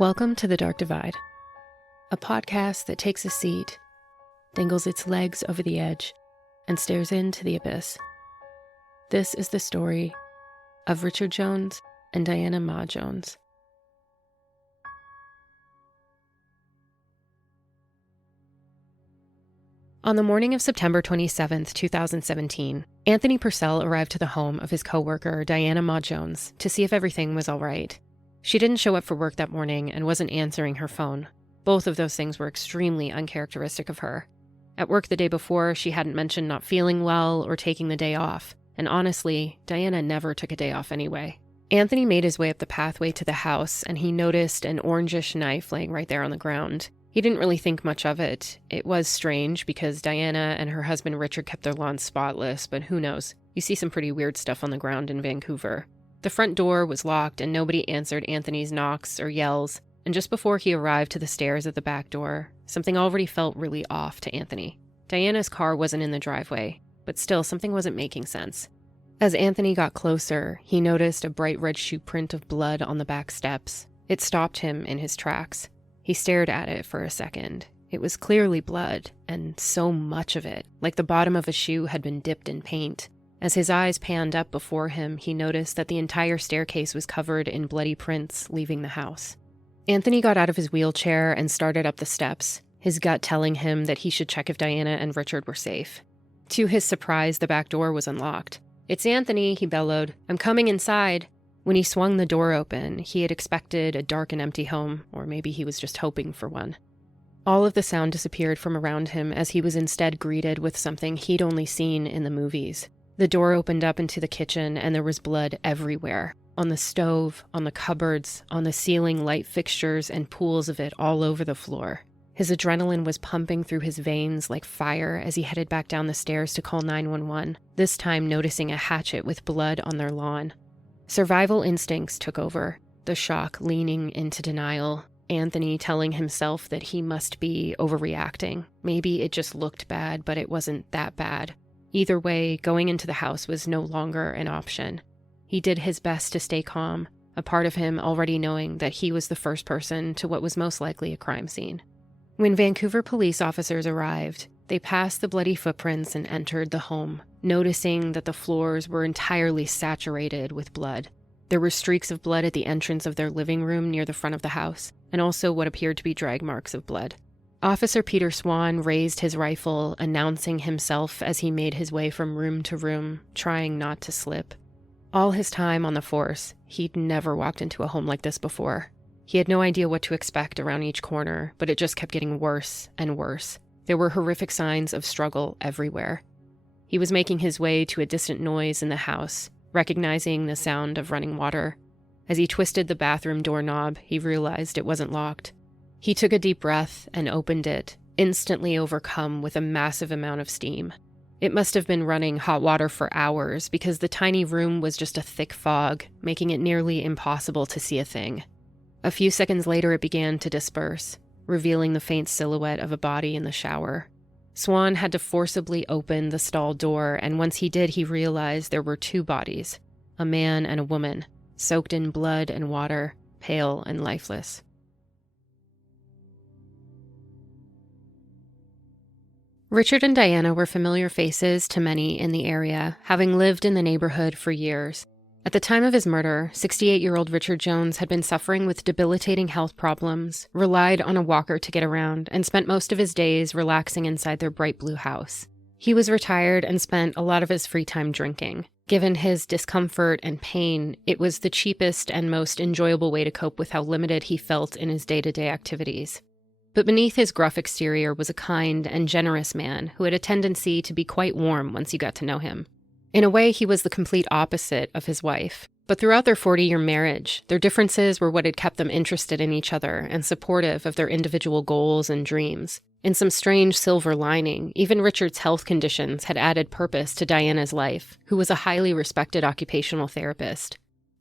Welcome to The Dark Divide, a podcast that takes a seat, dangles its legs over the edge, and stares into the abyss. This is the story of Richard Jones and Dianna-Mah Jones. On the morning of September 27, 2017, Anthony Purcell arrived to the home of his coworker, Dianna-Mah Jones, to see if everything was all right. She didn't show up for work that morning and wasn't answering her phone. Both of those things were extremely uncharacteristic of her. At work the day before, she hadn't mentioned not feeling well or taking the day off. And honestly, Dianna never took a day off anyway. Anthony made his way up the pathway to the house, and he noticed an orangish knife laying right there on the ground. He didn't really think much of it. It was strange because Dianna and her husband Richard kept their lawn spotless, but who knows? You see some pretty weird stuff on the ground in Vancouver. The front door was locked and nobody answered Anthony's knocks or yells, and just before he arrived to the stairs at the back door, something already felt really off to Anthony. Diana's car wasn't in the driveway, but still something wasn't making sense. As Anthony got closer, he noticed a bright red shoe print of blood on the back steps. It stopped him in his tracks. He stared at it for a second. It was clearly blood, and so much of it, like the bottom of a shoe had been dipped in paint. As his eyes panned up before him, he noticed that the entire staircase was covered in bloody prints leaving the house. Anthony got out of his wheelchair and started up the steps, his gut telling him that he should check if Dianna and Richard were safe. To his surprise, the back door was unlocked. "It's Anthony," he bellowed. "I'm coming inside." When he swung the door open, he had expected a dark and empty home, or maybe he was just hoping for one. All of the sound disappeared from around him as he was instead greeted with something he'd only seen in the movies. The door opened up into the kitchen and there was blood everywhere. On the stove, on the cupboards, on the ceiling light fixtures, and pools of it all over the floor. His adrenaline was pumping through his veins like fire as he headed back down the stairs to call 911, this time noticing a hatchet with blood on their lawn. Survival instincts took over, the shock leaning into denial, Anthony telling himself that he must be overreacting. Maybe it just looked bad, but it wasn't that bad. Either way, going into the house was no longer an option. He did his best to stay calm, a part of him already knowing that he was the first person to what was most likely a crime scene. When Vancouver police officers arrived, they passed the bloody footprints and entered the home, noticing that the floors were entirely saturated with blood. There were streaks of blood at the entrance of their living room near the front of the house, and also what appeared to be drag marks of blood. Officer Peter Swan raised his rifle, announcing himself as he made his way from room to room, trying not to slip. All his time on the force, he'd never walked into a home like this before. He had no idea what to expect around each corner, but it just kept getting worse and worse. There were horrific signs of struggle everywhere. He was making his way to a distant noise in the house, recognizing the sound of running water. As he twisted the bathroom doorknob, he realized it wasn't locked. He took a deep breath and opened it, instantly overcome with a massive amount of steam. It must have been running hot water for hours because the tiny room was just a thick fog, making it nearly impossible to see a thing. A few seconds later, it began to disperse, revealing the faint silhouette of a body in the shower. Swan had to forcibly open the stall door, and once he did, he realized there were two bodies, a man and a woman, soaked in blood and water, pale and lifeless. Richard and Dianna were familiar faces to many in the area, having lived in the neighborhood for years. At the time of his murder, 68-year-old Richard Jones had been suffering with debilitating health problems, relied on a walker to get around, and spent most of his days relaxing inside their bright blue house. He was retired and spent a lot of his free time drinking. Given his discomfort and pain, it was the cheapest and most enjoyable way to cope with how limited he felt in his day-to-day activities. But beneath his gruff exterior was a kind and generous man who had a tendency to be quite warm once you got to know him. In a way, he was the complete opposite of his wife. But throughout their 40-year marriage, their differences were what had kept them interested in each other and supportive of their individual goals and dreams. In some strange silver lining, even Richard's health conditions had added purpose to Dianna's life, who was a highly respected occupational therapist.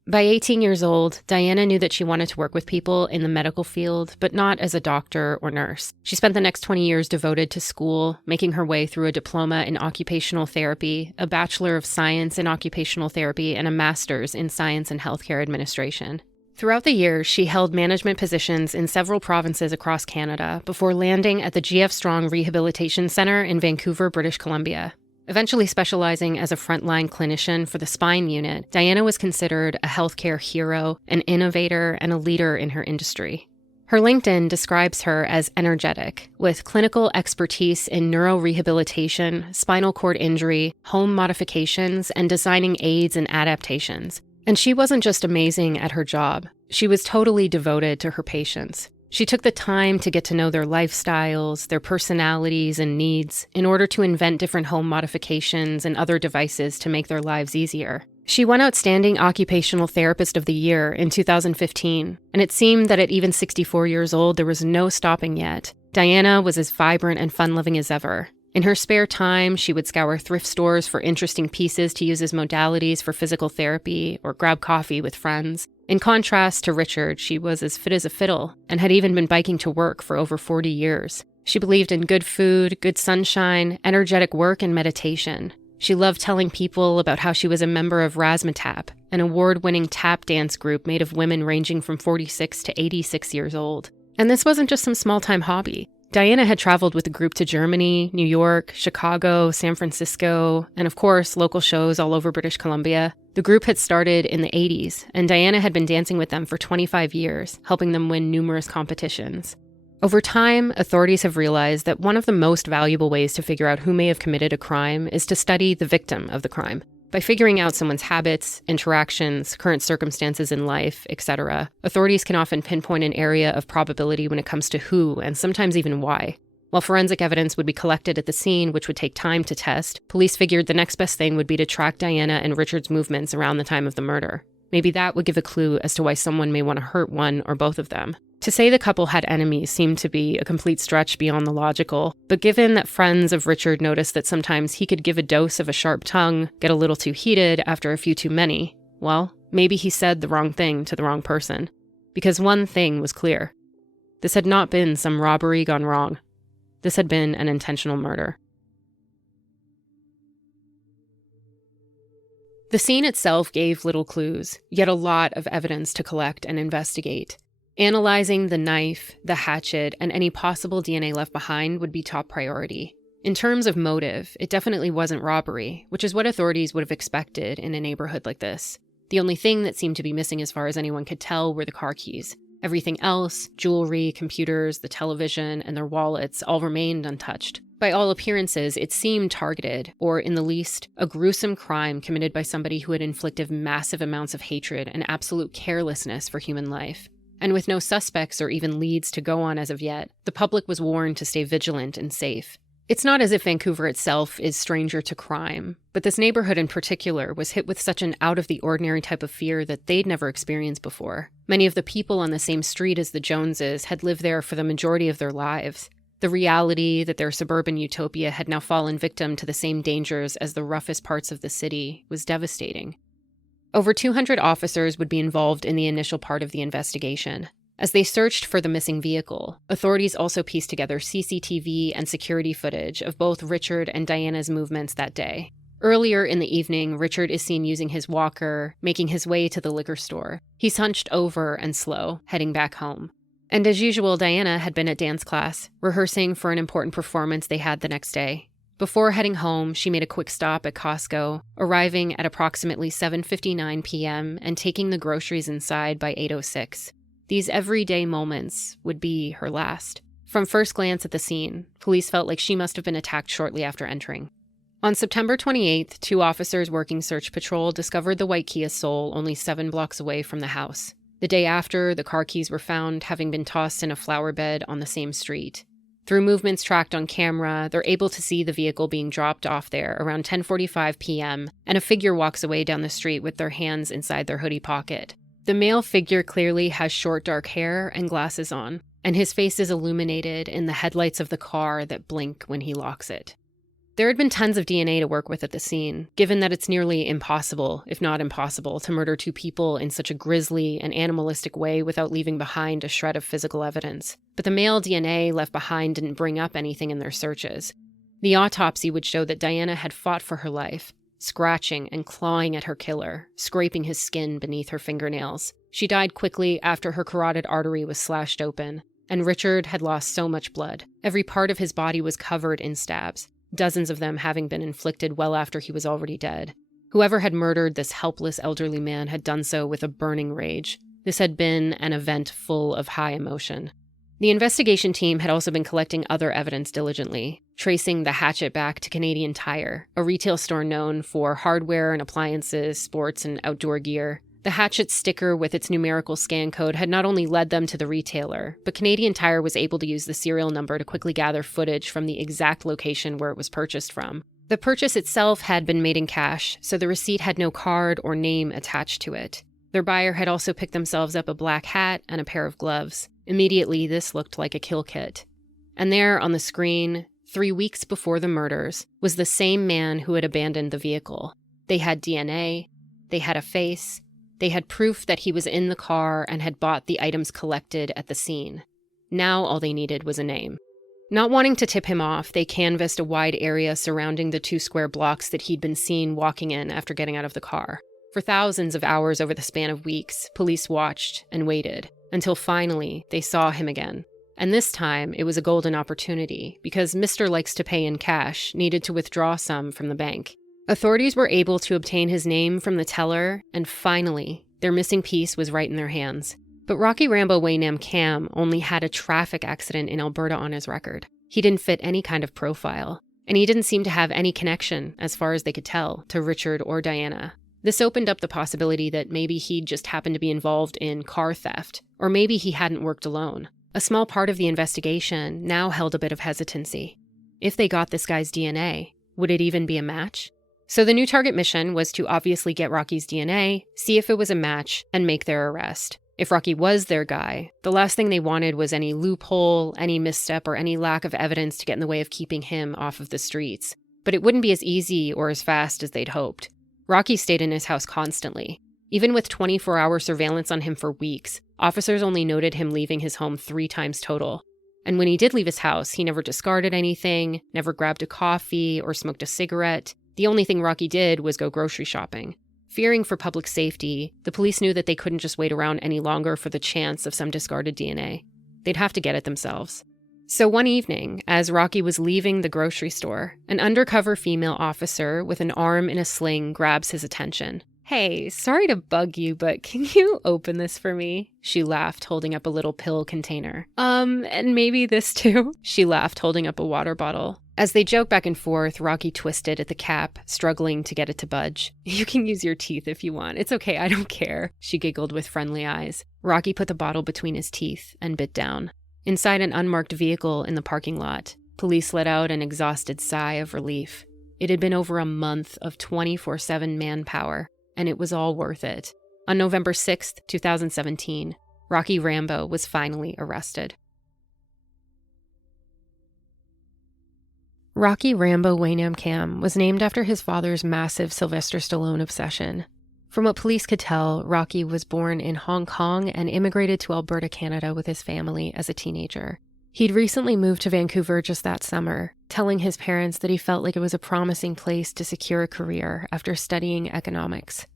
By 18 years old, Dianna knew that she wanted to work with people in the medical field, but not as a doctor or nurse. She spent the next 20 years devoted to school, making her way through a diploma in occupational therapy, a Bachelor of Science in Occupational Therapy, and a Master's in Science and Healthcare Administration. Throughout the years, she held management positions in several provinces across Canada before landing at the G.F. Strong Rehabilitation Centre in Vancouver, British Columbia. Eventually specializing as a frontline clinician for the spine unit, Dianna was considered a healthcare hero, an innovator, and a leader in her industry. Her LinkedIn describes her as energetic, with clinical expertise in neurorehabilitation, spinal cord injury, home modifications, and designing aids and adaptations. And she wasn't just amazing at her job. She was totally devoted to her patients. She took the time to get to know their lifestyles, their personalities, and needs in order to invent different home modifications and other devices to make their lives easier. She won Outstanding Occupational Therapist of the Year in 2015, and it seemed that at even 64 years old, there was no stopping yet. Dianna was as vibrant and fun-loving as ever. In her spare time, she would scour thrift stores for interesting pieces to use as modalities for physical therapy or grab coffee with friends. In contrast to Richard, she was as fit as a fiddle and had even been biking to work for over 40 years. She believed in good food, good sunshine, energetic work, and meditation. She loved telling people about how she was a member of Razzmatazz, an award-winning tap dance group made of women ranging from 46 to 86 years old. And this wasn't just some small-time hobby. Dianna had traveled with the group to Germany, New York, Chicago, San Francisco, and of course, local shows all over British Columbia. The group had started in the 80s, and Dianna had been dancing with them for 25 years, helping them win numerous competitions. Over time, authorities have realized that one of the most valuable ways to figure out who may have committed a crime is to study the victim of the crime. By figuring out someone's habits, interactions, current circumstances in life, etc., authorities can often pinpoint an area of probability when it comes to who, and sometimes even why. While forensic evidence would be collected at the scene, which would take time to test, police figured the next best thing would be to track Dianna and Richard's movements around the time of the murder. Maybe that would give a clue as to why someone may want to hurt one or both of them. To say the couple had enemies seemed to be a complete stretch beyond the logical, but given that friends of Richard noticed that sometimes he could give a dose of a sharp tongue, get a little too heated after a few too many, well, maybe he said the wrong thing to the wrong person. Because one thing was clear. This had not been some robbery gone wrong. This had been an intentional murder. The scene itself gave little clues, yet a lot of evidence to collect and investigate. Analyzing the knife, the hatchet, and any possible DNA left behind would be top priority. In terms of motive, it definitely wasn't robbery, which is what authorities would have expected in a neighborhood like this. The only thing that seemed to be missing as far as anyone could tell were the car keys. Everything else, jewelry, computers, the television, and their wallets, all remained untouched. By all appearances, it seemed targeted, or in the least, a gruesome crime committed by somebody who had inflicted massive amounts of hatred and absolute carelessness for human life. And with no suspects or even leads to go on as of yet, the public was warned to stay vigilant and safe. It's not as if Vancouver itself is stranger to crime, but this neighborhood in particular was hit with such an out-of-the-ordinary type of fear that they'd never experienced before. Many of the people on the same street as the Joneses had lived there for the majority of their lives. The reality that their suburban utopia had now fallen victim to the same dangers as the roughest parts of the city was devastating. Over 200 officers would be involved in the initial part of the investigation. As they searched for the missing vehicle, authorities also pieced together CCTV and security footage of both Richard and Dianna's movements that day. Earlier in the evening, Richard is seen using his walker, making his way to the liquor store. He's hunched over and slow, heading back home. And as usual, Dianna had been at dance class, rehearsing for an important performance they had the next day. Before heading home, she made a quick stop at Costco, arriving at approximately 7:59 p.m. and taking the groceries inside by 8:06. These everyday moments would be her last. From first glance at the scene, police felt like she must have been attacked shortly after entering. On September 28th, 2 officers working search patrol discovered the white Kia Soul only 7 blocks away from the house. The day after, the car keys were found, having been tossed in a flower bed on the same street. Through movements tracked on camera, they're able to see the vehicle being dropped off there around 10:45 p.m., and a figure walks away down the street with their hands inside their hoodie pocket. The male figure clearly has short dark hair and glasses on, and his face is illuminated in the headlights of the car that blink when he locks it. There had been tons of DNA to work with at the scene, given that it's nearly impossible, if not impossible, to murder 2 people in such a grisly and animalistic way without leaving behind a shred of physical evidence. But the male DNA left behind didn't bring up anything in their searches. The autopsy would show that Dianna had fought for her life, scratching and clawing at her killer, scraping his skin beneath her fingernails. She died quickly after her carotid artery was slashed open, and Richard had lost so much blood. Every part of his body was covered in stabs, dozens of them having been inflicted well after he was already dead. Whoever had murdered this helpless elderly man had done so with a burning rage. This had been an event full of high emotion. The investigation team had also been collecting other evidence diligently, tracing the hatchet back to Canadian Tire, a retail store known for hardware and appliances, sports, and outdoor gear. The hatchet sticker with its numerical scan code had not only led them to the retailer, but Canadian Tire was able to use the serial number to quickly gather footage from the exact location where it was purchased from. The purchase itself had been made in cash, so the receipt had no card or name attached to it. Their buyer had also picked themselves up a black hat and a pair of gloves. Immediately, this looked like a kill kit. And there on the screen, 3 weeks before the murders, was the same man who had abandoned the vehicle. They had DNA, they had a face, they had proof that he was in the car and had bought the items collected at the scene. Now all they needed was a name. Not wanting to tip him off, they canvassed a wide area surrounding the 2 square blocks that he'd been seen walking in after getting out of the car. For thousands of hours over the span of weeks, police watched and waited, until finally they saw him again. And this time, it was a golden opportunity, because Mr. Likes to Pay in Cash needed to withdraw some from the bank. Authorities were able to obtain his name from the teller, and finally, their missing piece was right in their hands. But Rocky Rambo Wei Nam Kam only had a traffic accident in Alberta on his record. He didn't fit any kind of profile, and he didn't seem to have any connection, as far as they could tell, to Richard or Diana. This opened up the possibility that maybe he'd just happened to be involved in car theft, or maybe he hadn't worked alone. A small part of the investigation now held a bit of hesitancy. If they got this guy's DNA, would it even be a match? So the new target mission was to obviously get Rocky's DNA, see if it was a match, and make their arrest. If Rocky was their guy, the last thing they wanted was any loophole, any misstep, or any lack of evidence to get in the way of keeping him off of the streets. But it wouldn't be as easy or as fast as they'd hoped. Rocky stayed in his house constantly. Even with 24-hour surveillance on him for weeks, officers only noted him leaving his home 3 times total. And when he did leave his house, he never discarded anything, never grabbed a coffee or smoked a cigarette. The only thing Rocky did was go grocery shopping. Fearing for public safety, the police knew that they couldn't just wait around any longer for the chance of some discarded DNA. They'd have to get it themselves. So one evening, as Rocky was leaving the grocery store, an undercover female officer with an arm in a sling grabs his attention. "Hey, sorry to bug you, but can you open this for me?" She laughed, holding up a little pill container. And maybe this too?" She laughed, holding up a water bottle. As they joked back and forth, Rocky twisted at the cap, struggling to get it to budge. "You can use your teeth if you want. It's okay, I don't care," she giggled with friendly eyes. Rocky put the bottle between his teeth and bit down. Inside an unmarked vehicle in the parking lot, police let out an exhausted sigh of relief. It had been over a month of 24/7 manpower, and it was all worth it. On November 6th, 2017, Rocky Rambo was finally arrested. Rocky Rambo Wei Nam Kam was named after his father's massive Sylvester Stallone obsession. From what police could tell, Rocky was born in Hong Kong and immigrated to Alberta, Canada with his family as a teenager. He'd recently moved to Vancouver just that summer, telling his parents that he felt like it was a promising place to secure a career after studying economics.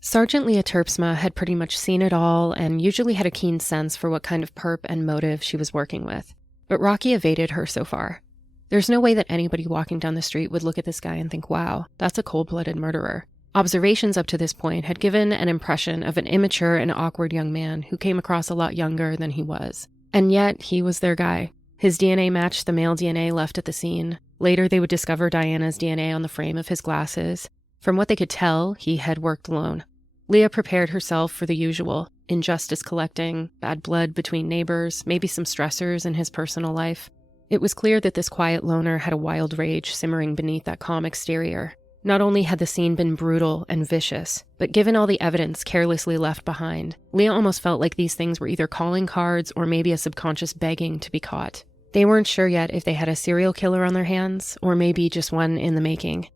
Sergeant Leah Terpsma had pretty much seen it all and usually had a keen sense for what kind of perp and motive she was working with. But Rocky evaded her so far. There's no way that anybody walking down the street would look at this guy and think, wow, that's a cold-blooded murderer. Observations up to this point had given an impression of an immature and awkward young man who came across a lot younger than he was. And yet, he was their guy. His DNA matched the male DNA left at the scene. Later, they would discover Diana's DNA on the frame of his glasses. From what they could tell, he had worked alone. Leah prepared herself for the usual: injustice collecting, bad blood between neighbors, maybe some stressors in his personal life. It was clear that this quiet loner had a wild rage simmering beneath that calm exterior. Not only had the scene been brutal and vicious, but given all the evidence carelessly left behind, Leah almost felt like these things were either calling cards or maybe a subconscious begging to be caught. They weren't sure yet if they had a serial killer on their hands, or maybe just one in the making.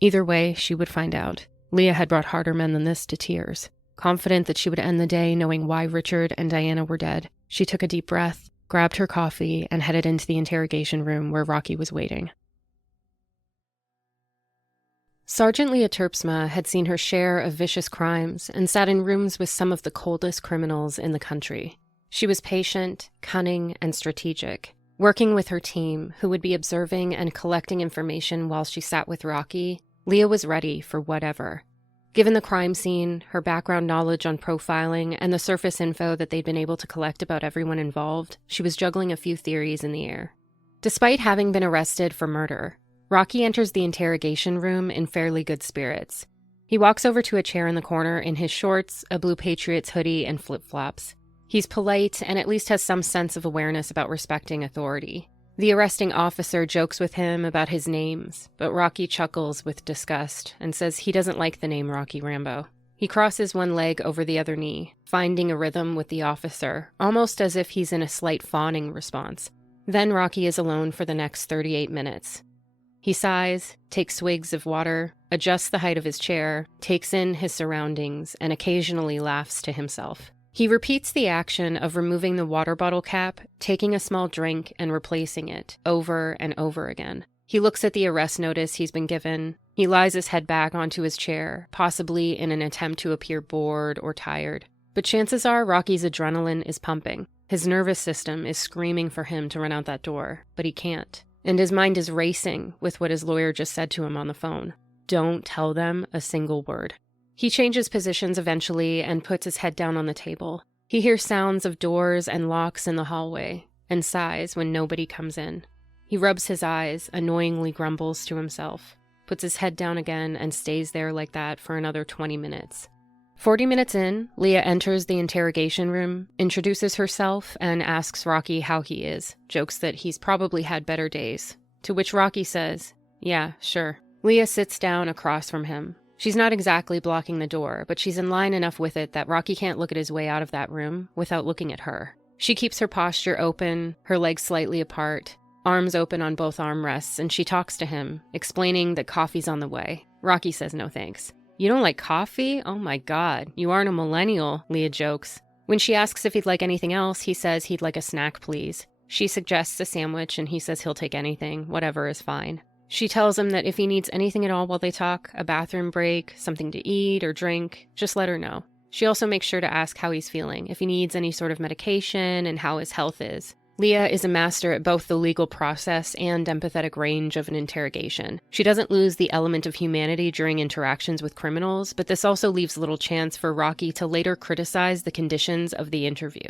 Either way, she would find out. Leah had brought harder men than this to tears. Confident that she would end the day knowing why Richard and Diana were dead, she took a deep breath, grabbed her coffee, and headed into the interrogation room where Rocky was waiting. Sergeant Leah Terpsma had seen her share of vicious crimes and sat in rooms with some of the coldest criminals in the country. She was patient, cunning, and strategic. Working with her team, who would be observing and collecting information while she sat with Rocky, Leah was ready for whatever. Given the crime scene, her background knowledge on profiling, and the surface info that they'd been able to collect about everyone involved, she was juggling a few theories in the air. Despite having been arrested for murder, Rocky enters the interrogation room in fairly good spirits. He walks over to a chair in the corner in his shorts, a Blue Patriots hoodie, and flip-flops. He's polite and at least has some sense of awareness about respecting authority. The arresting officer jokes with him about his names, but Rocky chuckles with disgust and says he doesn't like the name Rocky Rambo. He crosses one leg over the other knee, finding a rhythm with the officer, almost as if he's in a slight fawning response. Then Rocky is alone for the next 38 minutes. He sighs, takes swigs of water, adjusts the height of his chair, takes in his surroundings, and occasionally laughs to himself. He repeats the action of removing the water bottle cap, taking a small drink, and replacing it, over and over again. He looks at the arrest notice he's been given. He lies his head back onto his chair, possibly in an attempt to appear bored or tired. But chances are Rocky's adrenaline is pumping. His nervous system is screaming for him to run out that door, but he can't. And his mind is racing with what his lawyer just said to him on the phone. Don't tell them a single word. He changes positions eventually and puts his head down on the table. He hears sounds of doors and locks in the hallway and sighs when nobody comes in. He rubs his eyes, annoyingly grumbles to himself, puts his head down again and stays there like that for another 20 minutes. 40 minutes in, Leah enters the interrogation room, introduces herself, and asks Rocky how he is, jokes that he's probably had better days, to which Rocky says, "Yeah, sure." Leah sits down across from him. She's not exactly blocking the door, but she's in line enough with it that Rocky can't look at his way out of that room without looking at her. She keeps her posture open, her legs slightly apart, arms open on both armrests, and she talks to him, explaining that coffee's on the way. Rocky says no thanks. "You don't like coffee? Oh my God, you aren't a millennial," Leah jokes. When she asks if he'd like anything else, he says he'd like a snack, please. She suggests a sandwich, and he says he'll take anything, whatever is fine. She tells him that if he needs anything at all while they talk, a bathroom break, something to eat or drink, just let her know. She also makes sure to ask how he's feeling, if he needs any sort of medication, and how his health is. Leah is a master at both the legal process and empathetic range of an interrogation. She doesn't lose the element of humanity during interactions with criminals, but this also leaves little chance for Rocky to later criticize the conditions of the interview.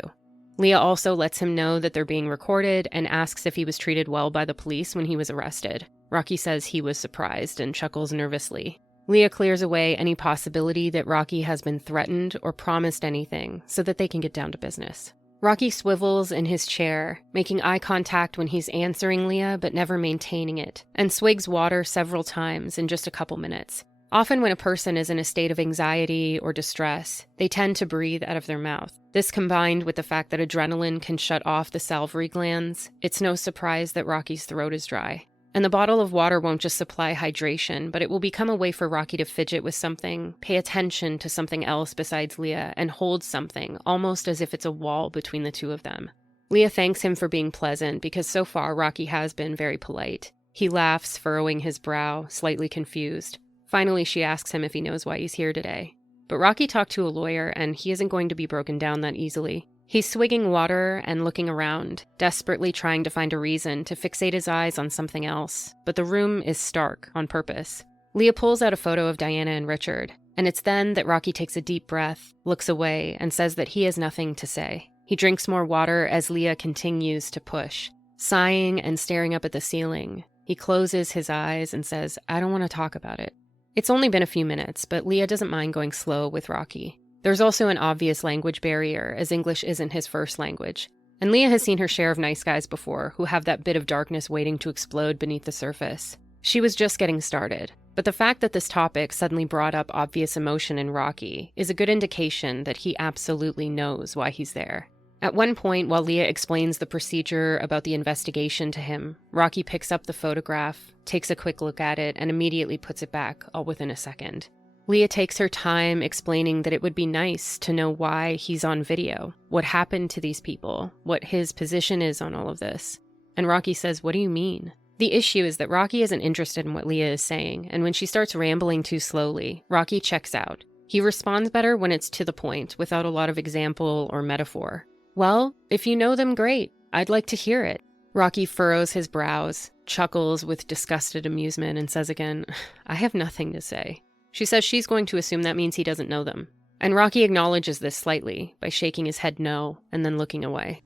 Leah also lets him know that they're being recorded and asks if he was treated well by the police when he was arrested. Rocky says he was surprised and chuckles nervously. Leah clears away any possibility that Rocky has been threatened or promised anything so that they can get down to business. Rocky swivels in his chair, making eye contact when he's answering Leah but never maintaining it, and swigs water several times in just a couple minutes. Often when a person is in a state of anxiety or distress, they tend to breathe out of their mouth. This combined with the fact that adrenaline can shut off the salivary glands, it's no surprise that Rocky's throat is dry. And the bottle of water won't just supply hydration, but it will become a way for Rocky to fidget with something, pay attention to something else besides Leah, and hold something, almost as if it's a wall between the two of them. Leah thanks him for being pleasant because so far Rocky has been very polite. He laughs, furrowing his brow, slightly confused. Finally, she asks him if he knows why he's here today. But Rocky talked to a lawyer, and he isn't going to be broken down that easily. He's swigging water and looking around, desperately trying to find a reason to fixate his eyes on something else, but the room is stark on purpose. Leah pulls out a photo of Dianna and Richard, and it's then that Rocky takes a deep breath, looks away, and says that he has nothing to say. He drinks more water as Leah continues to push. Sighing and staring up at the ceiling, he closes his eyes and says, "I don't want to talk about it." It's only been a few minutes, but Leah doesn't mind going slow with Rocky. There's also an obvious language barrier, as English isn't his first language. And Leah has seen her share of nice guys before, who have that bit of darkness waiting to explode beneath the surface. She was just getting started. But the fact that this topic suddenly brought up obvious emotion in Rocky is a good indication that he absolutely knows why he's there. At one point, while Leah explains the procedure about the investigation to him, Rocky picks up the photograph, takes a quick look at it, and immediately puts it back, all within a second. Leah takes her time explaining that it would be nice to know why he's on video, what happened to these people, what his position is on all of this. And Rocky says, "What do you mean?" The issue is that Rocky isn't interested in what Leah is saying, and when she starts rambling too slowly, Rocky checks out. He responds better when it's to the point, without a lot of example or metaphor. Well, if you know them, great. I'd like to hear it. Rocky furrows his brows, chuckles with disgusted amusement, and says again, I have nothing to say. She says she's going to assume that means he doesn't know them. And Rocky acknowledges this slightly by shaking his head no and then looking away.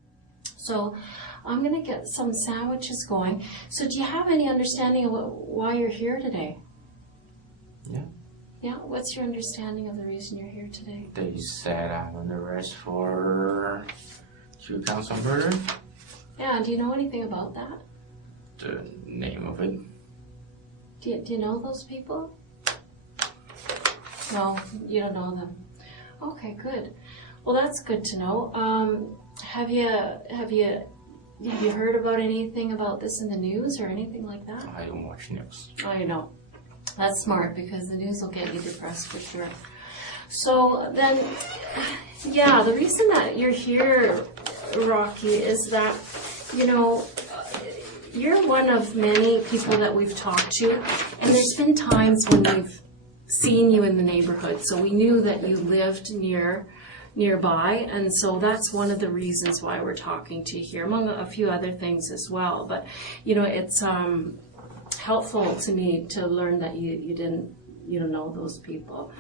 So I'm going to get some sandwiches going. So do you have any understanding of why you're here today? Yeah. Yeah? What's your understanding of the reason you're here today? They said I'm under arrest for 2 counts of murder. Yeah, do you know anything about that? The name of it. Do you know those people? No, you don't know them. Okay, good. Well, that's good to know. Have you heard about anything about this in the news or anything like that? I don't watch news. I know. That's smart because the news will get you depressed for sure. So then, yeah, the reason that you're here, Rocky, is that, you know, you're one of many people that we've talked to, and there's been times when we've seen you in the neighborhood, so we knew that you lived nearby, and so that's one of the reasons why we're talking to you here, among a few other things as well. But you know, it's helpful to me to learn that you don't know those people.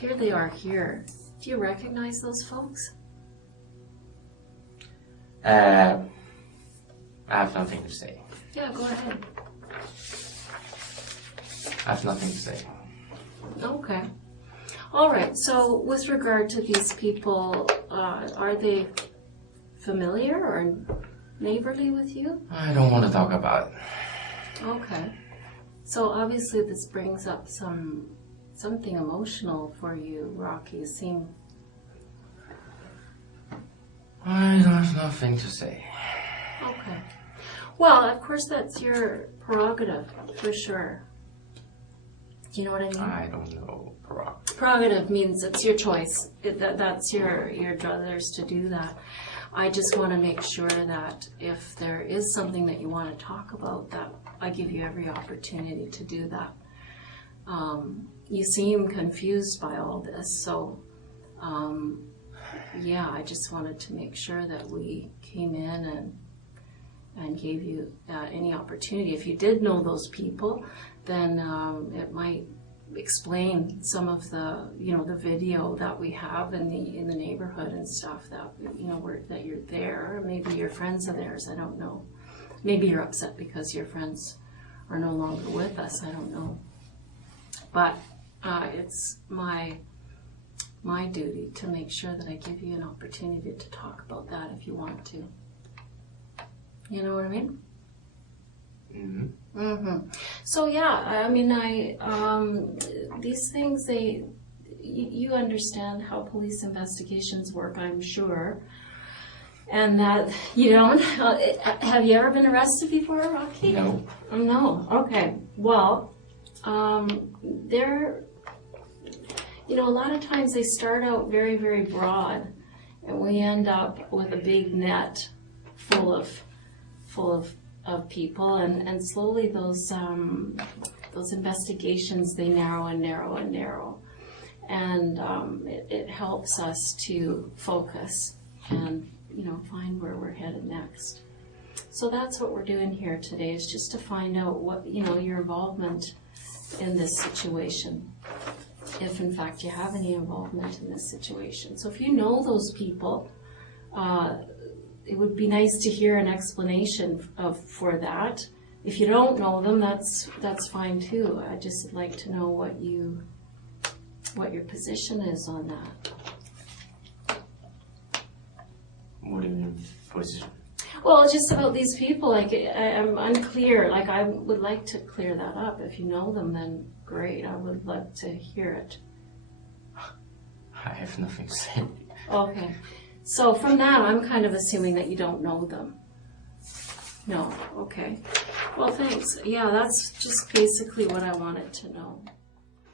Here they are here. Do you recognize those folks? I have nothing to say. Yeah, go ahead. I have nothing to say. Okay. All right. So with regard to these people, are they familiar or neighborly with you? I don't want to talk about it. Okay. So obviously this brings up something emotional for you, Rocky. You seem... I have nothing to say. Okay. Well, of course that's your prerogative, for sure. Do you know what I mean? I don't know prerogative. Prerogative means it's your choice. That's your druthers to do that. I just want to make sure that if there is something that you want to talk about, that I give you every opportunity to do that. You seem confused by all this, so yeah, I just wanted to make sure that we came in and gave you any opportunity. If you did know those people, then it might explain some of the, the video that we have in the neighborhood and stuff that, that you're there. Maybe your friends are theirs, I don't know. Maybe you're upset because your friends are no longer with us, I don't know. But it's my duty to make sure that I give you an opportunity to talk about that if you want to. You know what I mean? Mm-hmm. Mm-hmm. So yeah, I mean, these things, you understand how police investigations work, I'm sure. And that you don't. Have you ever been arrested before, Rocky? No. No. Okay. Well, they're, a lot of times they start out very, very broad, and we end up with a big net full of people, and slowly those investigations, they narrow and narrow and narrow, and it helps us to focus and find where we're headed next. So that's what we're doing here today, is just to find out what your involvement in this situation, if in fact you have any involvement in this situation. So if you know those people, it would be nice to hear an explanation for that. If you don't know them, that's fine too. I just would like to know what your position is on that. What do you mean, position? Well, just about these people, I'm unclear. I would like to clear that up. If you know them, then great. I would love to hear it. I have nothing to say. Okay. So from that, I'm kind of assuming that you don't know them. No, okay. Well, thanks. Yeah, that's just basically what I wanted to know.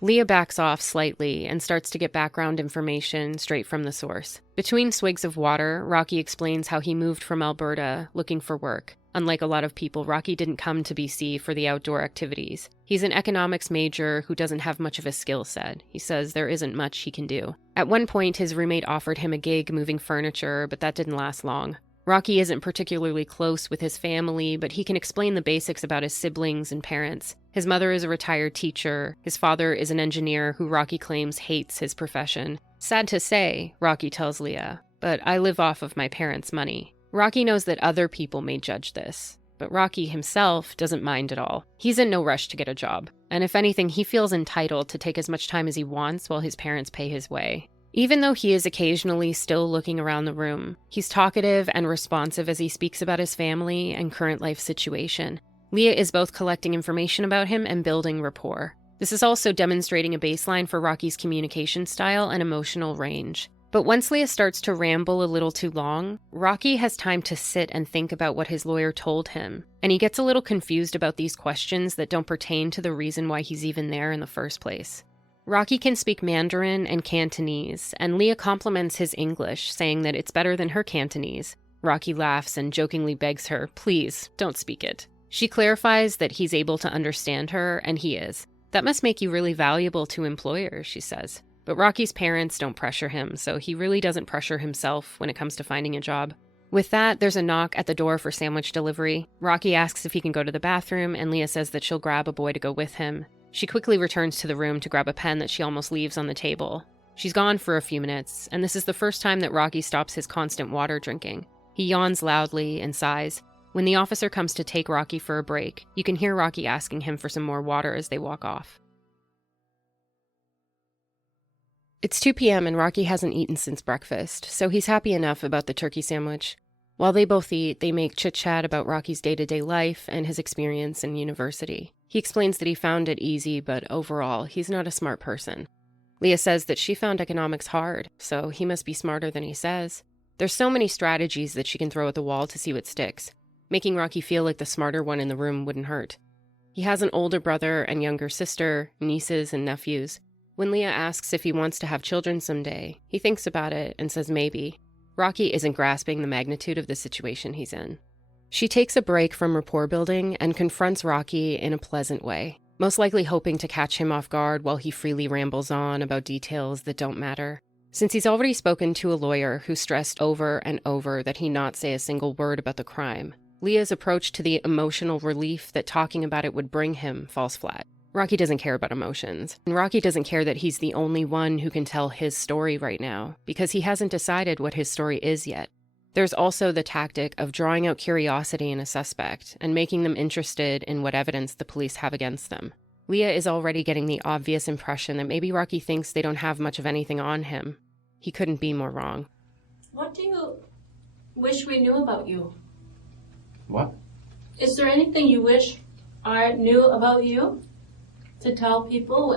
Leah backs off slightly and starts to get background information straight from the source. Between swigs of water, Rocky explains how he moved from Alberta looking for work. Unlike a lot of people, Rocky didn't come to BC for the outdoor activities. He's an economics major who doesn't have much of a skill set. He says there isn't much he can do. At one point, his roommate offered him a gig moving furniture, but that didn't last long. Rocky isn't particularly close with his family, but he can explain the basics about his siblings and parents. His mother is a retired teacher. His father is an engineer who Rocky claims hates his profession. Sad to say, Rocky tells Leah, but I live off of my parents' money. Rocky knows that other people may judge this, but Rocky himself doesn't mind at all. He's in no rush to get a job, and if anything, he feels entitled to take as much time as he wants while his parents pay his way. Even though he is occasionally still looking around the room, he's talkative and responsive as he speaks about his family and current life situation. Leah is both collecting information about him and building rapport. This is also demonstrating a baseline for Rocky's communication style and emotional range. But once Leah starts to ramble a little too long, Rocky has time to sit and think about what his lawyer told him, and he gets a little confused about these questions that don't pertain to the reason why he's even there in the first place. Rocky can speak Mandarin and Cantonese, and Leah compliments his English, saying that it's better than her Cantonese. Rocky laughs and jokingly begs her, please, don't speak it. She clarifies that he's able to understand her, and he is. That must make you really valuable to employers, she says. But Rocky's parents don't pressure him, so he really doesn't pressure himself when it comes to finding a job. With that, there's a knock at the door for sandwich delivery. Rocky asks if he can go to the bathroom, and Leah says that she'll grab a boy to go with him. She quickly returns to the room to grab a pen that she almost leaves on the table. She's gone for a few minutes, and this is the first time that Rocky stops his constant water drinking. He yawns loudly and sighs. When the officer comes to take Rocky for a break, you can hear Rocky asking him for some more water as they walk off. It's 2 p.m. and Rocky hasn't eaten since breakfast, so he's happy enough about the turkey sandwich. While they both eat, they make chit-chat about Rocky's day-to-day life and his experience in university. He explains that he found it easy, but overall, he's not a smart person. Leah says that she found economics hard, so he must be smarter than he says. There's so many strategies that she can throw at the wall to see what sticks. Making Rocky feel like the smarter one in the room wouldn't hurt. He has an older brother and younger sister, nieces and nephews. When Leah asks if he wants to have children someday, he thinks about it and says maybe. Rocky isn't grasping the magnitude of the situation he's in. She takes a break from rapport building and confronts Rocky in a pleasant way, most likely hoping to catch him off guard while he freely rambles on about details that don't matter. Since he's already spoken to a lawyer who stressed over and over that he not say a single word about the crime, Leah's approach to the emotional relief that talking about it would bring him falls flat. Rocky doesn't care about emotions, and Rocky doesn't care that he's the only one who can tell his story right now, because he hasn't decided what his story is yet. There's also the tactic of drawing out curiosity in a suspect and making them interested in what evidence the police have against them. Leah is already getting the obvious impression that maybe Rocky thinks they don't have much of anything on him. He couldn't be more wrong. What do you wish we knew about you? What? Is there anything you wish I knew about you to tell people,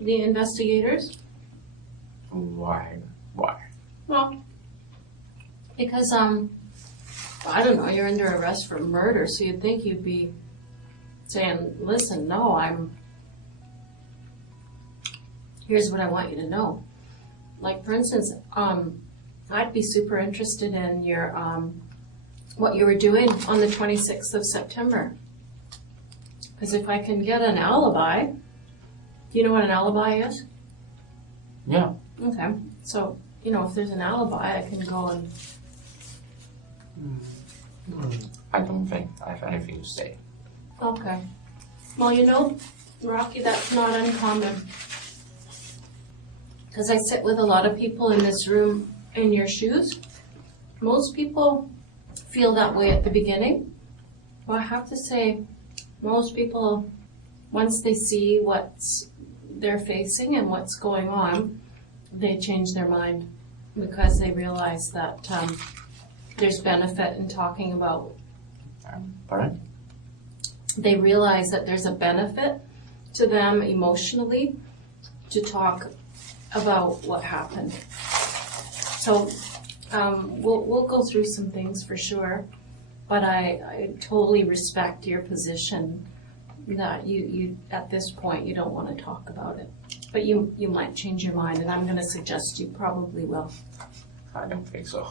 the investigators? Why? Well, because, I don't know, you're under arrest for murder, so you'd think you'd be saying, listen, no, here's what I want you to know. Like, for instance, I'd be super interested in your, what you were doing on the 26th of September. Because if I can get an alibi, do you know what an alibi is? Yeah. Okay, so, if there's an alibi, I can go and... I don't think I have anything to say. Okay. Well, Rocky, that's not uncommon. Because I sit with a lot of people in this room in your shoes. Most people feel that way at the beginning. Well, I have to say, most people, once they see what they're facing and what's going on, they change their mind because they realize that there's benefit in talking about. Pardon? They realize that there's a benefit to them emotionally to talk about what happened. So we'll go through some things for sure, but I totally respect your position that you at this point you don't want to talk about it, but you might change your mind, and I'm going to suggest you probably will. I don't think so.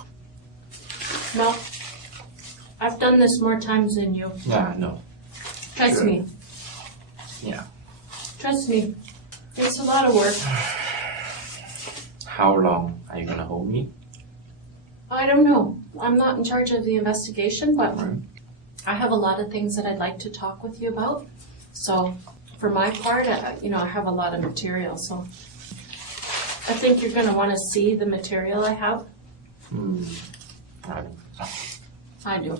No. I've done this more times than you. Yeah, no. Trust Sure. me. Yeah. Trust me. It's a lot of work. How long are you gonna hold me? I don't know. I'm not in charge of the investigation, but Right. I have a lot of things that I'd like to talk with you about. So for my part, I have a lot of material. So I think you're going to want to see the material I have. I do.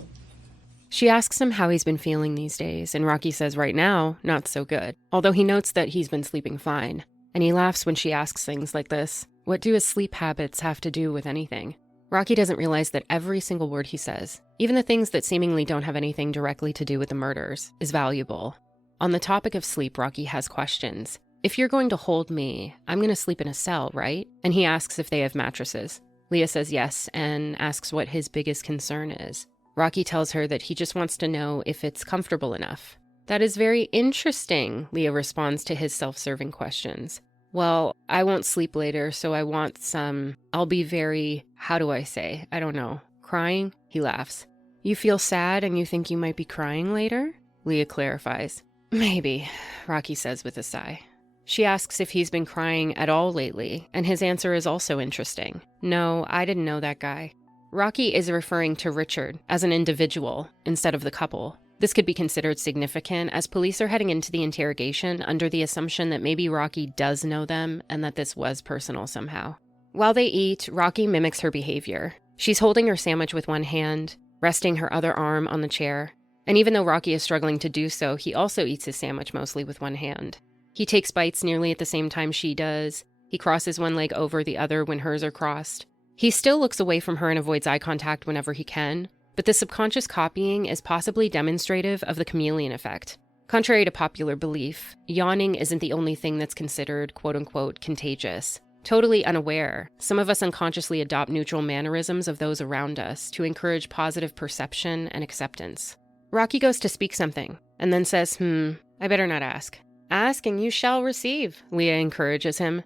She asks him how he's been feeling these days, and Rocky says right now, not so good, although he notes that he's been sleeping fine. And he laughs when she asks things like this. What do his sleep habits have to do with anything? Rocky doesn't realize that every single word he says, even the things that seemingly don't have anything directly to do with the murders, is valuable. On the topic of sleep, Rocky has questions. If you're going to hold me, I'm going to sleep in a cell, right? And he asks if they have mattresses. Leah says yes and asks what his biggest concern is. Rocky tells her that he just wants to know if it's comfortable enough. That is very interesting, Leah responds to his self-serving questions. Well, I won't sleep later, so I want some, I'll be very, how do I say? I don't know. Crying? He laughs. You feel sad and you think you might be crying later? Leah clarifies. Maybe, Rocky says with a sigh. She asks if he's been crying at all lately, and his answer is also interesting. No, I didn't know that guy. Rocky is referring to Richard as an individual instead of the couple. This could be considered significant as police are heading into the interrogation under the assumption that maybe Rocky does know them and that this was personal somehow. While they eat, Rocky mimics her behavior. She's holding her sandwich with one hand, resting her other arm on the chair. And even though Rocky is struggling to do so, he also eats his sandwich mostly with one hand. He takes bites nearly at the same time she does. He crosses one leg over the other when hers are crossed. He still looks away from her and avoids eye contact whenever he can. But the subconscious copying is possibly demonstrative of the chameleon effect. Contrary to popular belief, yawning isn't the only thing that's considered quote-unquote contagious. Totally unaware, some of us unconsciously adopt neutral mannerisms of those around us to encourage positive perception and acceptance. Rocky goes to speak something, and then says, I better not ask. Ask and you shall receive, Leah encourages him.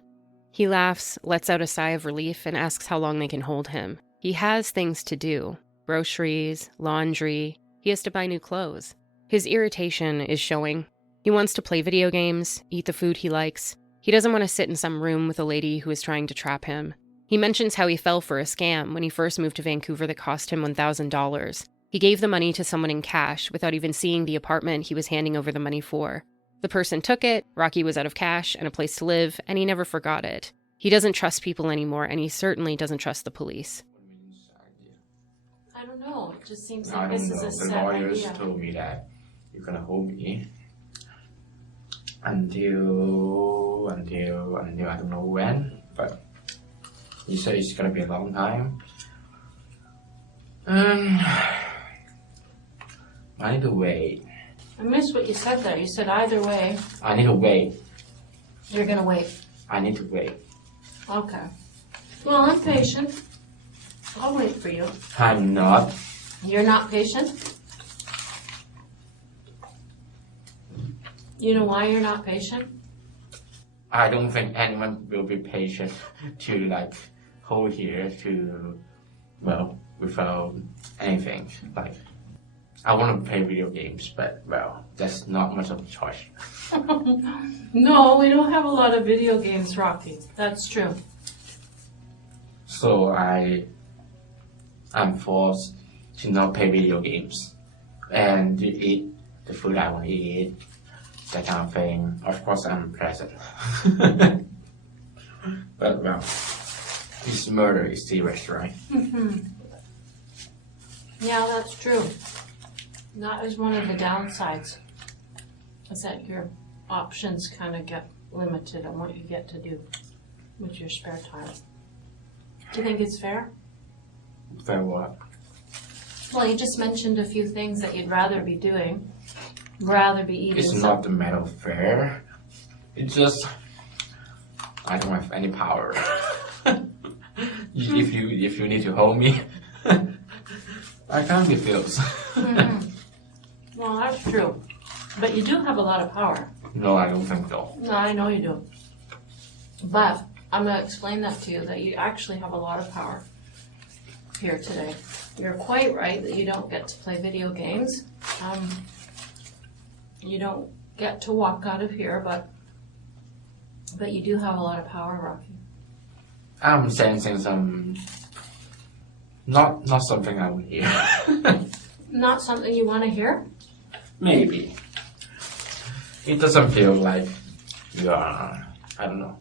He laughs, lets out a sigh of relief, and asks how long they can hold him. He has things to do. Groceries, laundry, he has to buy new clothes. His irritation is showing. He wants to play video games, eat the food he likes. He doesn't want to sit in some room with a lady who is trying to trap him. He mentions how he fell for a scam when he first moved to Vancouver that cost him $1,000. He gave the money to someone in cash without even seeing the apartment he was handing over the money for. The person took it, Rocky was out of cash and a place to live, and he never forgot it. He doesn't trust people anymore, and he certainly doesn't trust the police. I don't know. It just seems I like don't this is know. a The set lawyers idea. told me that you're gonna hold me until I don't know when, but he said it's gonna be a long time. I need to wait. I missed what you said there. You said either way, I need to wait. you're going to wait. I need to wait. Okay. Well, I'm patient. I'll wait for you. I'm not. You're not patient? You know why you're not patient? I don't think anyone will be patient to hold here without anything. I want to play video games, but that's not much of a choice. No, we don't have a lot of video games, Rocky. That's true. So I'm forced to not play video games and to eat the food I want to eat, that kind of thing. Of course, I'm present. But this murder is serious, right? Yeah, that's true. That is one of the downsides, is that your options kind of get limited on what you get to do with your spare time. Do you think it's fair? Fair what? Well, you just mentioned a few things that you'd rather be doing, rather be eating. It's not the matter of fair. It's just I don't have any power. If you need to hold me, I can't refuse. Well, that's true. But you do have a lot of power. No, I don't think so. No, I know you do. But I'm going to explain that to you, that you actually have a lot of power here today. You're quite right that you don't get to play video games. You don't get to walk out of here, but you do have a lot of power, Rocky. I'm sensing some, not something I would hear. Not something you want to hear? Maybe. It doesn't feel like you are, I don't know.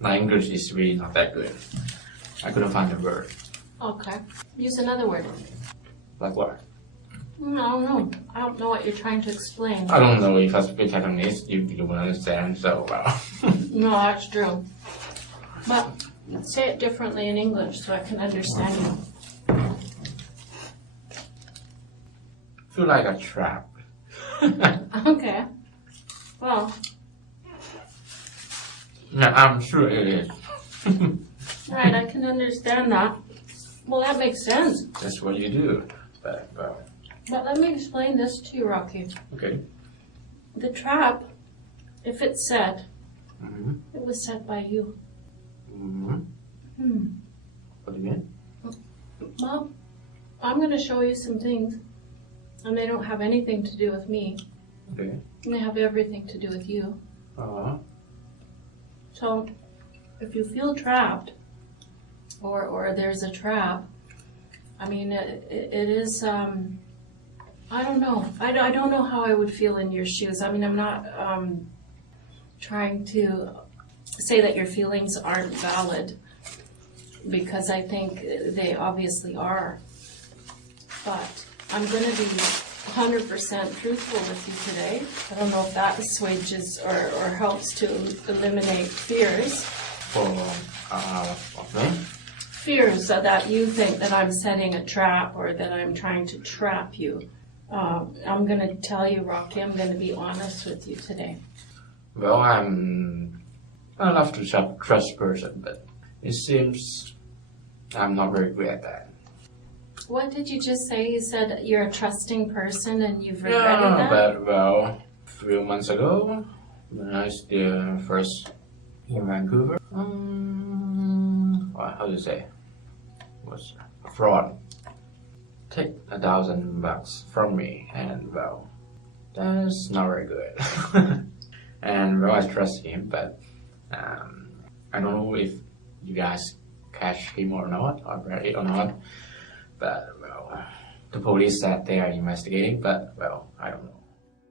My English is really not that good. I couldn't find the word. Okay. Use another word. Like what? I don't know. I don't know what you're trying to explain. I don't know if I speak Cantonese, you will understand so well. No, that's true. But say it differently in English so I can understand you. Feel like a trap. Okay. Well, Yeah, I'm sure it is. right, I can understand that. Well, that makes sense. That's what you do. But, well, But let me explain this to you, Rocky. okay. The trap, if it's set, Mm-hmm. it was set by you. Mm-hmm. What do you mean? Well, I'm going to show you some things, and they don't have anything to do with me. Okay. They have everything to do with you. Uh-huh. So, if you feel trapped, or there's a trap, I mean, it is, I don't know. I don't know how I would feel in your shoes. I mean, I'm not trying to say that your feelings aren't valid, because I think they obviously are. But I'm going to be 100% truthful with you today. I don't know if that assuages or helps to eliminate fears. For, of me? Fears that you think that I'm setting a trap or that I'm trying to trap you. I'm going to tell you, Rocky, I'm going to be honest with you today. Well, I love to trust person, but it seems I'm not very good at that. What did you just say? You said you're a trusting person and you've regretted that? But, well, a few months ago, when I was there first in Vancouver, how do you say? Was a fraud. Take $1,000 from me, and well, that's not very good. And well, I trust him, but I don't know if you guys catch him or not, or read it or not. But well, the police said they are investigating, but well, I don't know.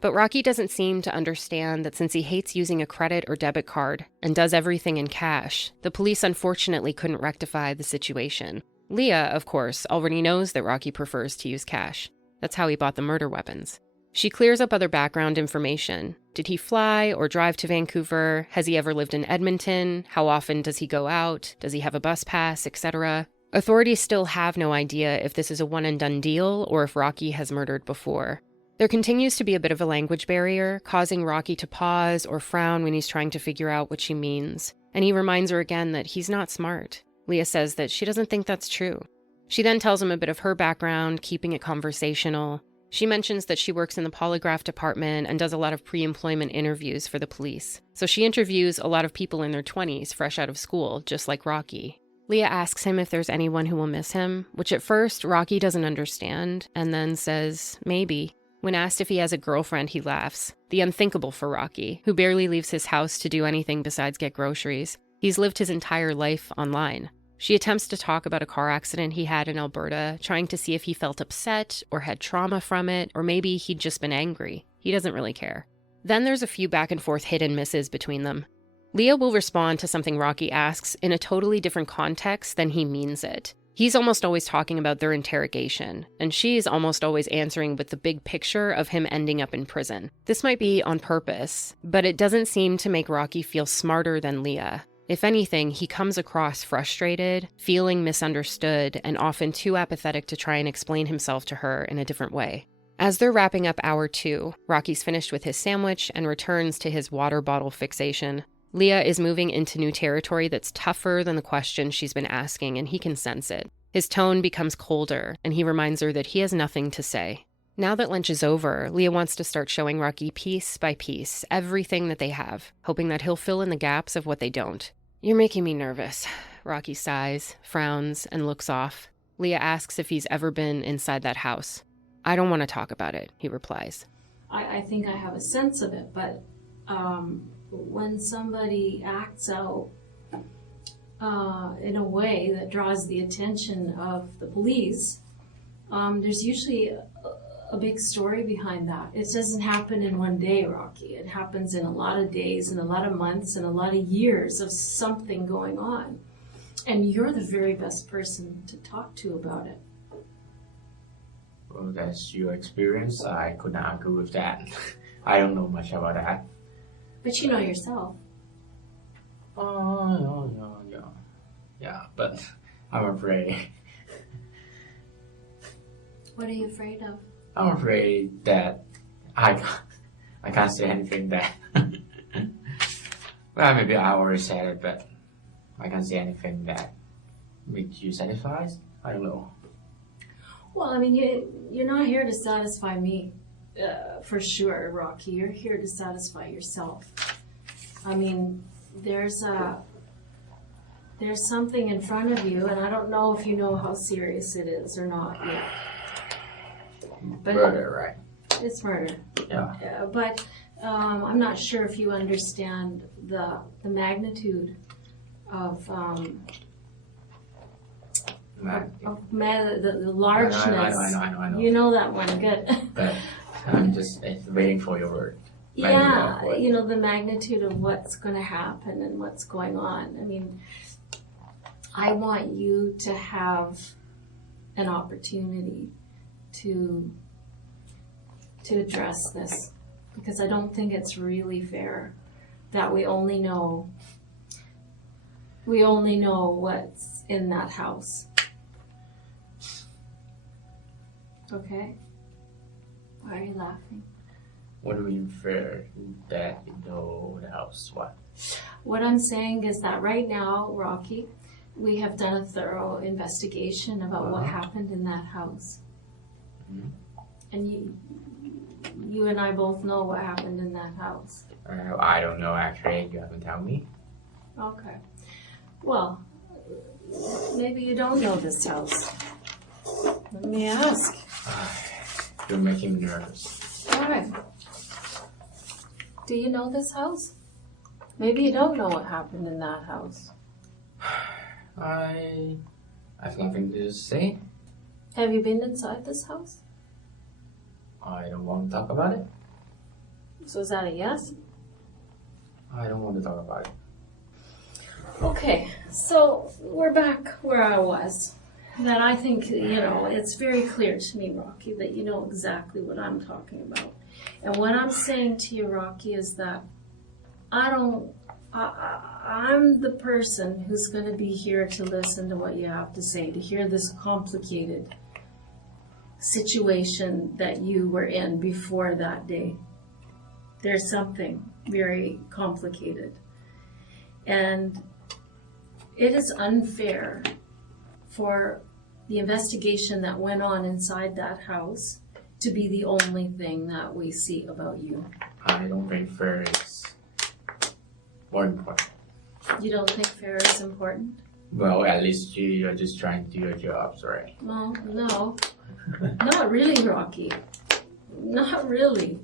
But Rocky doesn't seem to understand that since he hates using a credit or debit card and does everything in cash, the police unfortunately couldn't rectify the situation. Leah, of course, already knows that Rocky prefers to use cash. That's how he bought the murder weapons. She clears up other background information. Did he fly or drive to Vancouver? Has he ever lived in Edmonton? How often does he go out? Does he have a bus pass, etc.? Authorities still have no idea if this is a one-and-done deal or if Rocky has murdered before. There continues to be a bit of a language barrier, causing Rocky to pause or frown when he's trying to figure out what she means. And he reminds her again that he's not smart. Leah says that she doesn't think that's true. She then tells him a bit of her background, keeping it conversational. She mentions that she works in the polygraph department and does a lot of pre-employment interviews for the police. So she interviews a lot of people in their 20s, fresh out of school, just like Rocky. Leah asks him if there's anyone who will miss him, which at first Rocky doesn't understand, and then says, maybe. When asked if he has a girlfriend, he laughs. The unthinkable for Rocky, who barely leaves his house to do anything besides get groceries. He's lived his entire life online. She attempts to talk about a car accident he had in Alberta, trying to see if he felt upset or had trauma from it, or maybe he'd just been angry. He doesn't really care. Then there's a few back and forth hit and misses between them. Leah will respond to something Rocky asks in a totally different context than he means it. He's almost always talking about their interrogation, and she's almost always answering with the big picture of him ending up in prison. This might be on purpose, but it doesn't seem to make Rocky feel smarter than Leah. If anything, he comes across frustrated, feeling misunderstood, and often too apathetic to try and explain himself to her in a different way. As they're wrapping up hour 2, Rocky's finished with his sandwich and returns to his water bottle fixation. Leah is moving into new territory that's tougher than the questions she's been asking, and he can sense it. His tone becomes colder, and he reminds her that he has nothing to say. Now that lunch is over, Leah wants to start showing Rocky piece by piece everything that they have, hoping that he'll fill in the gaps of what they don't. You're making me nervous. Rocky sighs, frowns, and looks off. Leah asks if he's ever been inside that house. I don't want to talk about it, he replies. I think I have a sense of it, but when somebody acts out in a way that draws the attention of the police, there's usually a big story behind that. It doesn't happen in one day, Rocky. It happens in a lot of days and a lot of months and a lot of years of something going on. And you're the very best person to talk to about it. Well, that's your experience. I could not agree with that. I don't know much about that. But you know yourself. Yeah, but I'm afraid. What are you afraid of? I'm afraid that I can't say anything that. Well, maybe I already said it, but I can't say anything that makes you satisfied. I don't know. Well, I mean, you're not here to satisfy me, for sure, Rocky. You're here to satisfy yourself. I mean, there's something in front of you, and I don't know if you know how serious it is or not yet. But Murder, right? It's murder. Yeah. But I'm not sure if you understand the magnitude of the largeness. I know. You know that one, good. But I'm just waiting for your word. Yeah, you know, the magnitude of what's going to happen and what's going on. I mean, I want you to have an opportunity to address this, because I don't think it's really fair that we only know what's in that house. Okay? Why are you laughing? What do you mean fair that you know the house? What? What I'm saying is that right now, Rocky, we have done a thorough investigation about what happened in that house. Mm-hmm. And you and I both know what happened in that house. I don't know, actually. You haven't told me. Okay. Well, maybe you don't know this house. Let me ask. You're making me nervous. Why? Do you know this house? Maybe you don't know what happened in that house. I have nothing to say. Have you been inside this house? I don't want to talk about it. So is that a yes? I don't want to talk about it. Okay, so we're back where I was. That I think, you know, it's very clear to me, Rocky, that you know exactly what I'm talking about. And what I'm saying to you, Rocky, is that I'm the person who's going to be here to listen to what you have to say, to hear this complicated situation that you were in before that day. There's something very complicated. And it is unfair for the investigation that went on inside that house to be the only thing that we see about you. I don't think fair is more important. You don't think fair is important? Well, at least you're just trying to do your jobs, right? Well, no. Not really, Rocky. Not really.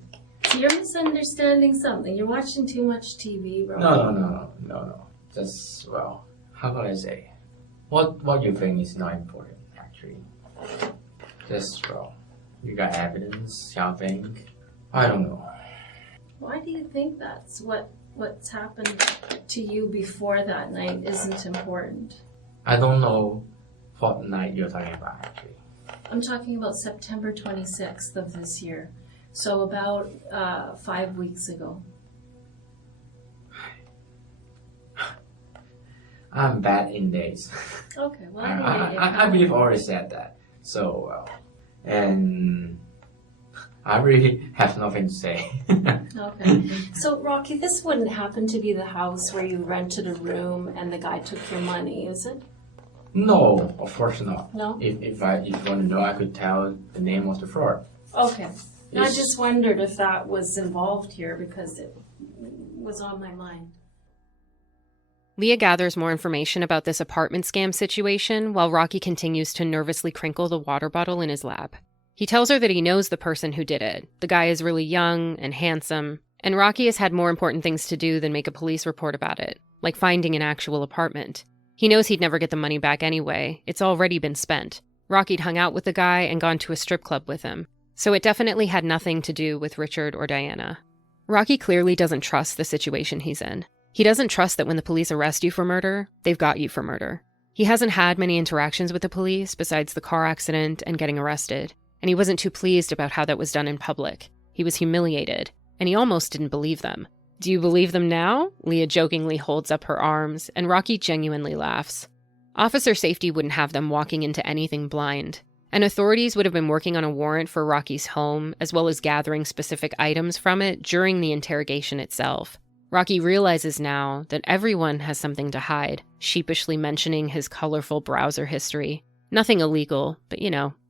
You're misunderstanding something. You're watching too much TV, Rocky. No. Just, well, how can I say? What you think is not important, actually. Just, well, you got evidence, something. I don't know. Why do you think that's what's happened to you before that night isn't important? I don't know what night you're talking about, actually. I'm talking about September 26th of this year. So about 5 weeks ago. I'm bad in days. Okay, well, I believe I already said that. So, well, and I really have nothing to say. Okay. So, Rocky, this wouldn't happen to be the house where you rented a room and the guy took your money, is it? No, of course not. No? If you want to know, I could tell the name of the fraud. Okay. I Yes. just wondered if that was involved here because it was on my mind. Leah gathers more information about this apartment scam situation while Rocky continues to nervously crinkle the water bottle in his lap. He tells her that he knows the person who did it. The guy is really young and handsome, and Rocky has had more important things to do than make a police report about it, like finding an actual apartment. He knows he'd never get the money back anyway. It's already been spent. Rocky'd hung out with the guy and gone to a strip club with him, so it definitely had nothing to do with Richard or Diana. Rocky clearly doesn't trust the situation he's in. He doesn't trust that when the police arrest you for murder, they've got you for murder. He hasn't had many interactions with the police besides the car accident and getting arrested, and he wasn't too pleased about how that was done in public. He was humiliated, and he almost didn't believe them. Do you believe them now? Leah jokingly holds up her arms, and Rocky genuinely laughs. Officer safety wouldn't have them walking into anything blind, and authorities would have been working on a warrant for Rocky's home, as well as gathering specific items from it during the interrogation itself. Rocky realizes now that everyone has something to hide, sheepishly mentioning his colorful browser history. Nothing illegal, but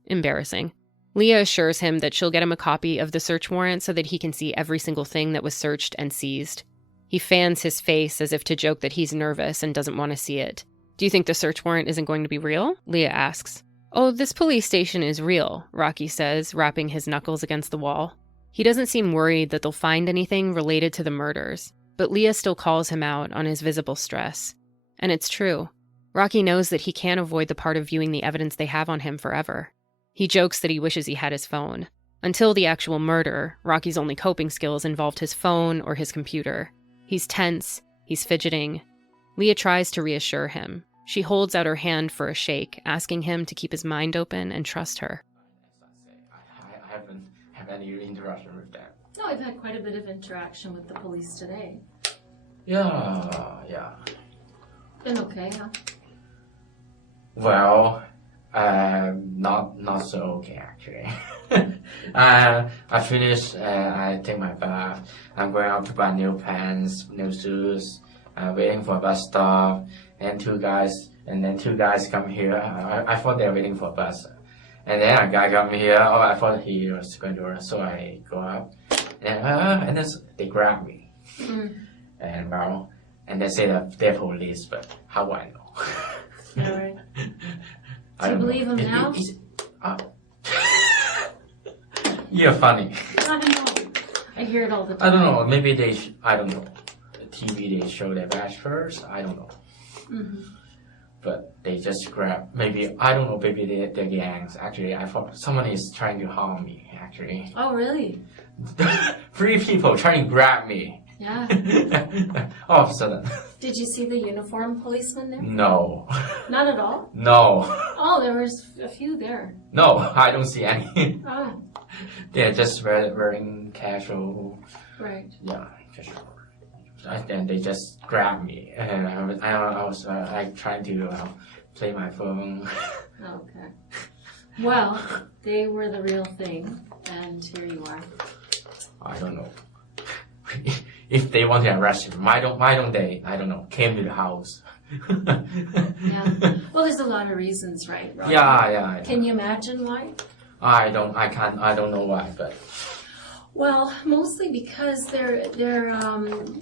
embarrassing. Leah assures him that she'll get him a copy of the search warrant so that he can see every single thing that was searched and seized. He fans his face as if to joke that he's nervous and doesn't want to see it. Do you think the search warrant isn't going to be real? Leah asks. Oh, this police station is real, Rocky says, rapping his knuckles against the wall. He doesn't seem worried that they'll find anything related to the murders, but Leah still calls him out on his visible stress. And it's true. Rocky knows that he can't avoid the part of viewing the evidence they have on him forever. He jokes that he wishes he had his phone. Until the actual murder, Rocky's only coping skills involved his phone or his computer. He's tense. He's fidgeting. Leah tries to reassure him. She holds out her hand for a shake, asking him to keep his mind open and trust her. I haven't had any interaction with them. No, I've had quite a bit of interaction with the police today. Yeah. Been okay, huh? Well, not so okay actually. I finished. I take my bath. I'm going out to buy new pants, new shoes. Waiting for a bus stop, and two guys come here. I thought they were waiting for a bus, and then a guy got me here. Oh, I thought he was going to run, so I go up, and then they grab me, and they say that they're police, but how would I know? All right. Do you believe them now? You're funny. I know. I hear it all the time. I don't know. Maybe I don't know. TV they show their badge first. I don't know. Mm-hmm. But they just grab. Maybe I don't know. Maybe they're gangs. Actually, I thought someone is trying to harm me. Actually. Oh really? 3 people trying to grab me. Yeah. All of a sudden. Did you see the uniformed policeman there? No. Not at all? No. Oh, there was a few there. No, I don't see any. Oh. They're just wearing casual. Right. Yeah, casual. And they just grabbed me, and I was trying to play my phone. Okay. Well, they were the real thing, and here you are. I don't know. If they want to arrest him, why don't they? I don't know. Came to the house. Yeah. Well, there's a lot of reasons, right? Rob? Yeah. Can you imagine why? I don't know why, but. Well, mostly because they're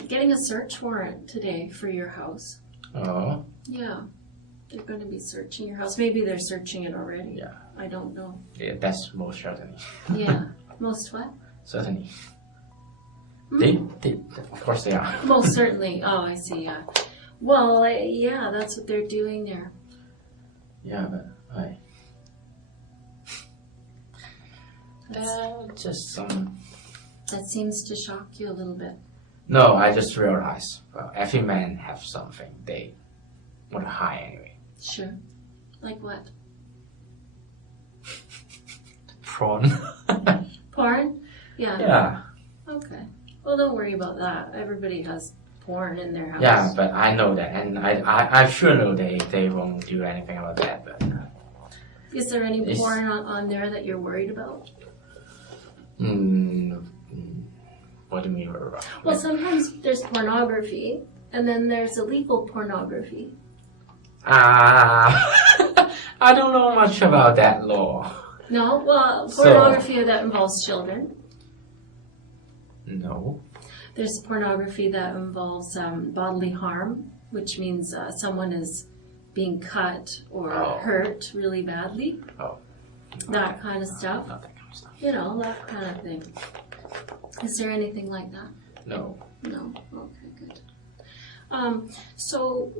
getting a search warrant today for your house. Oh. Yeah, they're going to be searching your house. Maybe they're searching it already. Yeah. I don't know. Yeah, that's most certainly. Yeah, most what? Certainly. Hmm? They of course they are. Most certainly. Oh, I see. Yeah. Well, yeah, that's what they're doing there. Yeah, but just some. That seems to shock you a little bit. No, I just realized. Well, every man have something they want to hide anyway. Sure. Like what? Prawn. Porn? Yeah. Yeah. Okay. Well, don't worry about that. Everybody has porn in their house. Yeah, but I know that, and I sure know they won't do anything about that. But is there any porn on there that you're worried about? What do you mean worried about? Well, sometimes there's pornography, and then there's illegal pornography. I don't know much about that law. No? Well, pornography that involves children. No. There's pornography that involves bodily harm. which means someone is being cut or hurt really badly. Oh. That kind of stuff. Not that kind of stuff. You know, that kind of thing. Is there anything like that? No. No. Okay, good. So,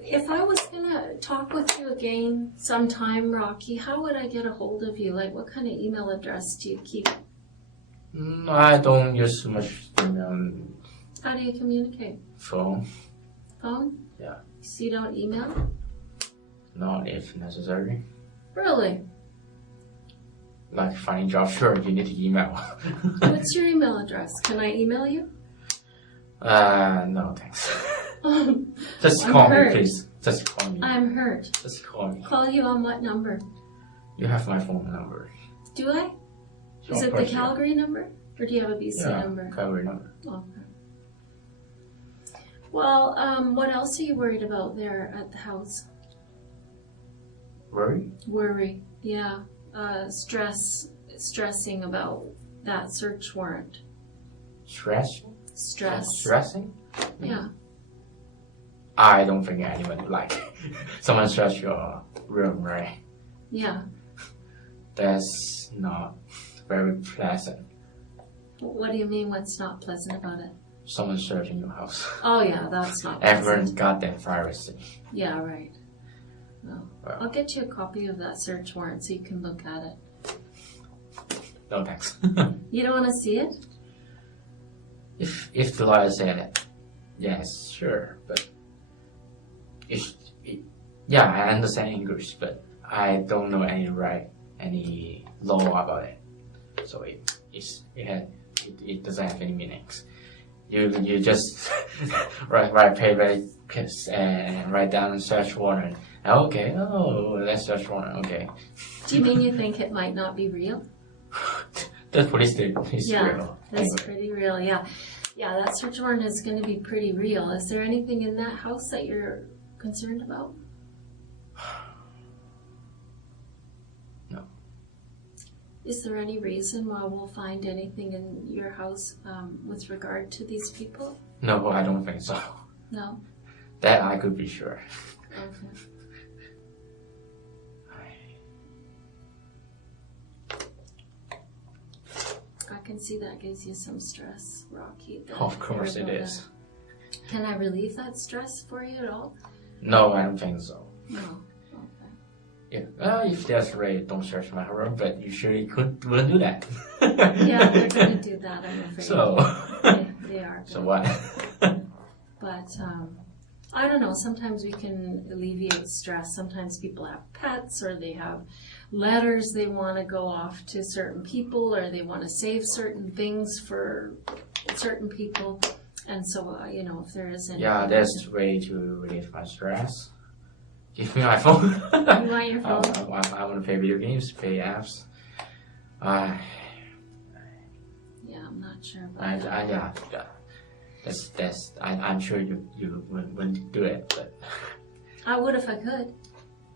if I was gonna talk with you again sometime, Rocky, how would I get a hold of you? Like, what kind of email address do you keep? I don't use much email. How do you communicate? Phone. Phone? Yeah. So you don't email? Not if necessary. Really? Like finding job, sure, you need to email. What's your email address? Can I email you? No thanks. Just I'm call me, hurt. please. Just call me. I'm hurt. Just call me. Call you on what number? You have my phone number. Do I? Sure, Is it of the course, yeah. Calgary number? Or do you have a BC number? Calgary number. Okay. Well, what else are you worried about there at the house? Worry? Worry, yeah. Stressing about that search warrant. Stress? Stress. Stressing? Yeah. I don't think anyone would like someone stress your room, right? Yeah. That's not very pleasant. What do you mean what's not pleasant about it? Someone searching your house. Oh yeah, that's not pleasant. Everyone's got their privacy. Yeah, right. No. Well. I'll get you a copy of that search warrant so you can look at it. No thanks. You don't want to see it? If the lawyer said it, yes, sure, but yeah, I understand English, but I don't know any law about it, so it doesn't have any meanings. You just write paper and write down search warrant. Okay, that's search warrant. Okay. Do you mean you think it might not be real? The police is Yeah, real. that's Anyway. pretty real. Yeah, that search warrant is going to be pretty real. Is there anything in that house that you're concerned about? No. Is there any reason why we'll find anything in your house with regard to these people? No, I don't think so. No? That I could be sure. Okay. I can see that gives you some stress, Rocky. Of course it is. Can I relieve that stress for you at all? No, I don't think so. No. Okay. Yeah. If there's raid, don't search my room, but you surely wouldn't do that. Yeah, they're going to do that, I'm afraid. So. They are. So what? But I don't know. Sometimes we can alleviate stress. Sometimes people have pets, or they have letters they want to go off to certain people, or they want to save certain things for certain people. And so, if there is any... Yeah, that's a way to relieve my stress. Give me my phone. You want your phone? I want to play video games, play apps. Yeah, I'm not sure about that. Yeah. I'm sure you wouldn't do it, but... I would if I could.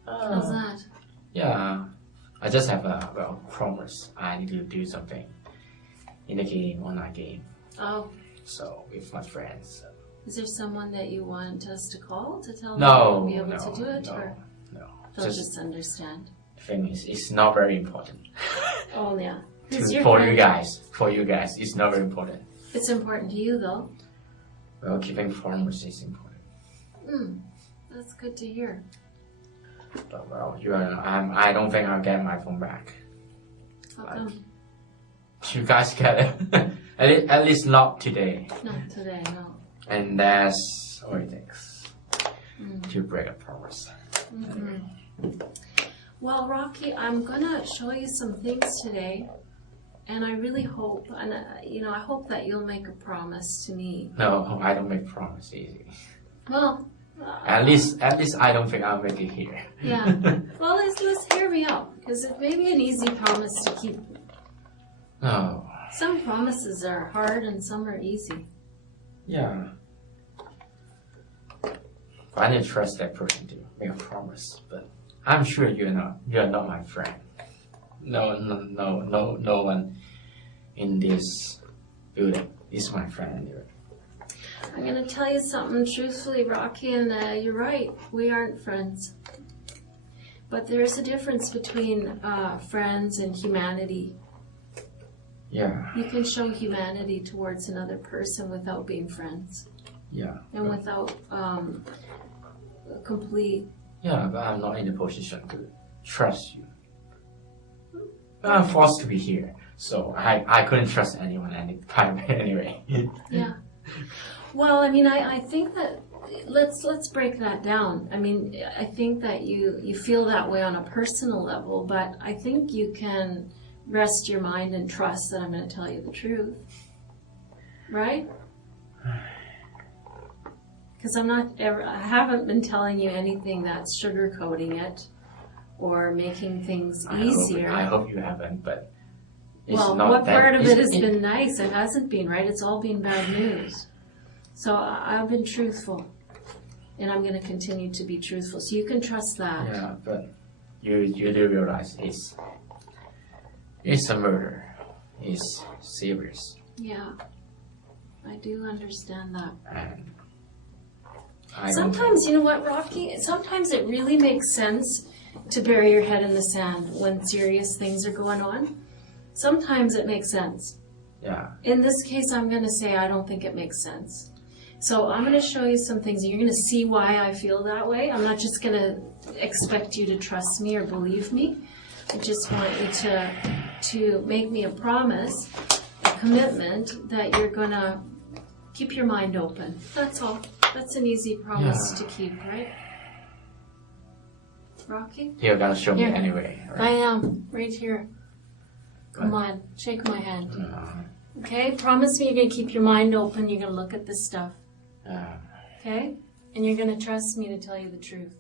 How's that? Yeah, I just have a promise. I need to do something in the game, online game. Oh. So with my friends. Is there someone that you want us to call to tell them No, to be able to do it? Or no. they'll just understand? The thing is, it's not very important. Oh, yeah. For you guys, it's not very important. It's important to you, though. Well, keeping promise is important. That's good to hear. But I don't think I'll get my phone back. How come? You guys get it. At least not today. Not today, no. And that's all it takes to break a promise. Well, Rocky, I'm gonna show you some things today, and I really hope, and I hope that you'll make a promise to me. No, I don't make promise easy. Well, At least I don't think I'll make it here. Yeah. Well, let's hear me out, because it may be an easy promise to keep. No. Some promises are hard and some are easy. Yeah. I didn't trust that person to make a promise, but I'm sure you're not my friend. No one in this building is my friend anyway. I'm going to tell you something truthfully, Rocky, and you're right. We aren't friends. But there's a difference between friends and humanity. Yeah. You can show humanity towards another person without being friends. Yeah. And without a complete... Yeah, but I'm not in a position to trust you. I'm forced to be here, so I couldn't trust anyone any time anyway. Yeah. Well, I mean, I think that let's break that down. I mean, I think that you feel that way on a personal level, but I think you can rest your mind and trust that I'm going to tell you the truth. Right? Because I haven't been telling you anything that's sugarcoating it or making things easier. I hope you haven't, but it's well, not what that, part of it has been nice? It hasn't been, right? It's all been bad news. So I've been truthful, and I'm going to continue to be truthful. So you can trust that. Yeah, but you do realize it's a murder. It's serious. Yeah, I do understand that. And sometimes, you know what, Rocky? Sometimes it really makes sense to bury your head in the sand when serious things are going on. Sometimes it makes sense. Yeah. In this case, I'm going to say I don't think it makes sense. So I'm going to show you some things. You're going to see why I feel that way. I'm not just going to expect you to trust me or believe me. I just want you to make me a promise, a commitment that you're going to keep your mind open. That's all. That's an easy promise to keep, right? Rocky? You're gonna show me Here. anyway, right? I am, right here. Come on, shake my hand. Okay? Promise me you're going to keep your mind open. You're going to look at this stuff. Okay? And you're going to trust me to tell you the truth.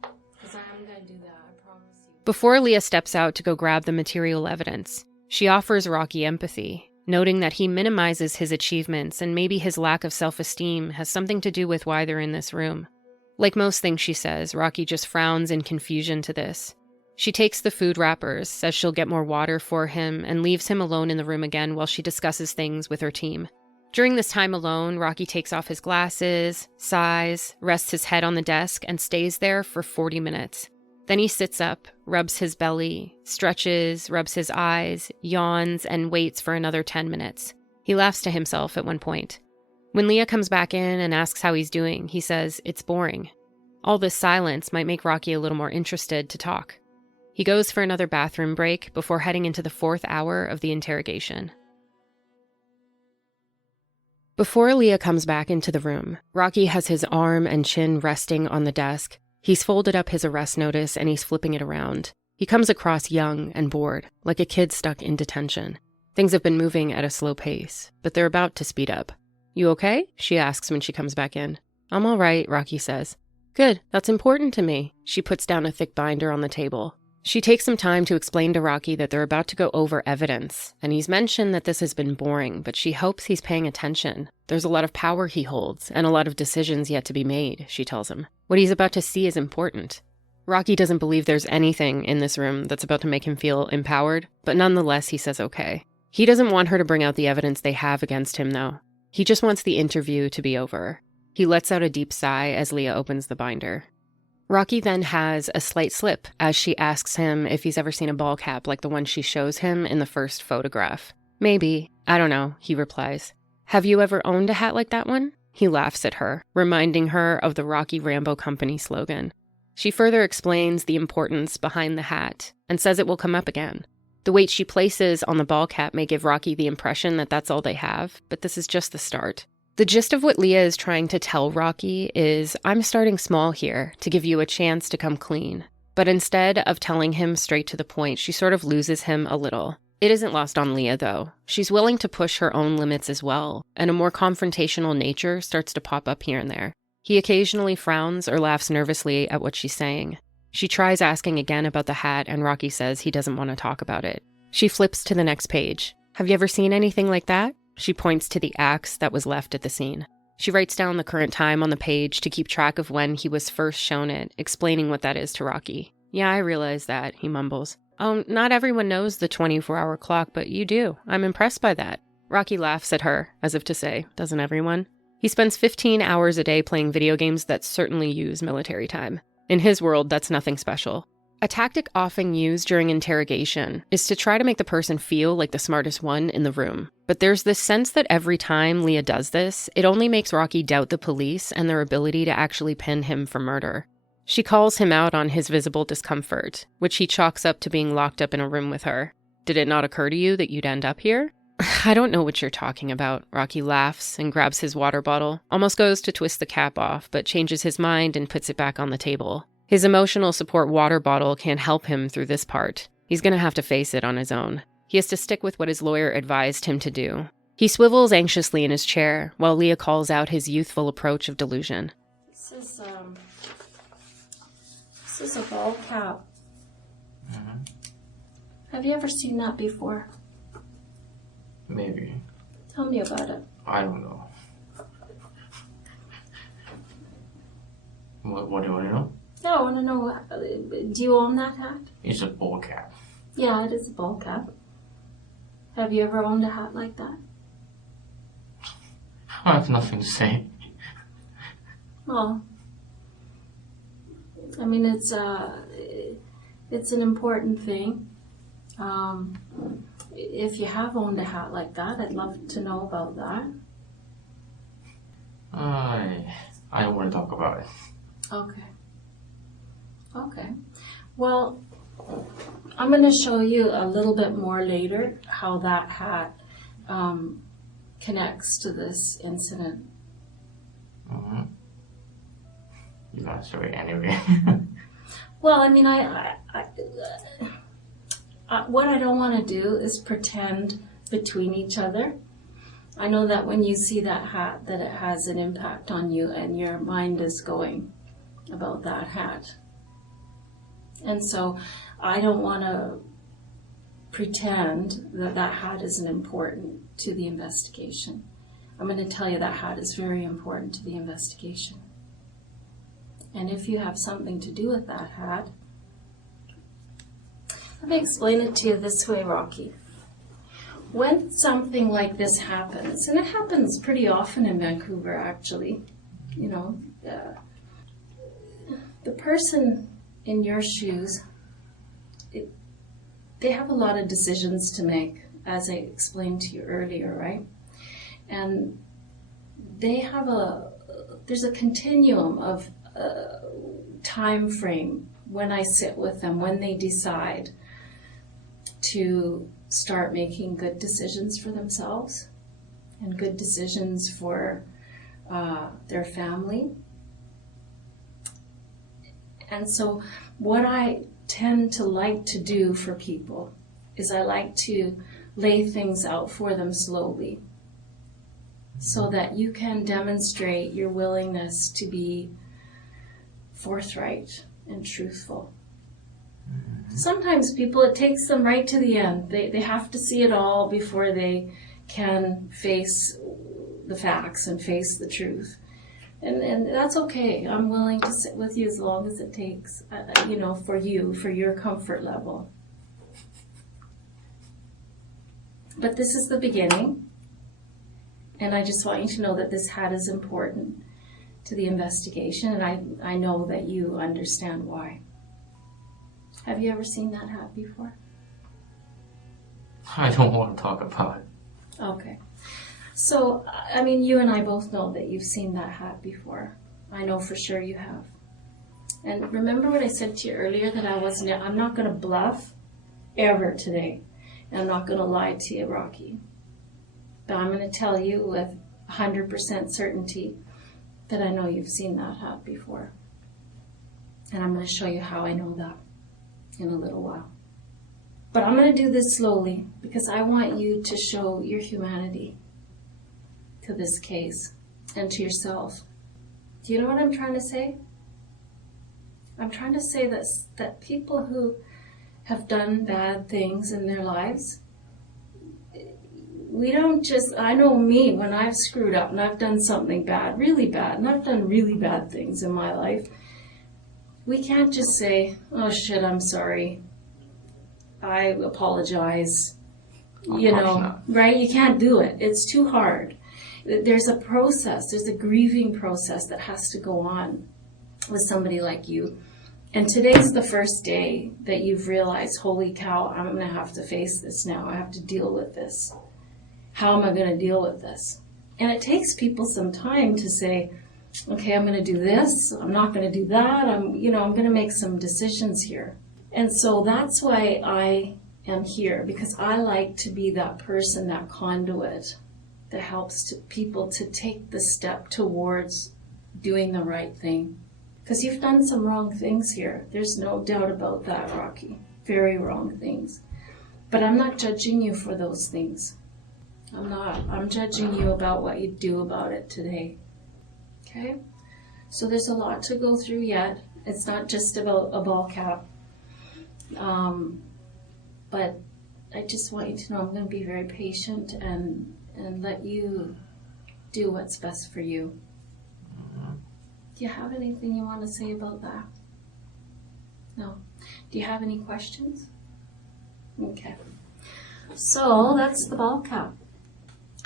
Because I'm going to do that, I promise you. Before Leah steps out to go grab the material evidence, she offers Rocky empathy, noting that he minimizes his achievements and maybe his lack of self-esteem has something to do with why they're in this room. Like most things she says, Rocky just frowns in confusion to this. She takes the food wrappers, says she'll get more water for him, and leaves him alone in the room again while she discusses things with her team. During this time alone, Rocky takes off his glasses, sighs, rests his head on the desk, and stays there for 40 minutes. Then he sits up, rubs his belly, stretches, rubs his eyes, yawns, and waits for another 10 minutes. He laughs to himself at one point. When Leah comes back in and asks how he's doing, he says it's boring. All this silence might make Rocky a little more interested to talk. He goes for another bathroom break before heading into the 4th hour of the interrogation. Before Leah comes back into the room, Rocky has his arm and chin resting on the desk. He's folded up his arrest notice and he's flipping it around. He comes across young and bored, like a kid stuck in detention. Things have been moving at a slow pace, but they're about to speed up. "You okay?" she asks when she comes back in. "I'm all right," Rocky says. "Good, that's important to me." She puts down a thick binder on the table. She takes some time to explain to Rocky that they're about to go over evidence, and he's mentioned that this has been boring, but she hopes he's paying attention. There's a lot of power he holds, and a lot of decisions yet to be made, she tells him. What he's about to see is important. Rocky doesn't believe there's anything in this room that's about to make him feel empowered, but nonetheless he says okay. He doesn't want her to bring out the evidence they have against him, though. He just wants the interview to be over. He lets out a deep sigh as Leah opens the binder. Rocky then has a slight slip as she asks him if he's ever seen a ball cap like the one she shows him in the first photograph. "Maybe. I don't know," he replies. "Have you ever owned a hat like that one?" He laughs at her, reminding her of the Rocky Rambo Company slogan. She further explains the importance behind the hat and says it will come up again. The weight she places on the ball cap may give Rocky the impression that that's all they have, but this is just the start. The gist of what Leah is trying to tell Rocky is, I'm starting small here to give you a chance to come clean. But instead of telling him straight to the point, she sort of loses him a little. It isn't lost on Leah, though. She's willing to push her own limits as well, and a more confrontational nature starts to pop up here and there. He occasionally frowns or laughs nervously at what she's saying. She tries asking again about the hat, and Rocky says he doesn't want to talk about it. She flips to the next page. "Have you ever seen anything like that?" She points to the axe that was left at the scene. She writes down the current time on the page to keep track of when he was first shown it, explaining what that is to Rocky. "Yeah, I realize that," he mumbles. "Oh, not everyone knows the 24-hour clock, but you do. I'm impressed by that." Rocky laughs at her, as if to say, "Doesn't everyone?" He spends 15 hours a day playing video games that certainly use military time. In his world, that's nothing special. A tactic often used during interrogation is to try to make the person feel like the smartest one in the room. But there's this sense that every time Leah does this, it only makes Rocky doubt the police and their ability to actually pin him for murder. She calls him out on his visible discomfort, which he chalks up to being locked up in a room with her. Did it not occur to you that you'd end up here? I don't know what you're talking about. Rocky laughs and grabs his water bottle, almost goes to twist the cap off, but changes his mind and puts it back on the table. His emotional support water bottle can't help him through this part. He's going to have to face it on his own. He has to stick with what his lawyer advised him to do. He swivels anxiously in his chair while Leah calls out his youthful approach of delusion. This is a ball cap. Mm-hmm. Have you ever seen that before? Maybe. Tell me about it. I don't know. What do you want to know? Yeah, I want to know, do you own that hat? It's a ball cap. Yeah, it is a ball cap. Have you ever owned a hat like that? I have nothing to say. Well, I mean, it's an important thing. If you have owned a hat like that, I'd love to know about that. I don't want to talk about it. Okay. Well, I'm going to show you a little bit more later how that hat connects to this incident. Mm-hmm. You gotta show it anyway. Well, I mean, what I don't want to do is pretend between each other. I know that when you see that hat, that it has an impact on you and your mind is going about that hat. And so I don't want to pretend that that hat isn't important to the investigation. I'm going to tell you that hat is very important to the investigation. And if you have something to do with that hat, let me explain it to you this way, Rocky. When something like this happens, and it happens pretty often in Vancouver, actually, you know, the person in your shoes, they have a lot of decisions to make, as I explained to you earlier, right? And there's a continuum of time frame when I sit with them, when they decide to start making good decisions for themselves and good decisions for their family. And so what I tend to like to do for people is I like to lay things out for them slowly so that you can demonstrate your willingness to be forthright and truthful. Sometimes people, it takes them right to the end. They have to see it all before they can face the facts and face the truth. And that's okay. I'm willing to sit with you as long as it takes, for you, for your comfort level. But this is the beginning. And I just want you to know that this hat is important to the investigation. And I know that you understand why. Have you ever seen that hat before? I don't want to talk about it. Okay. So, I mean, you and I both know that you've seen that hat before. I know for sure you have. And remember what I said to you earlier, that I'm not going to bluff ever today. And I'm not going to lie to you, Rocky. But I'm going to tell you with 100% certainty that I know you've seen that hat before. And I'm going to show you how I know that in a little while. But I'm going to do this slowly because I want you to show your humanity to this case and to yourself. Do you know what I'm trying to say? I'm trying to say that people who have done bad things in their lives, we don't just, I know me, when I've screwed up and I've done something bad, really bad, and I've done really bad things in my life, we can't just say, oh shit, I'm sorry, I apologize, right? You can't do it. It's too hard. There's a process, there's a grieving process that has to go on with somebody like you. And today's the first day that you've realized, holy cow, I'm going to have to face this now. I have to deal with this. How am I going to deal with this? And it takes people some time to say, okay, I'm going to do this. I'm not going to do that. I'm going to make some decisions here. And so that's why I am here, because I like to be that person, that conduit that helps people to take the step towards doing the right thing. Because you've done some wrong things here. There's no doubt about that, Rocky. Very wrong things. But I'm not judging you for those things. I'm not. I'm judging you about what you do about it today. Okay? So there's a lot to go through yet. It's not just about a ball cap. But I just want you to know I'm going to be very patient and let you do what's best for you. Do you have anything you want to say about that? No. Do you have any questions? Okay. So that's the ball cap.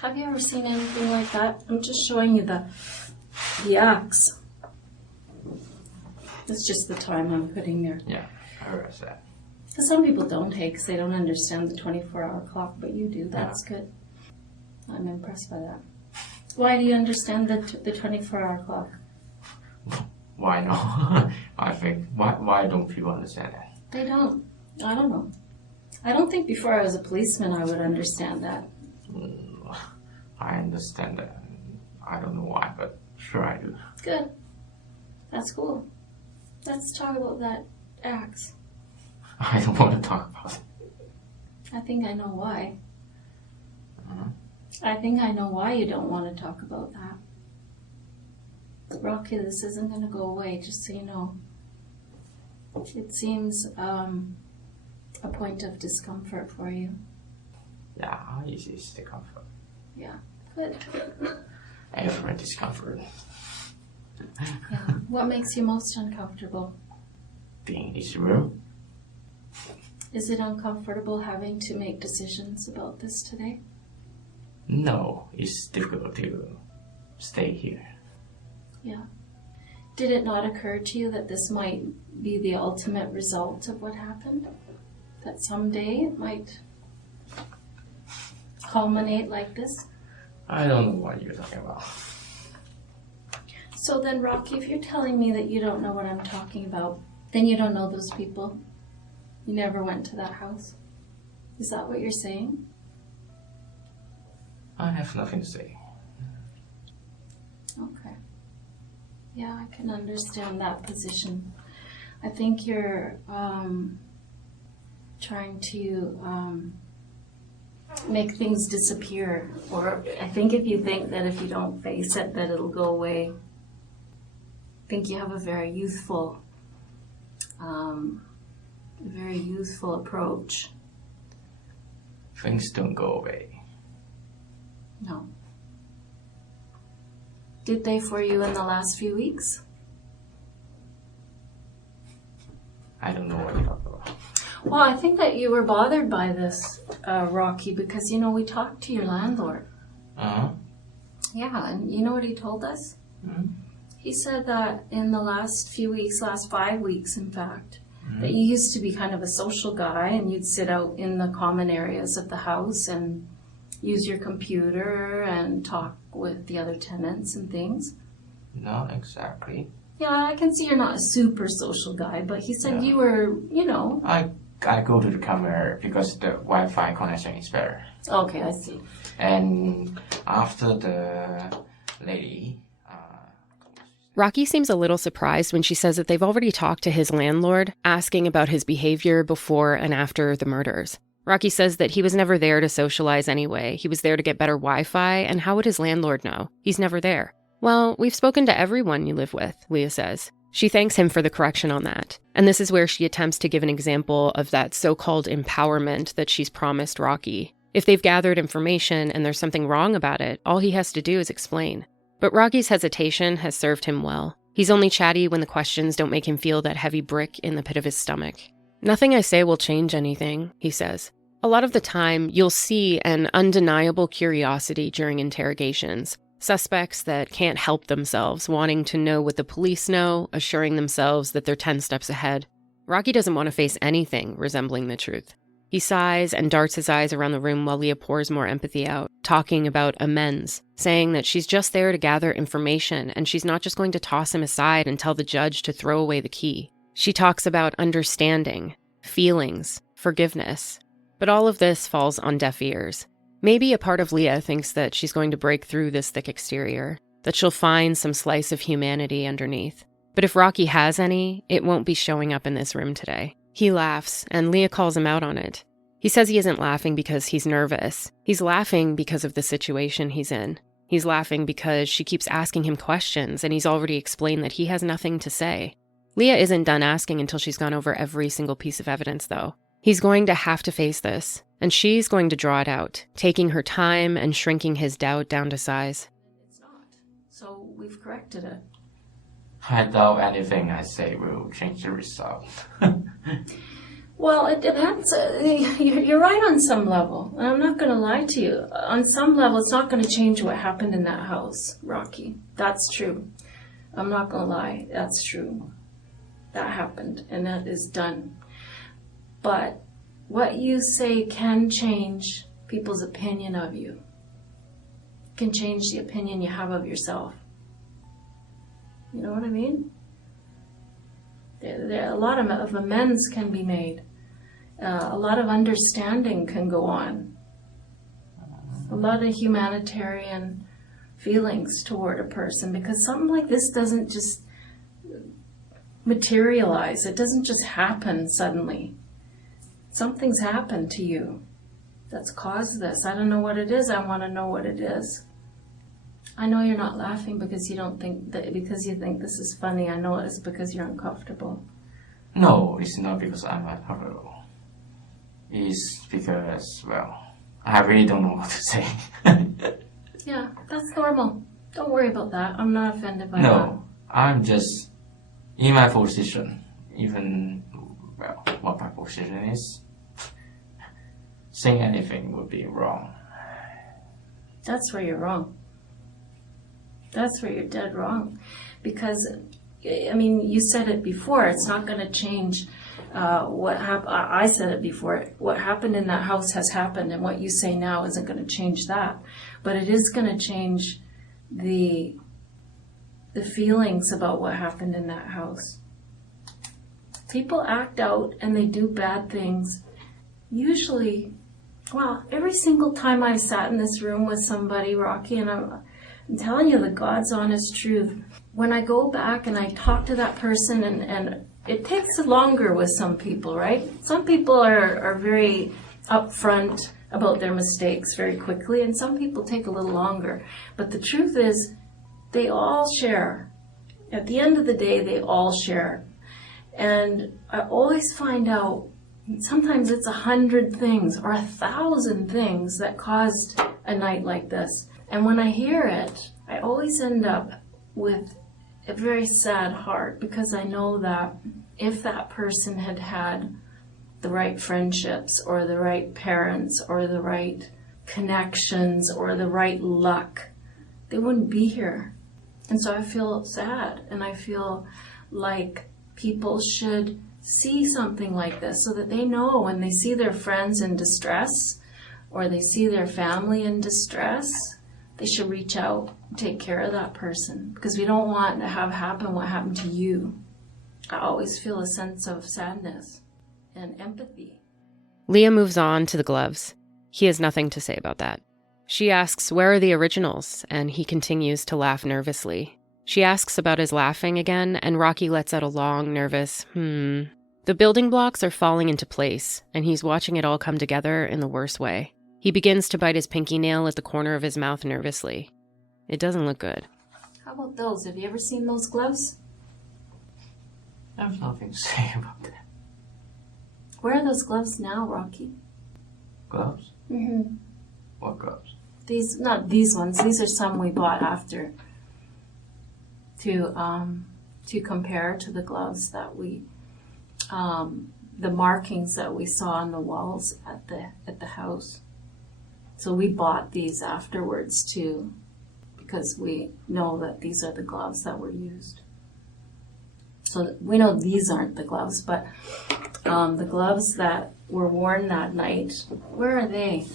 Have you ever seen anything like that? I'm just showing you the axe. It's just the time I'm putting there. Yeah, I heard that. Because some people don't take, because they don't understand the 24-hour clock, but you do. That's good. I'm impressed by that. Why do you understand the 24-hour clock? Why not? I think, why don't people understand that? They don't. I don't know. I don't think before I was a policeman I would understand that. I understand that. I don't know why, but sure I do. Good. That's cool. Let's talk about that axe. I don't want to talk about it. I think I know why. Uh-huh. I think I know why you don't want to talk about that. Rocky, this isn't going to go away, just so you know. It seems a point of discomfort for you. Yeah, it's discomfort. Yeah, good. Every discomfort. Yeah. What makes you most uncomfortable? Being in this room. Is it uncomfortable having to make decisions about this today? No, it's difficult to stay here. Yeah. Did it not occur to you that this might be the ultimate result of what happened? That someday it might culminate like this? I don't know what you're talking about. So then, Rocky, if you're telling me that you don't know what I'm talking about, then you don't know those people. You never went to that house. Is that what you're saying? I have nothing to say. Okay. Yeah, I can understand that position. I think you're trying to make things disappear. Or I think if you think that if you don't face it, that it'll go away. I think you have a very youthful approach. Things don't go away. No. Did they for you in the last few weeks? I don't know what you're talking about. Well, I think that you were bothered by this, Rocky, because, we talked to your landlord. Uh-huh. Yeah, and you know what he told us? Mm-hmm. He said that in the last few weeks, last 5 weeks, in fact, Mm-hmm. that you used to be kind of a social guy and you'd sit out in the common areas of the house and use your computer and talk with the other tenants and things. Not exactly. Yeah, I can see you're not a super social guy, but he said you were, I go to the common area because the Wi-Fi connection is better. Okay, I see. And after the lady... Rocky seems a little surprised when she says that they've already talked to his landlord, asking about his behavior before and after the murders. Rocky says that he was never there to socialize anyway. He was there to get better Wi-Fi, and how would his landlord know? He's never there. Well, we've spoken to everyone you live with, Leah says. She thanks him for the correction on that. And this is where she attempts to give an example of that so-called empowerment that she's promised Rocky. If they've gathered information and there's something wrong about it, all he has to do is explain. But Rocky's hesitation has served him well. He's only chatty when the questions don't make him feel that heavy brick in the pit of his stomach. Nothing I say will change anything, he says. A lot of the time, you'll see an undeniable curiosity during interrogations. Suspects that can't help themselves, wanting to know what the police know, assuring themselves that they're 10 steps ahead. Rocky doesn't want to face anything resembling the truth. He sighs and darts his eyes around the room while Leah pours more empathy out, talking about amends, saying that she's just there to gather information and she's not just going to toss him aside and tell the judge to throw away the key. She talks about understanding, feelings, forgiveness. But all of this falls on deaf ears. Maybe a part of Leah thinks that she's going to break through this thick exterior, that she'll find some slice of humanity underneath. But if Rocky has any, it won't be showing up in this room today. He laughs, and Leah calls him out on it. He says he isn't laughing because he's nervous. He's laughing because of the situation he's in. He's laughing because she keeps asking him questions, and he's already explained that he has nothing to say. Leah isn't done asking until she's gone over every single piece of evidence, though. He's going to have to face this, and she's going to draw it out, taking her time and shrinking his doubt down to size. It's not. So we've corrected it. I doubt anything I say will change the result. Well, it depends. You're right on some level. And I'm not going to lie to you. On some level, it's not going to change what happened in that house, Rocky. That's true. I'm not going to lie. That's true. That happened, and that is done. But what you say can change people's opinion of you. It can change the opinion you have of yourself. You know what I mean? A lot of amends can be made. A lot of understanding can go on. A lot of humanitarian feelings toward a person, because something like this doesn't just materialize. It doesn't just happen suddenly. Something's happened to you that's caused this. I don't know what it is. I want to know what it is. I know you're not laughing because you think this is funny. I know it's because you're uncomfortable. No, it's not because I'm uncomfortable. It's because, well, I really don't know what to say. Yeah, that's normal. Don't worry about that. I'm not offended by that. No, I'm just in my position. Even, well, what my position is, saying anything would be wrong. That's where you're wrong. That's where you're dead wrong. Because, I mean, you said it before, it's not going to change what happened. I said it before. What happened in that house has happened, and what you say now isn't going to change that. But it is going to change the feelings about what happened in that house. People act out and they do bad things. Usually, well, every single time I've sat in this room with somebody, Rocky, and I'm telling you the God's honest truth, when I go back and I talk to that person, and it takes longer with some people, right? Some people are very upfront about their mistakes very quickly, and some people take a little longer. But the truth is, they all share. At the end of the day, they all share. And I always find out, sometimes it's 100 things or 1,000 things that caused a night like this. And when I hear it, I always end up with a very sad heart, because I know that if that person had had the right friendships or the right parents or the right connections or the right luck, they wouldn't be here. And so I feel sad, and I feel like people should see something like this so that they know when they see their friends in distress or they see their family in distress, they should reach out and take care of that person, because we don't want to have happen what happened to you. I always feel a sense of sadness and empathy. Leah moves on to the gloves. He has nothing to say about that. She asks, where are the originals? And he continues to laugh nervously. She asks about his laughing again, and Rocky lets out a long, nervous, The building blocks are falling into place, and he's watching it all come together in the worst way. He begins to bite his pinky nail at the corner of his mouth nervously. It doesn't look good. How about those? Have you ever seen those gloves? I have nothing to say about that. Where are those gloves now, Rocky? Gloves? Mm-hmm. What gloves? These, not these ones. These are some we bought after to compare to the gloves that we, the markings that we saw on the walls at the house. So we bought these afterwards too. because we know that these are the gloves that were used. So we know these aren't the gloves, but the gloves that were worn that night, where are they?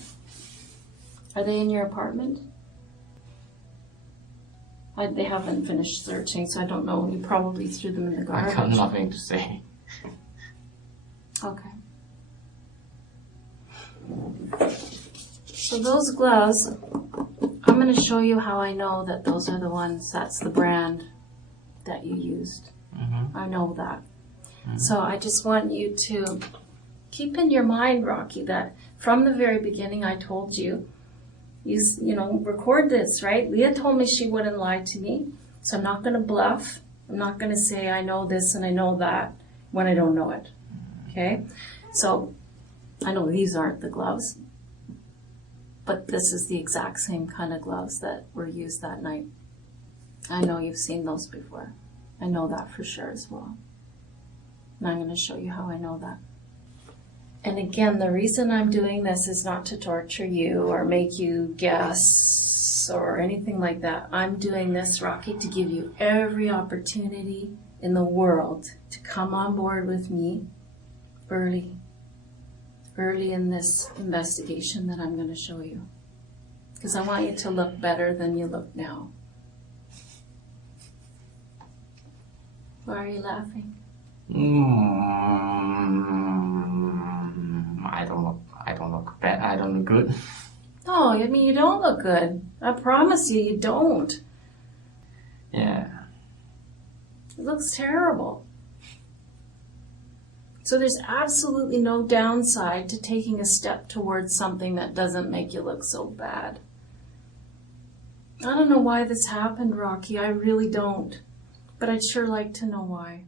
Are they in your apartment? They haven't finished searching, so I don't know. You probably threw them in the garbage. I got nothing to say. Okay. So those gloves, I'm going to show you how I know that those are the ones, that's the brand that you used. Mm-hmm. I know that. Mm-hmm. So I just want you to keep in your mind, Rocky, that from the very beginning I told you, you know, record this, right? Leah told me she wouldn't lie to me, so I'm not going to bluff. I'm not going to say I know this and I know that when I don't know it. Okay? So I know these aren't the gloves, but this is the exact same kind of gloves that were used that night. I know you've seen those before. I know that for sure as well. And I'm going to show you how I know that. And again, the reason I'm doing this is not to torture you or make you guess or anything like that. I'm doing this, Rocky, to give you every opportunity in the world to come on board with me early in this investigation that I'm going to show you. Because I want you to look better than you look now. Why are you laughing? I don't look bad. I don't look good. No, I mean, you don't look good. I promise you, you don't. Yeah. It looks terrible. So there's absolutely no downside to taking a step towards something that doesn't make you look so bad. I don't know why this happened, Rocky. I really don't. But I'd sure like to know why.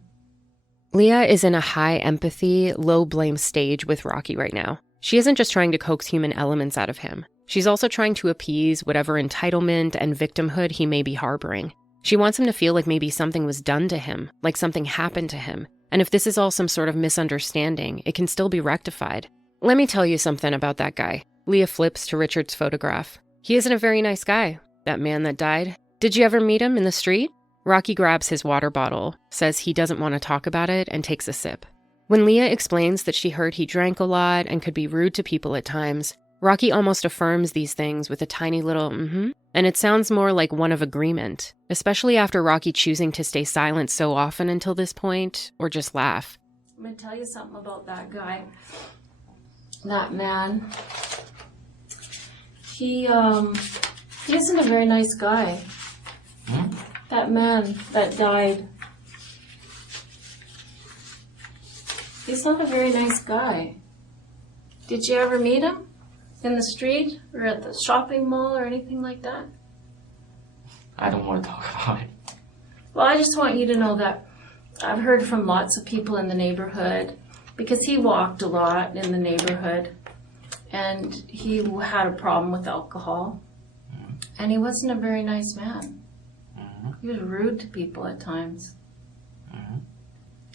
Leah is in a high empathy, low blame stage with Rocky right now. She isn't just trying to coax human elements out of him. She's also trying to appease whatever entitlement and victimhood he may be harboring. She wants him to feel like maybe something was done to him, like something happened to him. And if this is all some sort of misunderstanding, it can still be rectified. Let me tell you something about that guy. Leah flips to Richard's photograph. He isn't a very nice guy, that man that died. Did you ever meet him in the street? Rocky grabs his water bottle, says he doesn't want to talk about it, and takes a sip. When Leah explains that she heard he drank a lot and could be rude to people at times, Rocky almost affirms these things with a tiny little and it sounds more like one of agreement, especially after Rocky choosing to stay silent so often until this point, or just laugh. I'm going to tell you something about that guy. That man. He isn't a very nice guy. That man that died. He's not a very nice guy. Did you ever meet him? In the street? Or at the shopping mall or anything like that? I don't want to talk about it. Well, I just want you to know that I've heard from lots of people in the neighborhood, because he walked a lot in the neighborhood, and he had a problem with alcohol, and he wasn't a very nice man. He was rude to people at times.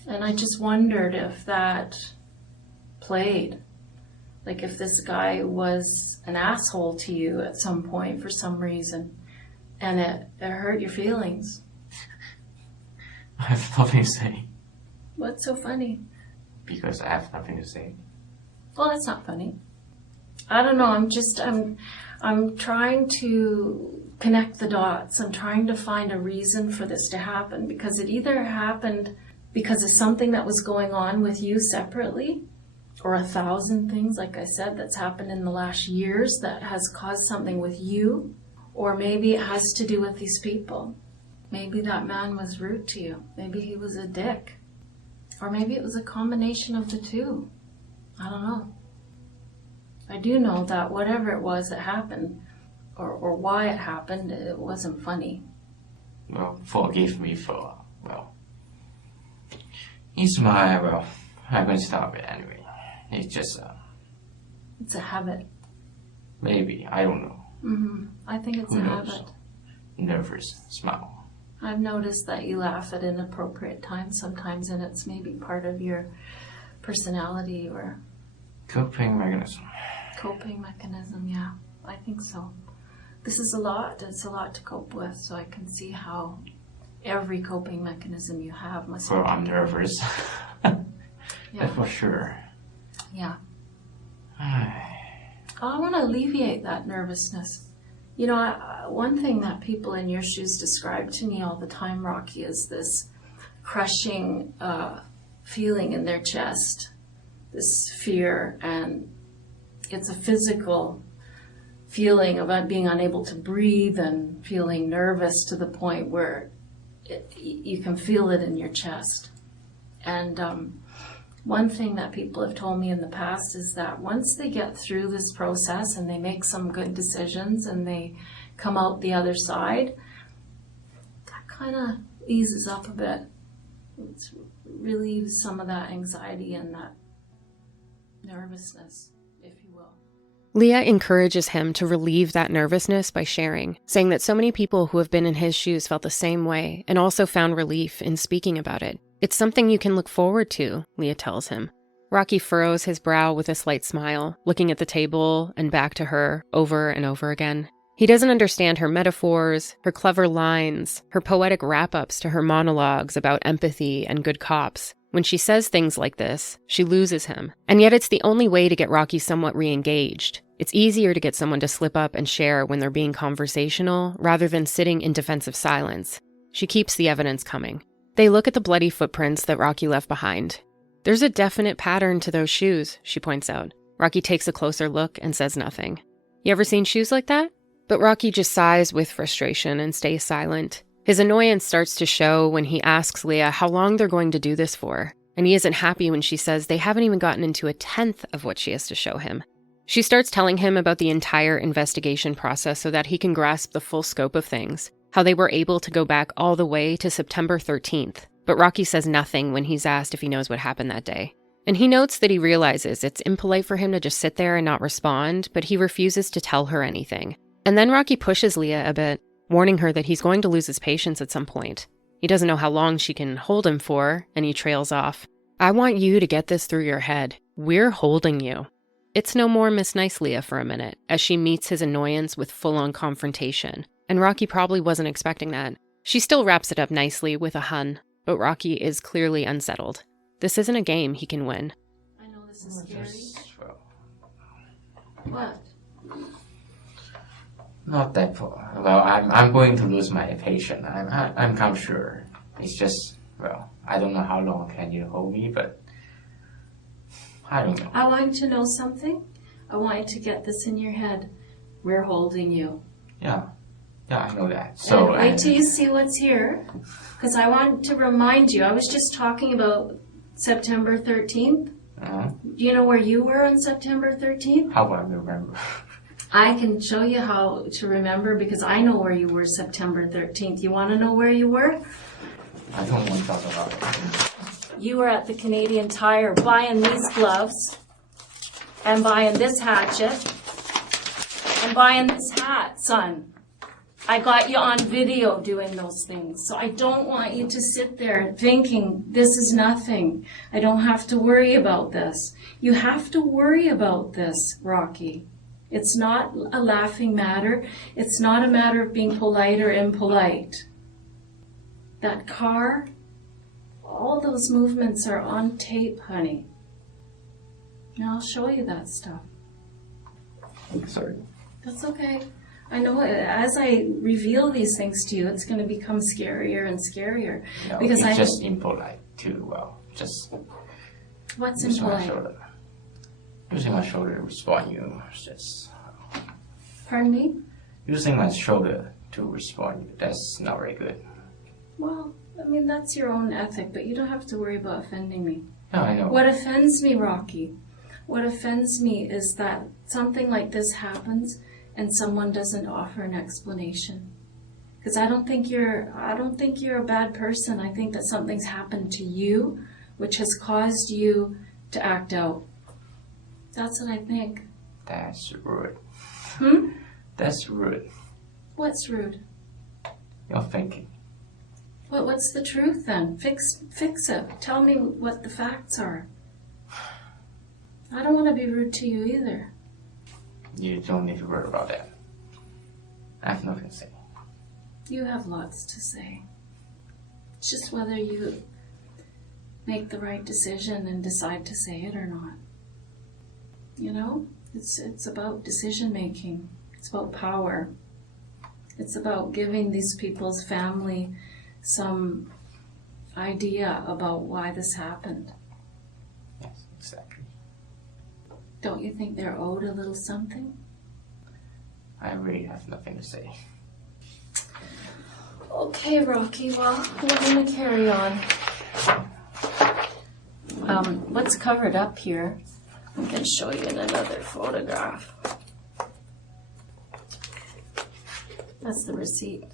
And I just wondered if that played. Like if this guy was an asshole to you at some point for some reason, and it hurt your feelings. I have nothing to say. What's so funny? Because I have nothing to say. Well, that's not funny. I don't know, I'm trying to connect the dots. I'm trying to find a reason for this to happen, because it either happened because of something that was going on with you separately, or 1,000 things, like I said, that's happened in the last years that has caused something with you, or maybe it has to do with these people. Maybe that man was rude to you. Maybe he was a dick. Or maybe it was a combination of the two. I don't know. I do know that whatever it was that happened, or why it happened, it wasn't funny. Well, forgive me for, it's my, I'm going to stop it anyway. It's just It's a habit. Maybe, I don't know. I think it's Who a knows? habit. Nervous smile. I've noticed that you laugh at inappropriate times sometimes, and it's maybe part of your personality or Coping mechanism. coping mechanism, yeah. I think so. this is a lot. It's a lot to cope with, so I can see how every coping mechanism you have must Well, I'm nervous. Yeah. For sure. Yeah. I want to alleviate that nervousness. You know, one thing that people in your shoes describe to me all the time, Rocky, is this crushing feeling in their chest, this fear, and it's a physical feeling of being unable to breathe and feeling nervous to the point where you can feel it in your chest. And one thing that people have told me in the past is that once they get through this process and they make some good decisions and they come out the other side, that kind of eases up a bit. It relieves some of that anxiety and that nervousness, if you will. Leah encourages him to relieve that nervousness by sharing, saying that so many people who have been in his shoes felt the same way and also found relief in speaking about it. It's something you can look forward to, Leah tells him. Rocky furrows his brow with a slight smile, looking at the table and back to her over and over again. He doesn't understand her metaphors, her clever lines, her poetic wrap-ups to her monologues about empathy and good cops. When she says things like this, she loses him. And yet it's the only way to get Rocky somewhat re-engaged. It's easier to get someone to slip up and share when they're being conversational, rather than sitting in defensive silence. She keeps the evidence coming. They look at the bloody footprints that Rocky left behind. There's a definite pattern to those shoes, she points out. Rocky takes a closer look and says nothing. You ever seen shoes like that? But Rocky just sighs with frustration and stays silent. His annoyance starts to show when he asks Leah how long they're going to do this for, and he isn't happy when she says they haven't even gotten into a tenth of what she has to show him. She starts telling him about the entire investigation process so that he can grasp the full scope of things, how they were able to go back all the way to September 13th, but Rocky says nothing when he's asked if he knows what happened that day. And he notes that he realizes it's impolite for him to just sit there and not respond, but he refuses to tell her anything. And then Rocky pushes Leah a bit, warning her that he's going to lose his patience at some point. He doesn't know how long she can hold him for, and he trails off. I want you to get this through your head. We're holding you. It's no more Miss Nice Leah for a minute, as she meets his annoyance with full-on confrontation. And Rocky probably wasn't expecting that. She still wraps it up nicely with a hun, but Rocky is clearly unsettled. This isn't a game he can win. I know this is scary. What? Not that far. Well, I'm going to lose my patience. I'm kind of sure. It's just, well, I don't know how long can you hold me, but I don't know. I want you to know something. I want you to get this in your head. We're holding you. Yeah, I know that. So and wait till you see what's here, because I want to remind you. I was just talking about September 13th. Uh-huh. Do you know where you were on September 13th? How will I remember? I can show you how to remember because I know where you were September 13th. You want to know where you were? I don't want to talk about it. You were at the Canadian Tire buying these gloves and buying this hatchet and buying this hat, son. I got you on video doing those things. So I don't want you to sit there thinking this is nothing. I don't have to worry about this. You have to worry about this, Rocky. It's not a laughing matter. It's not a matter of being polite or impolite. That car, all those movements are on tape, honey. Now I'll show you that stuff. Sorry. That's okay. I know as I reveal these things to you, it's going to become scarier and scarier. No, because it's just impolite too. Well, just what's using my impolite? shoulder. Using my shoulder to respond you. Just Pardon me? using my shoulder to respond you. That's not very good. Well, I mean, that's your own ethic, but you don't have to worry about offending me. No, I know. What offends me, Rocky, what offends me is that something like this happens and someone doesn't offer an explanation. Because I don't think you're a bad person. I think that something's happened to you which has caused you to act out. That's what I think. That's rude. Hmm? That's rude. What's rude? You're thinking. What's the truth then? Fix it. Tell me what the facts are. I don't want to be rude to you either. You don't need to worry about that. I have nothing to say. You have lots to say. It's just whether you make the right decision and decide to say it or not. You know, it's about decision making. It's about power. It's about giving these people's family some idea about why this happened. Yes, exactly. Don't you think they're owed a little something? I really have nothing to say. Okay, Rocky, well, we're going to carry on. What's covered up here, I can show you in another photograph. That's the receipt.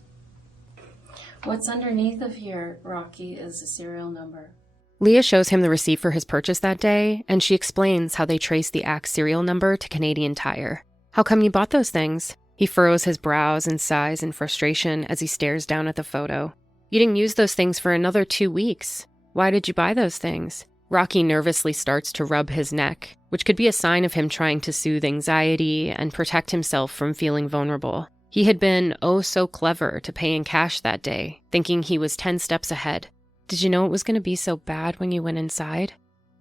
What's underneath of here, Rocky, is a serial number. Leah shows him the receipt for his purchase that day, and she explains how they traced the Axe serial number to Canadian Tire. How come you bought those things? He furrows his brows and sighs in frustration as he stares down at the photo. You didn't use those things for another 2 weeks. Why did you buy those things? Rocky nervously starts to rub his neck, which could be a sign of him trying to soothe anxiety and protect himself from feeling vulnerable. He had been oh so clever to pay in cash that day, thinking he was 10 steps ahead. Did you know it was going to be so bad when you went inside?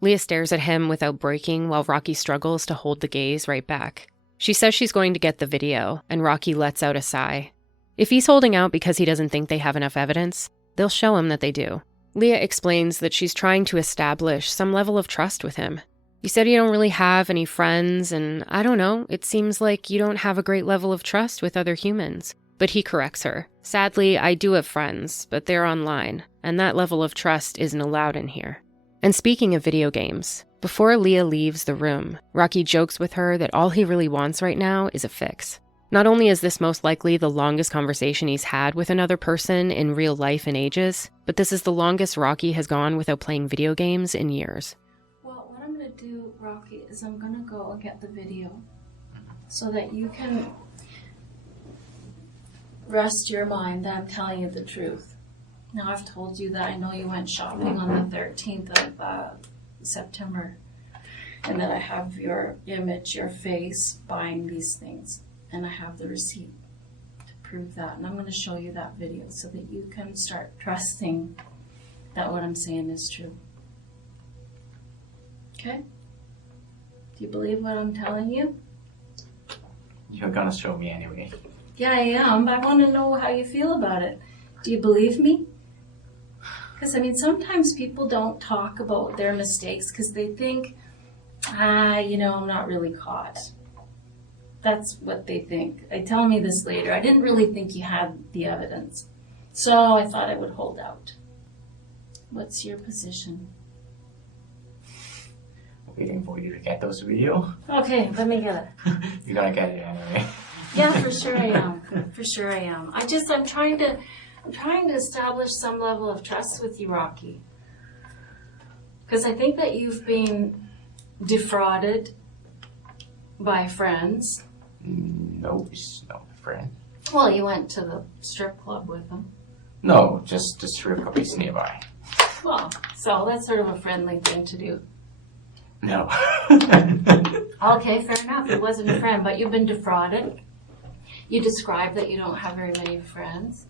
Leah stares at him without breaking while Rocky struggles to hold the gaze right back. She says she's going to get the video, and Rocky lets out a sigh. If he's holding out because he doesn't think they have enough evidence, they'll show him that they do. Leah explains that she's trying to establish some level of trust with him. You said you don't really have any friends, and I don't know, it seems like you don't have a great level of trust with other humans. But he corrects her. Sadly, I do have friends, but they're online, and that level of trust isn't allowed in here. And speaking of video games, before Leah leaves the room, Rocky jokes with her that all he really wants right now is a fix. Not only is this most likely the longest conversation he's had with another person in real life in ages, but this is the longest Rocky has gone without playing video games in years. Well, what I'm going to do, Rocky, is I'm going to go and get the video so that you can rest your mind that I'm telling you the truth. Now, I've told you that I know you went shopping on the 13th of September, and that I have your image, your face, buying these things, and I have the receipt to prove that. And I'm going to show you that video so that you can start trusting that what I'm saying is true. Okay? Do you believe what I'm telling you? You're gonna show me anyway. Yeah, I am, but I want to know how you feel about it. Do you believe me? Because, I mean, sometimes people don't talk about their mistakes because they think, I'm not really caught. That's what they think. They tell me this later. I didn't really think you had the evidence, so I thought I would hold out. What's your position? Waiting for you to get those video. Okay, let me get it. You're gonna get it anyway. Yeah, for sure I am. For sure I am. I'm trying to establish some level of trust with you, Rocky. Because I think that you've been defrauded by friends. No, it's not a friend. Well, you went to the strip club with them. No, just the strip club is nearby. Well, so that's sort of a friendly thing to do. No. Okay, fair enough. It wasn't a friend, but you've been defrauded. You described that you don't have very many friends.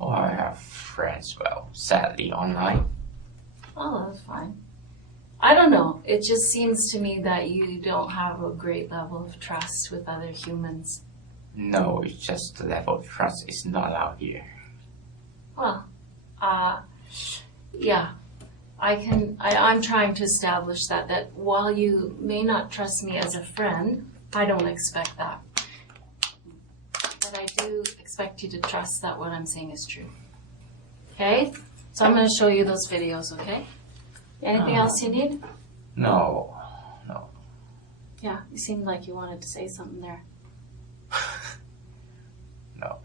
Oh, I have friends, well, sadly, online. Oh, that's fine. I don't know. It just seems to me that you don't have a great level of trust with other humans. No, it's just the level of trust is not out here. Well, yeah. I'm trying to establish that while you may not trust me as a friend, I don't expect that. But I do expect you to trust that what I'm saying is true. Okay? So I'm going to show you those videos, okay? Anything else you need? No. Yeah, you seemed like you wanted to say something there. No.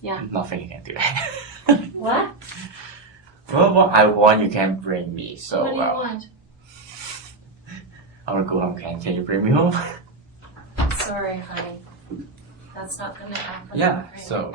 Yeah. Nothing you can do. What? Well, what I want you can bring me, so What do you want? I want to go home. Can you bring me home? Sorry, honey. That's not going to happen. Yeah, right? so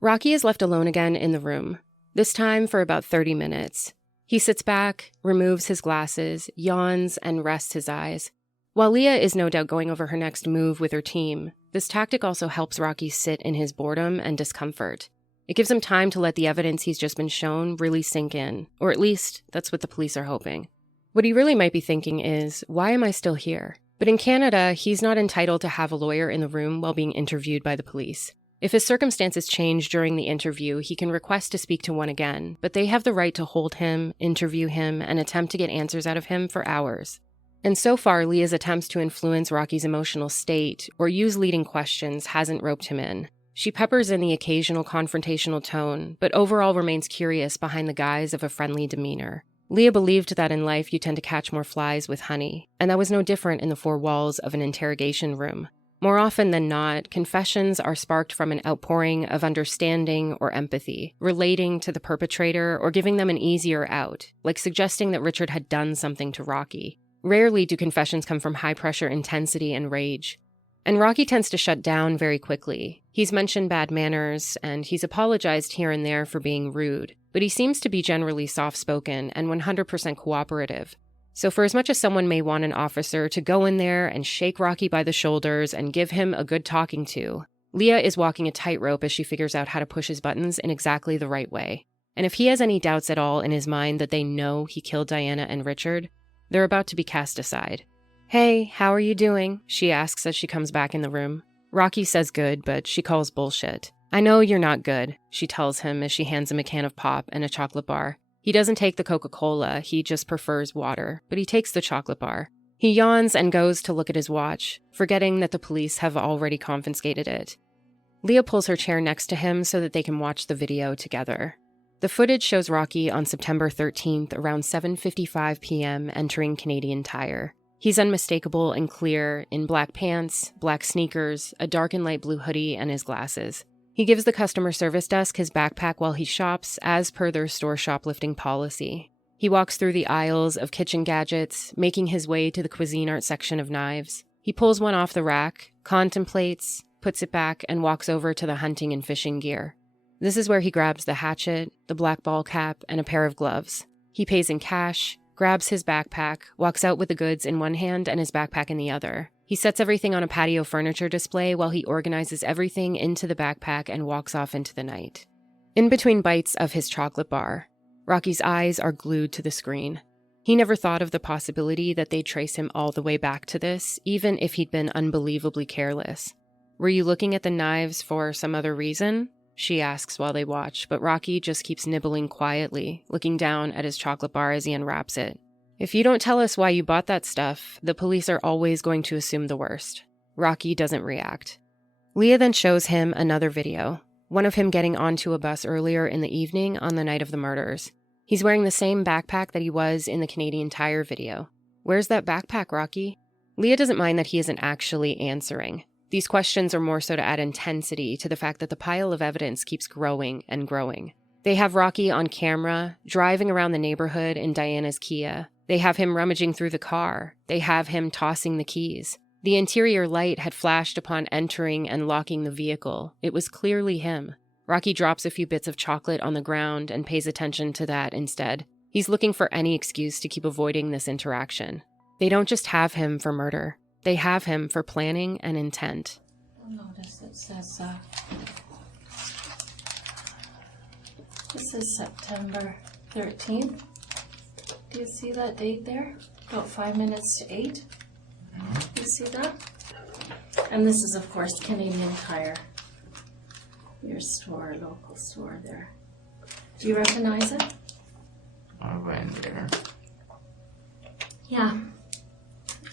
Rocky is left alone again in the room, this time for about 30 minutes. He sits back, removes his glasses, yawns, and rests his eyes. While Leah is no doubt going over her next move with her team, this tactic also helps Rocky sit in his boredom and discomfort. It gives him time to let the evidence he's just been shown really sink in, or at least that's what the police are hoping. What he really might be thinking is, why am I still here? But in Canada, he's not entitled to have a lawyer in the room while being interviewed by the police. If his circumstances change during the interview, he can request to speak to one again, but they have the right to hold him, interview him, and attempt to get answers out of him for hours. And so far, Leah's attempts to influence Rocky's emotional state or use leading questions hasn't roped him in. She peppers in the occasional confrontational tone, but overall remains curious behind the guise of a friendly demeanor. Leah believed that in life you tend to catch more flies with honey, and that was no different in the four walls of an interrogation room. More often than not, confessions are sparked from an outpouring of understanding or empathy, relating to the perpetrator or giving them an easier out, like suggesting that Richard had done something to Rocky. Rarely do confessions come from high-pressure intensity and rage. And Rocky tends to shut down very quickly. He's mentioned bad manners, and he's apologized here and there for being rude, but he seems to be generally soft-spoken and 100% cooperative. So for as much as someone may want an officer to go in there and shake Rocky by the shoulders and give him a good talking to, Leah is walking a tightrope as she figures out how to push his buttons in exactly the right way. And if he has any doubts at all in his mind that they know he killed Diana and Richard, they're about to be cast aside. "Hey, how are you doing?" she asks as she comes back in the room. Rocky says good, but she calls bullshit. "I know you're not good," she tells him as she hands him a can of pop and a chocolate bar. He doesn't take the Coca-Cola, he just prefers water, but he takes the chocolate bar. He yawns and goes to look at his watch, forgetting that the police have already confiscated it. Leah pulls her chair next to him so that they can watch the video together. The footage shows Rocky on September 13th around 7:55 p.m. entering Canadian Tire. He's unmistakable and clear in black pants, black sneakers, a dark and light blue hoodie, and his glasses. He gives the customer service desk his backpack while he shops, as per their store shoplifting policy. He walks through the aisles of kitchen gadgets, making his way to the cuisine art section of knives. He pulls one off the rack, contemplates, puts it back, and walks over to the hunting and fishing gear. This is where he grabs the hatchet, the black ball cap, and a pair of gloves. He pays in cash, grabs his backpack, walks out with the goods in one hand and his backpack in the other. He sets everything on a patio furniture display while he organizes everything into the backpack and walks off into the night. In between bites of his chocolate bar, Rocky's eyes are glued to the screen. He never thought of the possibility that they'd trace him all the way back to this, even if he'd been unbelievably careless. "Were you looking at the knives for some other reason?" she asks while they watch, but Rocky just keeps nibbling quietly, looking down at his chocolate bar as he unwraps it. "If you don't tell us why you bought that stuff, the police are always going to assume the worst." Rocky doesn't react. Leah then shows him another video, one of him getting onto a bus earlier in the evening on the night of the murders. He's wearing the same backpack that he was in the Canadian Tire video. "Where's that backpack, Rocky?" Leah doesn't mind that he isn't actually answering. These questions are more so to add intensity to the fact that the pile of evidence keeps growing and growing. They have Rocky on camera, driving around the neighborhood in Diana's Kia. They have him rummaging through the car. They have him tossing the keys. The interior light had flashed upon entering and locking the vehicle. It was clearly him. Rocky drops a few bits of chocolate on the ground and pays attention to that instead. He's looking for any excuse to keep avoiding this interaction. They don't just have him for murder. They have him for planning and intent. You'll notice it says, this is September 13th. Do you see that date there? About 5 minutes to 8. You see that? And this is, of course, Canadian Tire. Your store, local store there. Do you recognize it? I went there. Yeah.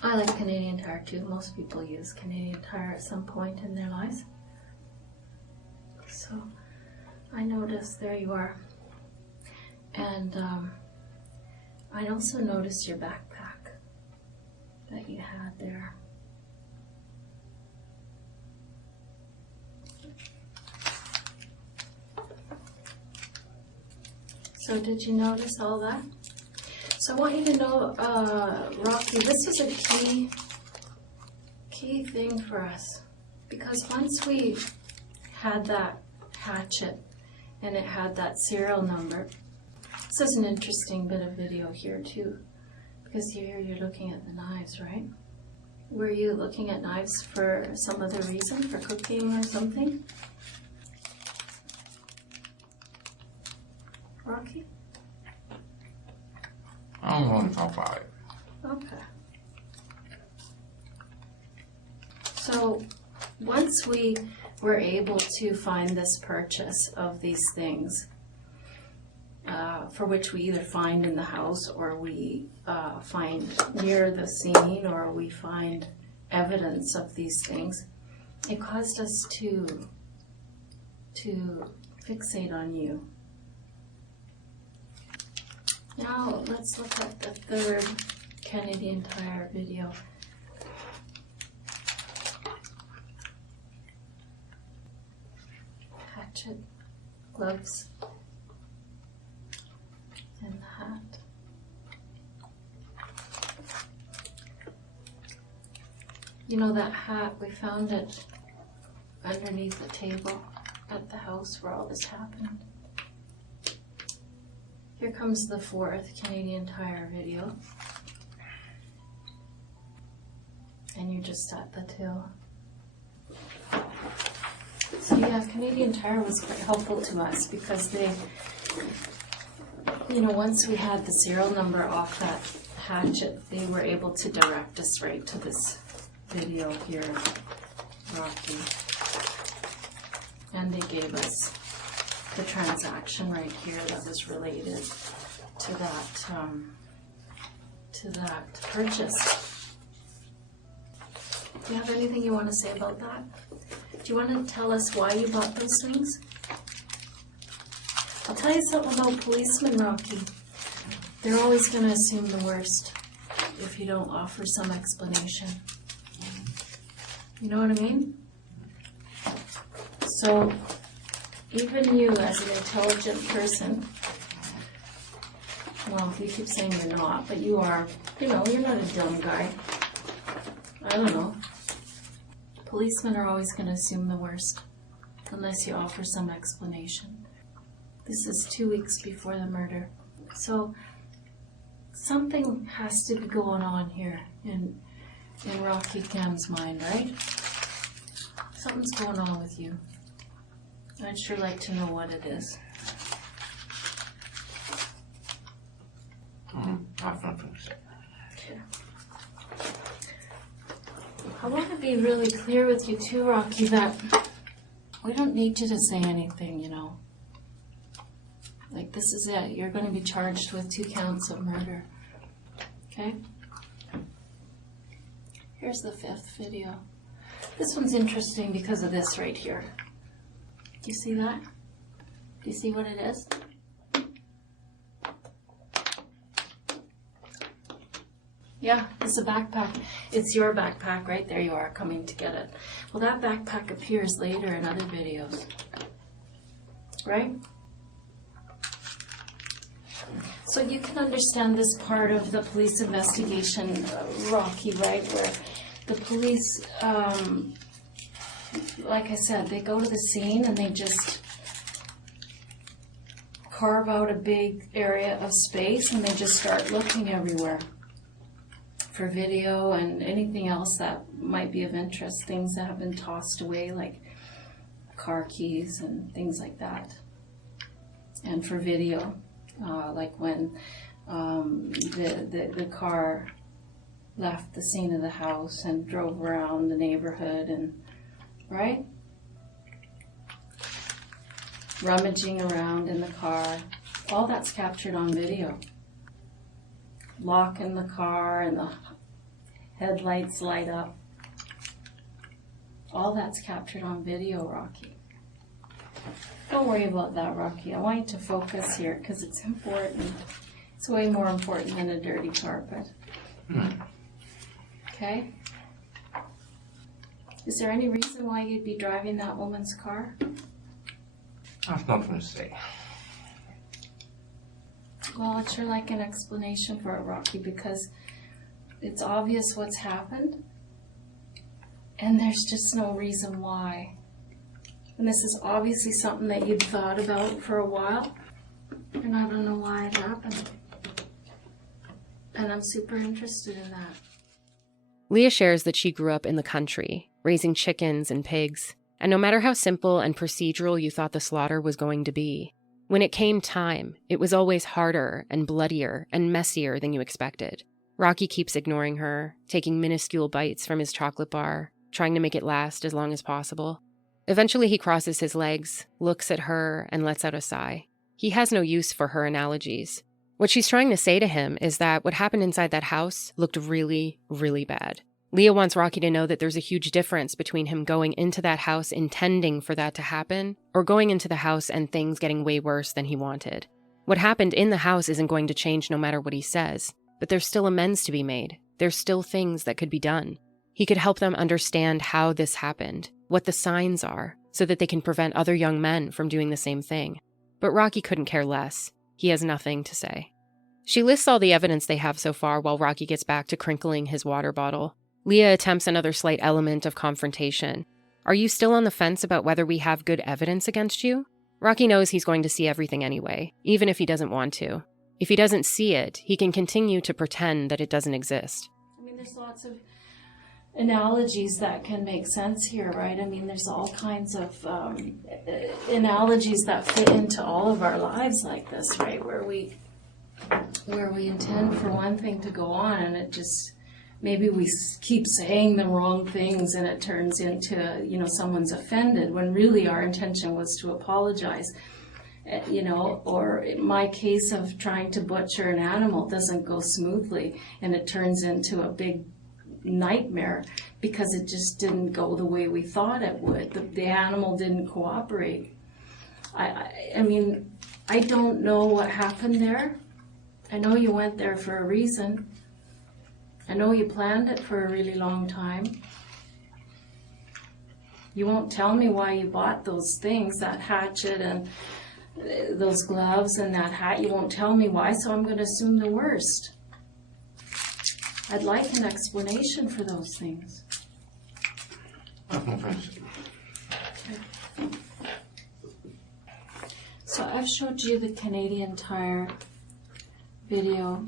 I like Canadian Tire too. Most people use Canadian Tire at some point in their lives. So I noticed there you are. And I also noticed your backpack that you had there. So did you notice all that? So I want you to know, Rocky, this is a key thing for us. Because once we had that hatchet and it had that serial number, this is an interesting bit of video here too. Because here you're looking at the knives, right? Were you looking at knives for some other reason, for cooking or something? Rocky? I don't want to talk about it. Okay. So once we were able to find this purchase of these things, for which we either find in the house or we find near the scene or we find evidence of these things, it caused us to fixate on you. Now let's look at the third Canadian Tire video. Hatchet, gloves, and the hat. You know that hat, we found it underneath the table at the house where all this happened. Here comes the fourth Canadian Tire video. And you're just at the till. So yeah, Canadian Tire was quite helpful to us because they, you know, once we had the serial number off that hatchet, they were able to direct us right to this video here, Rocky. And they gave us the transaction right here that was related to that purchase. Do you have anything you want to say about that? Do you want to tell us why you bought those things? I'll tell you something about policemen, Rocky. They're always going to assume the worst if you don't offer some explanation. You know what I mean? So, even you as an intelligent person, well, you keep saying you're not, but you are, you know, you're not a dumb guy. I don't know. Policemen are always going to assume the worst unless you offer some explanation. This is 2 weeks before the murder. So something has to be going on here in Rocky Cam's mind, right? Something's going on with you. I'd sure like to know what it is. I've nothing to say. Okay. I want to be really clear with you too, Rocky, that we don't need you to say anything, you know. Like, this is it. You're going to be charged with 2 counts of murder. Okay? Here's the 5th video. This one's interesting because of this right here. Do you see that? Do you see what it is? Yeah, it's a backpack. It's your backpack, right? There you are, coming to get it. Well, that backpack appears later in other videos. Right? So you can understand this part of the police investigation, Rocky, right? Where the police, like I said, they go to the scene and they just carve out a big area of space and they just start looking everywhere for video and anything else that might be of interest, things that have been tossed away, like car keys and things like that. And for video, like when the car left the scene of the house and drove around the neighborhood, and right? Rummaging around in the car. All that's captured on video. Lock in the car and the headlights light up. All that's captured on video, Rocky. Don't worry about that, Rocky. I want you to focus here because it's important. It's way more important than a dirty carpet. Okay? Is there any reason why you'd be driving that woman's car? I've nothing to say. Well, I'd sure like an explanation for it, Rocky, because it's obvious what's happened, and there's just no reason why. And this is obviously something that you'd thought about for a while, and I don't know why it happened. And I'm super interested in that. Leah shares that she grew up in the country, raising chickens and pigs, and no matter how simple and procedural you thought the slaughter was going to be, when it came time, it was always harder and bloodier and messier than you expected. Rocky keeps ignoring her, taking minuscule bites from his chocolate bar, trying to make it last as long as possible. Eventually he crosses his legs, looks at her, and lets out a sigh. He has no use for her analogies. What she's trying to say to him is that what happened inside that house looked really, really bad. Leah wants Rocky to know that there's a huge difference between him going into that house intending for that to happen, or going into the house and things getting way worse than he wanted. What happened in the house isn't going to change no matter what he says, but there's still amends to be made. There's still things that could be done. He could help them understand how this happened, what the signs are, so that they can prevent other young men from doing the same thing. But Rocky couldn't care less. He has nothing to say. She lists all the evidence they have so far while Rocky gets back to crinkling his water bottle. Leah attempts another slight element of confrontation. Are you still on the fence about whether we have good evidence against you? Rocky knows he's going to see everything anyway, even if he doesn't want to. If he doesn't see it, he can continue to pretend that it doesn't exist. I mean, there's lots of analogies that can make sense here, right? I mean, there's all kinds of analogies that fit into all of our lives like this, right? Where we intend for one thing to go on, and it just, maybe we keep saying the wrong things and it turns into, someone's offended when really our intention was to apologize. Or in my case of trying to butcher an animal doesn't go smoothly and it turns into a big nightmare because it just didn't go the way we thought it would. The animal didn't cooperate. I mean, I don't know what happened there. I know you went there for a reason. I know you planned it for a really long time. You won't tell me why you bought those things, that hatchet and those gloves and that hat. You won't tell me why, so I'm going to assume the worst. I'd like an explanation for those things. Okay. So I've showed you the Canadian Tire video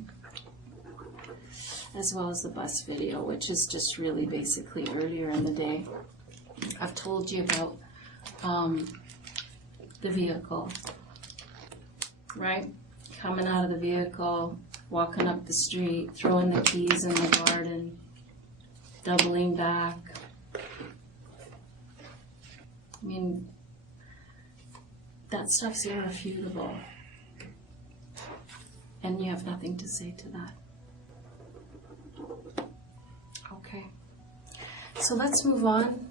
as well as the bus video, which is just really basically earlier in the day. I've told you about the vehicle, right? Coming out of the vehicle, walking up the street, throwing the keys in the garden, doubling back. I mean, that stuff's irrefutable. And you have nothing to say to that. Okay. So let's move on.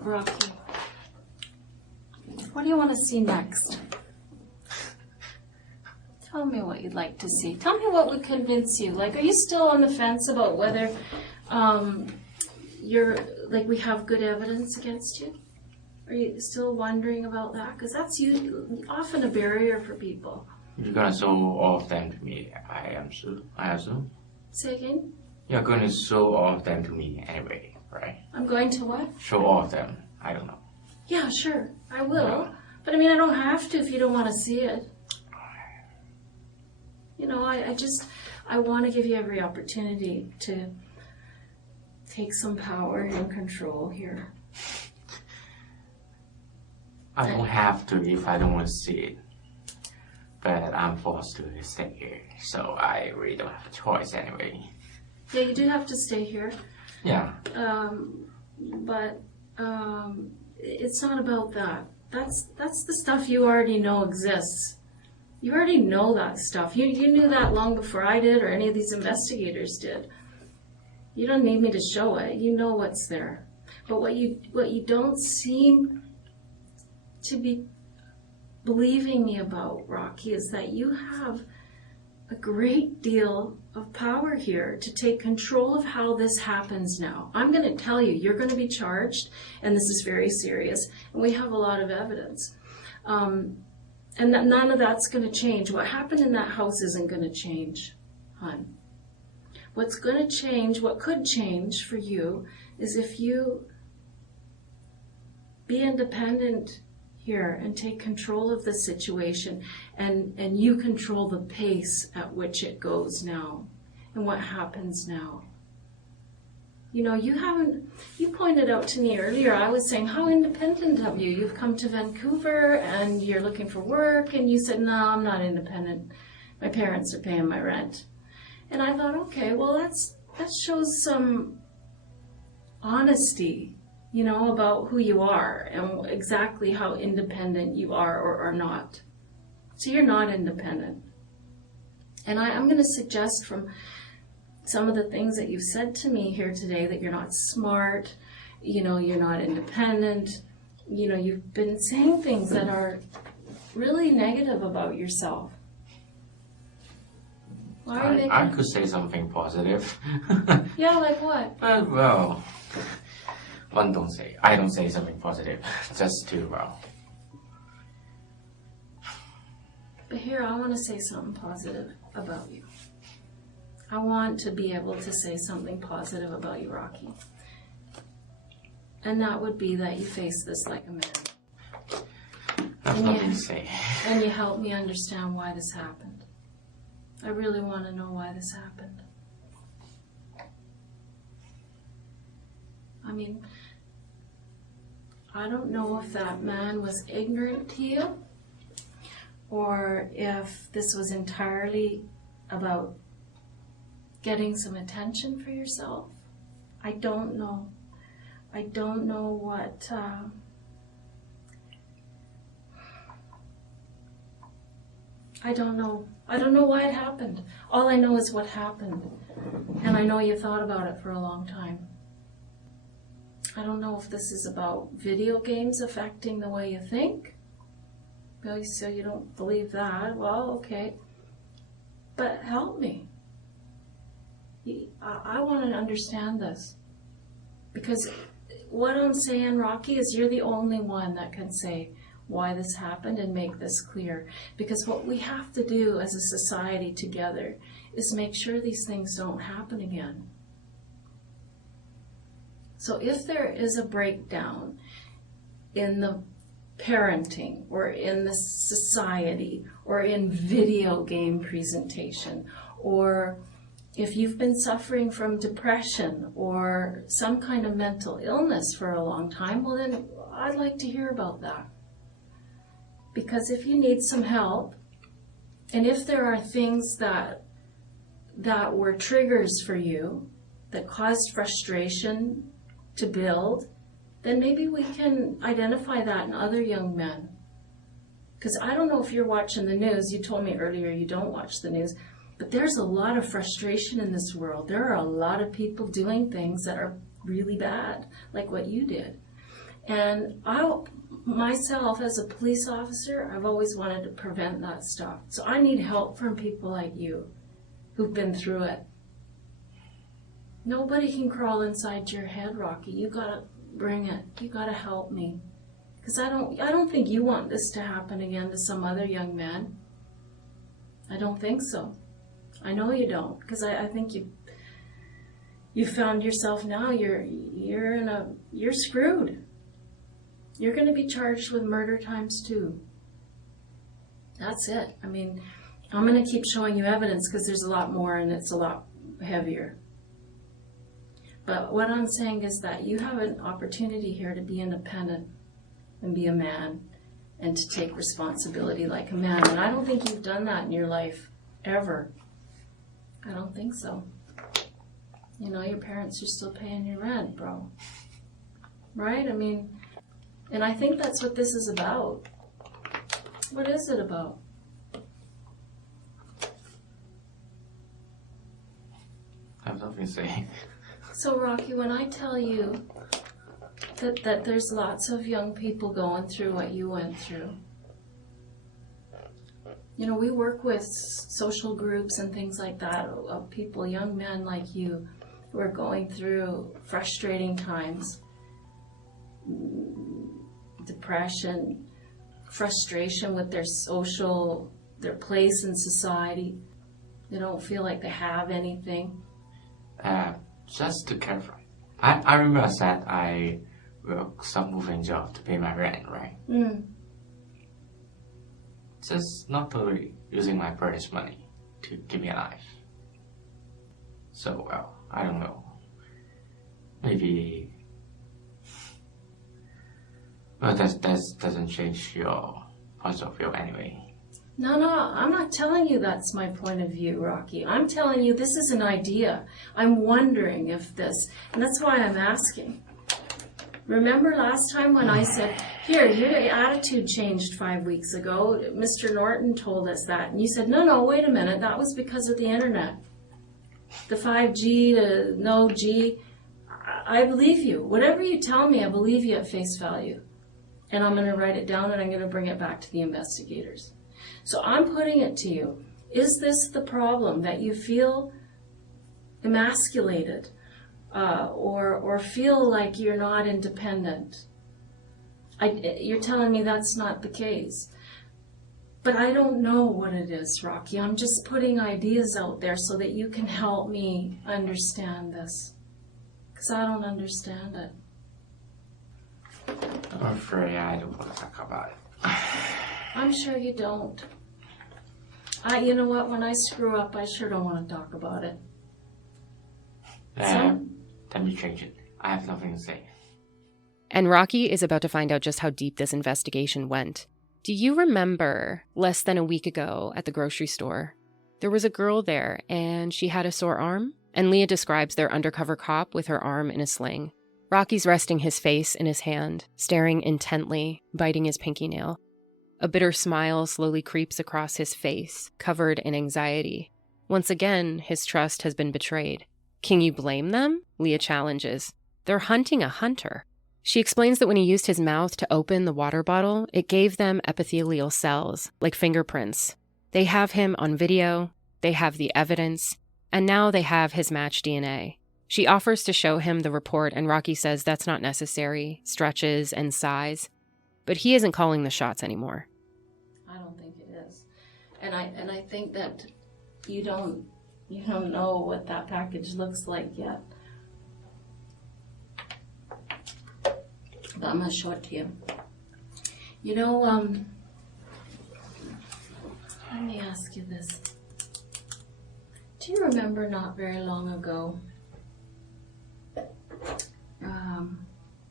Rocky, what do you want to see next? Tell me what you'd like to see. Tell me what would convince you. Like, are you still on the fence about whether we have good evidence against you? Are you still wondering about that? Because that's often a barrier for people. You're gonna show all of them to me, I assume. Say again? You're going to show all of them to me anyway, right? I'm going to what? Show all of them. I don't know. Yeah, sure. I will. Yeah. But I mean, I don't have to if you don't want to see it. I want to give you every opportunity to take some power and control here. I don't have to if I don't want to see it. But I'm forced to stay here, so I really don't have a choice anyway. Yeah, you do have to stay here. Yeah. But it's not about that. That's the stuff you already know exists. You already know that stuff. You knew that long before I did or any of these investigators did. You don't need me to show it. You know what's there. But what you don't seem to be believing me about, Rocky, is that you have a great deal of power here to take control of how this happens now. I'm going to tell you, you're going to be charged, and this is very serious, and we have a lot of evidence. And none of that's going to change. What happened in that house isn't going to change, hon. What's going to change, what could change for you, is if you be independent here and take control of the situation, and you control the pace at which it goes now and what happens now. You know, you pointed out to me earlier, I was saying, how independent of you? You've come to Vancouver and you're looking for work, and you said, no, I'm not independent. My parents are paying my rent. And I thought, okay, well, that shows some honesty, you know, about who you are and exactly how independent you are or are not. So you're not independent. And I'm going to suggest from some of the things that you've said to me here today that you're not smart, you know, you're not independent, you know, you've been saying things that are really negative about yourself. Why are you making... I could say something positive. Yeah, like what? Well, I don't say something positive, just to, But here, I want to say something positive about you. I want to be able to say something positive about you, Rocky. And that would be that you face this like a man. That's nothing to say. And you help me understand why this happened. I really want to know why this happened. I mean, I don't know if that man was ignorant to you or if this was entirely about getting some attention for yourself. I don't know. I don't know what... I don't know. I don't know why it happened. All I know is what happened. And I know you thought about it for a long time. I don't know if this is about video games affecting the way you think. Well, so you don't believe that. Well, okay. But help me. I want to understand this. Because what I'm saying, Rocky, is you're the only one that can say why this happened and make this clear. Because what we have to do as a society together is make sure these things don't happen again. So if there is a breakdown in the parenting or in the society or in video game presentation, or if you've been suffering from depression or some kind of mental illness for a long time, well then I'd like to hear about that. Because if you need some help, and if there are things that were triggers for you, that caused frustration to build, then maybe we can identify that in other young men. Because I don't know if you're watching the news. You told me earlier you don't watch the news. But there's a lot of frustration in this world. There are a lot of people doing things that are really bad, like what you did. And myself, as a police officer, I've always wanted to prevent that stuff. So I need help from people like you who've been through it. Nobody can crawl inside your head, Rocky. You gotta bring it. You gotta help me. Because I don't think you want this to happen again to some other young man. I don't think so. I know you don't, because I think you found yourself now. You're screwed. You're going to be charged with murder times 2. That's it. I mean, I'm going to keep showing you evidence because there's a lot more and it's a lot heavier. But what I'm saying is that you have an opportunity here to be independent and be a man and to take responsibility like a man. And I don't think you've done that in your life ever. I don't think so. You know, your parents are still paying your rent, bro. Right? I mean, and I think that's what this is about. What is it about? I have nothing to say. So, Rocky, when I tell you that there's lots of young people going through what you went through, you know, we work with social groups and things like that of people, young men like you, who are going through frustrating times, depression, frustration with their place in society. They don't feel like they have anything. Just to clarify, I remember I said I work some moving job to pay my rent, right? Just not totally using my parents' money to keep me alive. So, well, I don't know. Maybe. Well, that doesn't change your point of view anyway. No, I'm not telling you that's my point of view, Rocky. I'm telling you this is an idea. I'm wondering if this, and that's why I'm asking. Remember last time when I said, here, your attitude changed 5 weeks ago. Mr. Norton told us that. And you said, no, wait a minute. That was because of the internet. The 5G, the no G. I believe you. Whatever you tell me, I believe you at face value. And I'm going to write it down and I'm going to bring it back to the investigators. So I'm putting it to you. Is this the problem, that you feel emasculated or feel like you're not independent? You're telling me that's not the case. But I don't know what it is, Rocky. I'm just putting ideas out there so that you can help me understand this. Because I don't understand it. I'm afraid I don't want to talk about it. I'm sure you don't. You know what? When I screw up, I sure don't want to talk about it. Then you change it. I have nothing to say. And Rocky is about to find out just how deep this investigation went. Do you remember less than a week ago at the grocery store? There was a girl there and she had a sore arm, and Leah describes their undercover cop with her arm in a sling. Rocky's resting his face in his hand, staring intently, biting his pinky nail. A bitter smile slowly creeps across his face, covered in anxiety. Once again, his trust has been betrayed. Can you blame them? Leah challenges. They're hunting a hunter. She explains that when he used his mouth to open the water bottle, it gave them epithelial cells, like fingerprints. They have him on video, they have the evidence, and now they have his match DNA. She offers to show him the report, and Rocky says that's not necessary, stretches and sighs. But he isn't calling the shots anymore. I don't think it is. And I think that you don't know what that package looks like yet. But I'm going to show it to you. You know, let me ask you this. Do you remember not very long ago,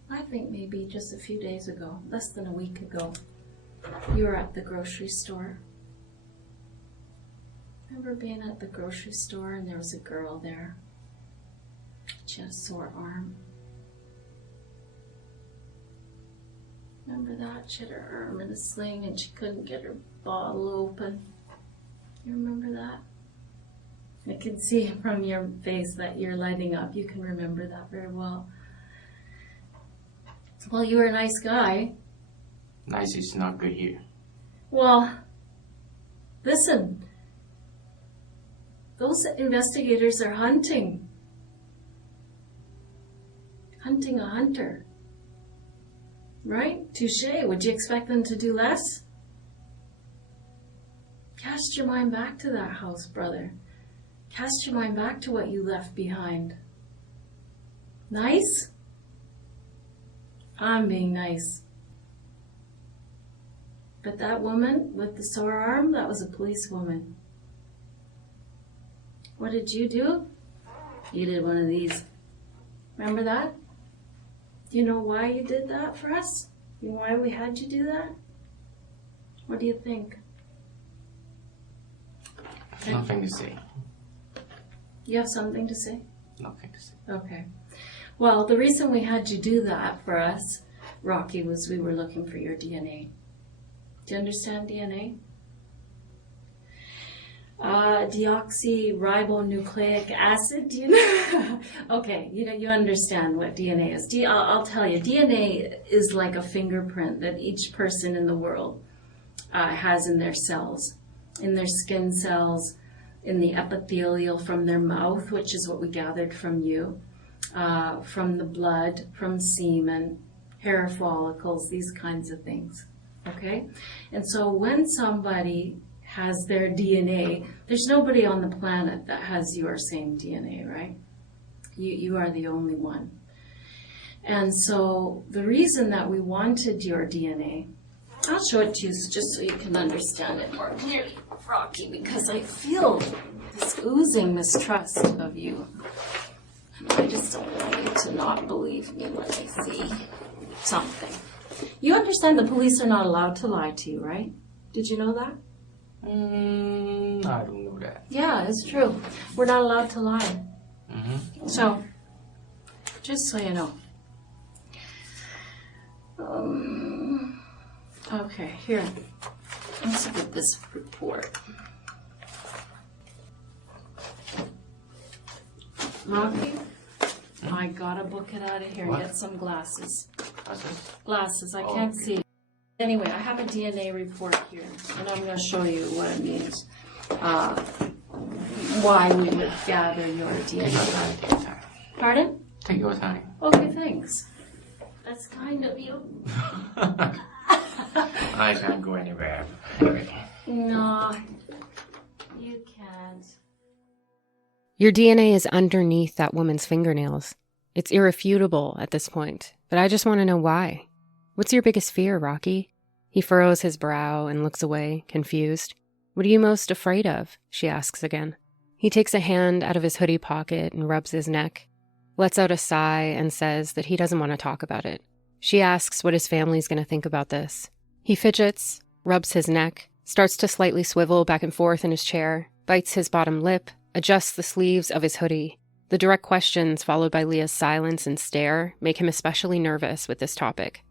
I think maybe just a few days ago, less than a week ago, you were at the grocery store? Remember being at the grocery store and there was a girl there? She had a sore arm. Remember that? She had her arm in a sling and she couldn't get her bottle open. You remember that? I can see from your face that you're lighting up. You can remember that very well. Well, you were a nice guy. Nice is not good here. Well, listen. Those investigators are hunting a hunter. Right? Touché. Would you expect them to do less? Cast your mind back to that house, brother. Cast your mind back to what you left behind. Nice? I'm being nice. But that woman with the sore arm, that was a policewoman. What did you do? You did one of these. Remember that? Do you know why you did that for us? You know why we had you do that? What do you think? Nothing to say. You have something to say? Nothing to say. Okay. Well, the reason we had you do that for us, Rocky, was we were looking for your DNA. Do you understand DNA? Deoxyribonucleic acid, do you know? Okay, you understand what DNA is. I'll tell you, DNA is like a fingerprint that each person in the world has in their cells, in their skin cells, in the epithelial from their mouth, which is what we gathered from you, from the blood, from semen, hair follicles, these kinds of things, okay? And so when somebody has their DNA, there's nobody on the planet that has your same DNA, right? You are the only one. And so the reason that we wanted your DNA, I'll show it to you just so you can understand it more clearly, Rocky, because I feel this oozing mistrust of you. I just don't want you to not believe me when I see something. You understand the police are not allowed to lie to you, right? Did you know that? I don't know that. Yeah, it's true. We're not allowed to lie. Mm-hmm. So, just so you know. Okay, here. Let's look at this report. Rocky, I gotta book it out of here and get some glasses. Glasses, I can't see. Anyway, I have a DNA report here, and I'm gonna show you what it means. Why we would gather your DNA. Pardon? Take your time. Okay, thanks. That's kind of you. I can't go anywhere. No, you can't. Your DNA is underneath that woman's fingernails. It's irrefutable at this point, but I just want to know why. What's your biggest fear, Rocky? He furrows his brow and looks away, confused. What are you most afraid of? She asks again. He takes a hand out of his hoodie pocket and rubs his neck, lets out a sigh and says that he doesn't want to talk about it. She asks what his family's going to think about this. He fidgets, rubs his neck, starts to slightly swivel back and forth in his chair, bites his bottom lip, adjusts the sleeves of his hoodie. The direct questions followed by Leah's silence and stare make him especially nervous with this topic.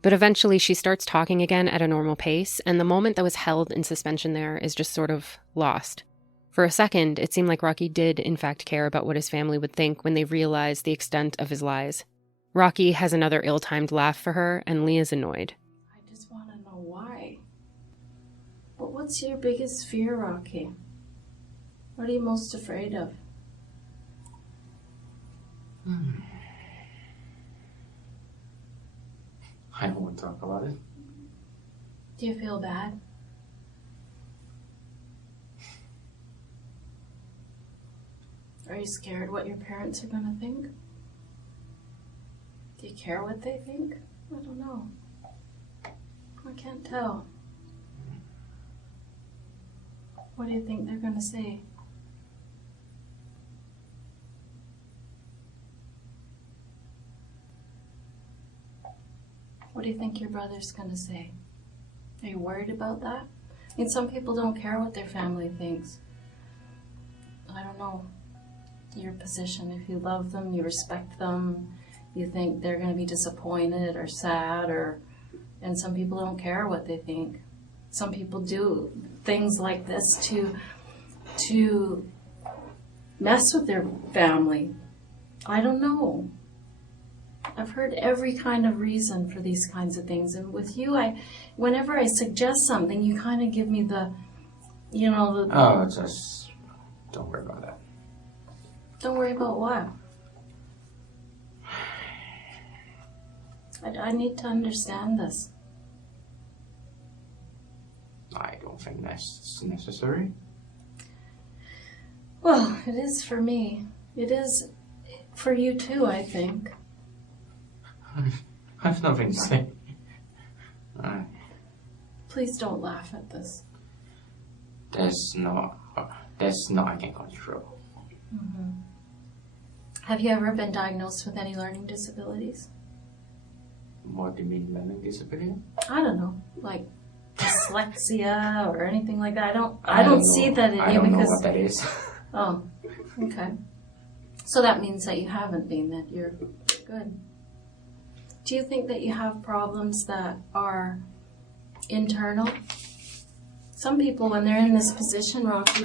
But eventually she starts talking again at a normal pace, and the moment that was held in suspension there is just sort of lost. For a second, it seemed like Rocky did in fact care about what his family would think when they realized the extent of his lies. Rocky has another ill-timed laugh for her, and Leah's annoyed. I just want to know why. But what's your biggest fear, Rocky? What are you most afraid of? I don't want to talk about it. Do you feel bad? Are you scared what your parents are going to think? Do you care what they think? I don't know. I can't tell. What do you think they're going to say? What do you think your brother's going to say? Are you worried about that? I mean, some people don't care what their family thinks. I don't know your position. If you love them, you respect them, you think they're going to be disappointed or sad, and some people don't care what they think. Some people do things like this to mess with their family. I don't know. I've heard every kind of reason for these kinds of things, and with you, whenever I suggest something, you kind of give me the. Oh, just don't worry about that. Don't worry about what? I need to understand this. I don't think that's necessary. Well, it is for me. It is for you too, I think. I have nothing to say. Please don't laugh at this. That's not I can control. Mm-hmm. Have you ever been diagnosed with any learning disabilities? What do you mean learning disability? I don't know, like dyslexia or anything like that. I don't see that in you because. I don't know what that is. Oh, okay. So that means that you haven't been, that you're good. Do you think that you have problems that are internal? Some people, when they're in this position, Rocky,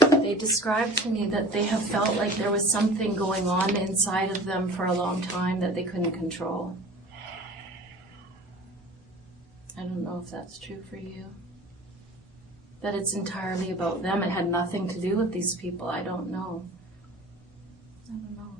they describe to me that they have felt like there was something going on inside of them for a long time that they couldn't control. I don't know if that's true for you. That it's entirely about them. It had nothing to do with these people. I don't know. I don't know.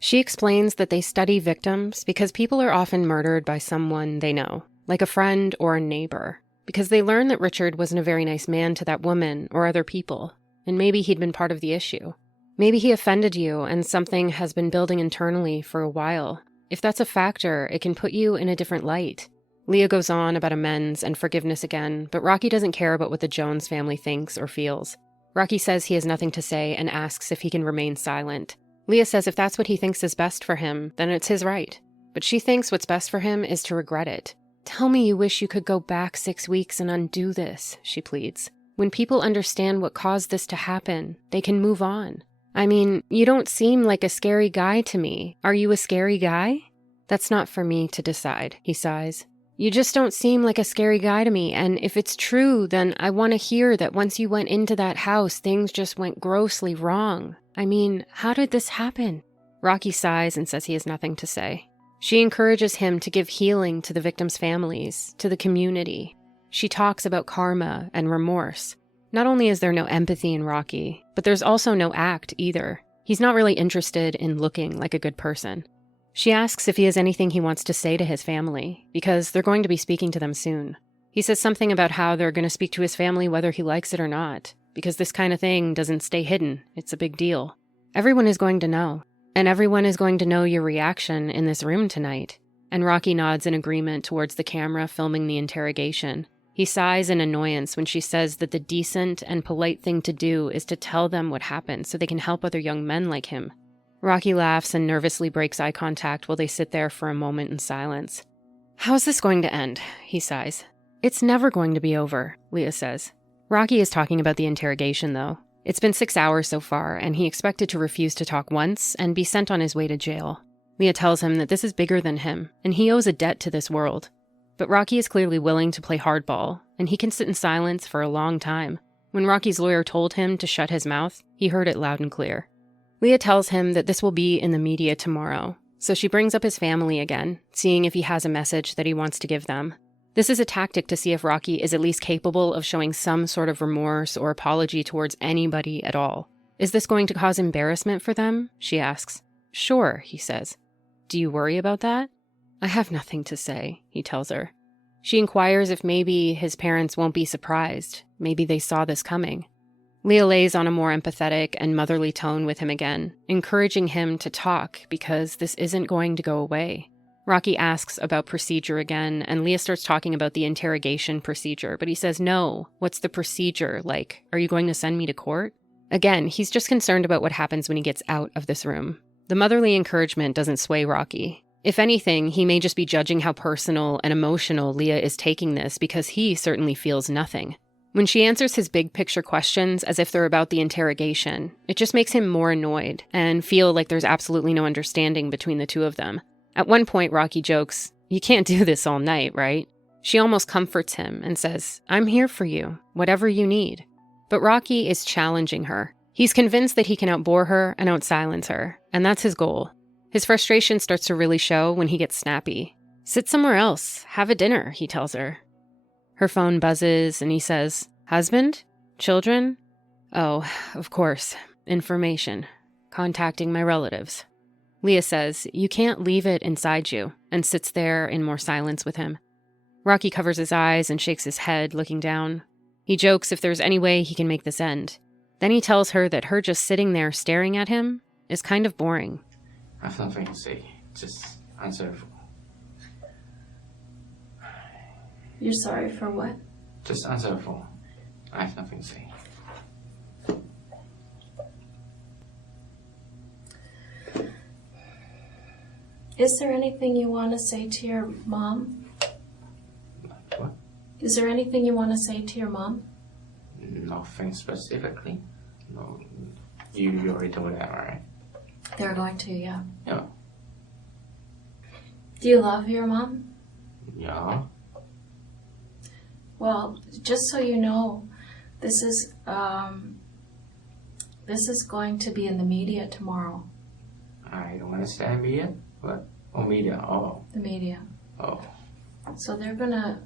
She explains that they study victims because people are often murdered by someone they know, like a friend or a neighbor, because they learn that Richard wasn't a very nice man to that woman or other people, and maybe he'd been part of the issue. Maybe he offended you and something has been building internally for a while. If that's a factor, it can put you in a different light. Leah goes on about amends and forgiveness again, but Rocky doesn't care about what the Jones family thinks or feels. Rocky says he has nothing to say and asks if he can remain silent. Leah says if that's what he thinks is best for him, then it's his right. But she thinks what's best for him is to regret it. "Tell me you wish you could go back 6 weeks and undo this," she pleads. "When people understand what caused this to happen, they can move on. I mean, you don't seem like a scary guy to me. Are you a scary guy?" "That's not for me to decide," he sighs. "You just don't seem like a scary guy to me, and if it's true, then I want to hear that once you went into that house, things just went grossly wrong. I mean, how did this happen?" Rocky sighs and says he has nothing to say. She encourages him to give healing to the victims' families, to the community. She talks about karma and remorse. Not only is there no empathy in Rocky, but there's also no act either. He's not really interested in looking like a good person. She asks if he has anything he wants to say to his family, because they're going to be speaking to them soon. He says something about how they're going to speak to his family whether he likes it or not, because this kind of thing doesn't stay hidden. It's a big deal. Everyone is going to know. And everyone is going to know your reaction in this room tonight. And Rocky nods in agreement towards the camera filming the interrogation. He sighs in annoyance when she says that the decent and polite thing to do is to tell them what happened so they can help other young men like him. Rocky laughs and nervously breaks eye contact while they sit there for a moment in silence. "How's this going to end?" he sighs. "It's never going to be over," Leah says. Rocky is talking about the interrogation, though. It's been 6 hours so far, and he expected to refuse to talk once and be sent on his way to jail. Leah tells him that this is bigger than him, and he owes a debt to this world. But Rocky is clearly willing to play hardball, and he can sit in silence for a long time. When Rocky's lawyer told him to shut his mouth, he heard it loud and clear. Leah tells him that this will be in the media tomorrow, so she brings up his family again, seeing if he has a message that he wants to give them. This is a tactic to see if Rocky is at least capable of showing some sort of remorse or apology towards anybody at all. "Is this going to cause embarrassment for them?" she asks. "Sure," he says. "Do you worry about that?" "I have nothing to say," he tells her. She inquires if maybe his parents won't be surprised. Maybe they saw this coming. Leah lays on a more empathetic and motherly tone with him again, encouraging him to talk because this isn't going to go away. Rocky asks about procedure again, and Leah starts talking about the interrogation procedure, but he says, "No, what's the procedure? Like, are you going to send me to court?" Again, he's just concerned about what happens when he gets out of this room. The motherly encouragement doesn't sway Rocky. If anything, he may just be judging how personal and emotional Leah is taking this because he certainly feels nothing. When she answers his big picture questions as if they're about the interrogation, it just makes him more annoyed and feel like there's absolutely no understanding between the two of them. At one point, Rocky jokes, "You can't do this all night, right?" She almost comforts him and says, "I'm here for you, whatever you need." But Rocky is challenging her. He's convinced that he can outbore her and outsilence her, and that's his goal. His frustration starts to really show when he gets snappy. "Sit somewhere else, have a dinner," he tells her. Her phone buzzes and he says, "Husband? Children?" "Oh, of course, information. Contacting my relatives." Leah says, "You can't leave it inside you," and sits there in more silence with him. Rocky covers his eyes and shakes his head, looking down. He jokes if there's any way he can make this end. Then he tells her that her just sitting there staring at him is kind of boring. I have nothing to say. Just answer. You're sorry for what? Just answer the phone. I have nothing to say. Is there anything you want to say to your mom? What? Is there anything you want to say to your mom? Nothing specifically. No, you already told that, right? They're going to, yeah. Yeah. Do you love your mom? Yeah. Well, just so you know, this is going to be in the media tomorrow. I don't understand media. What? Oh, media. Oh. The media. Oh. So they're gonna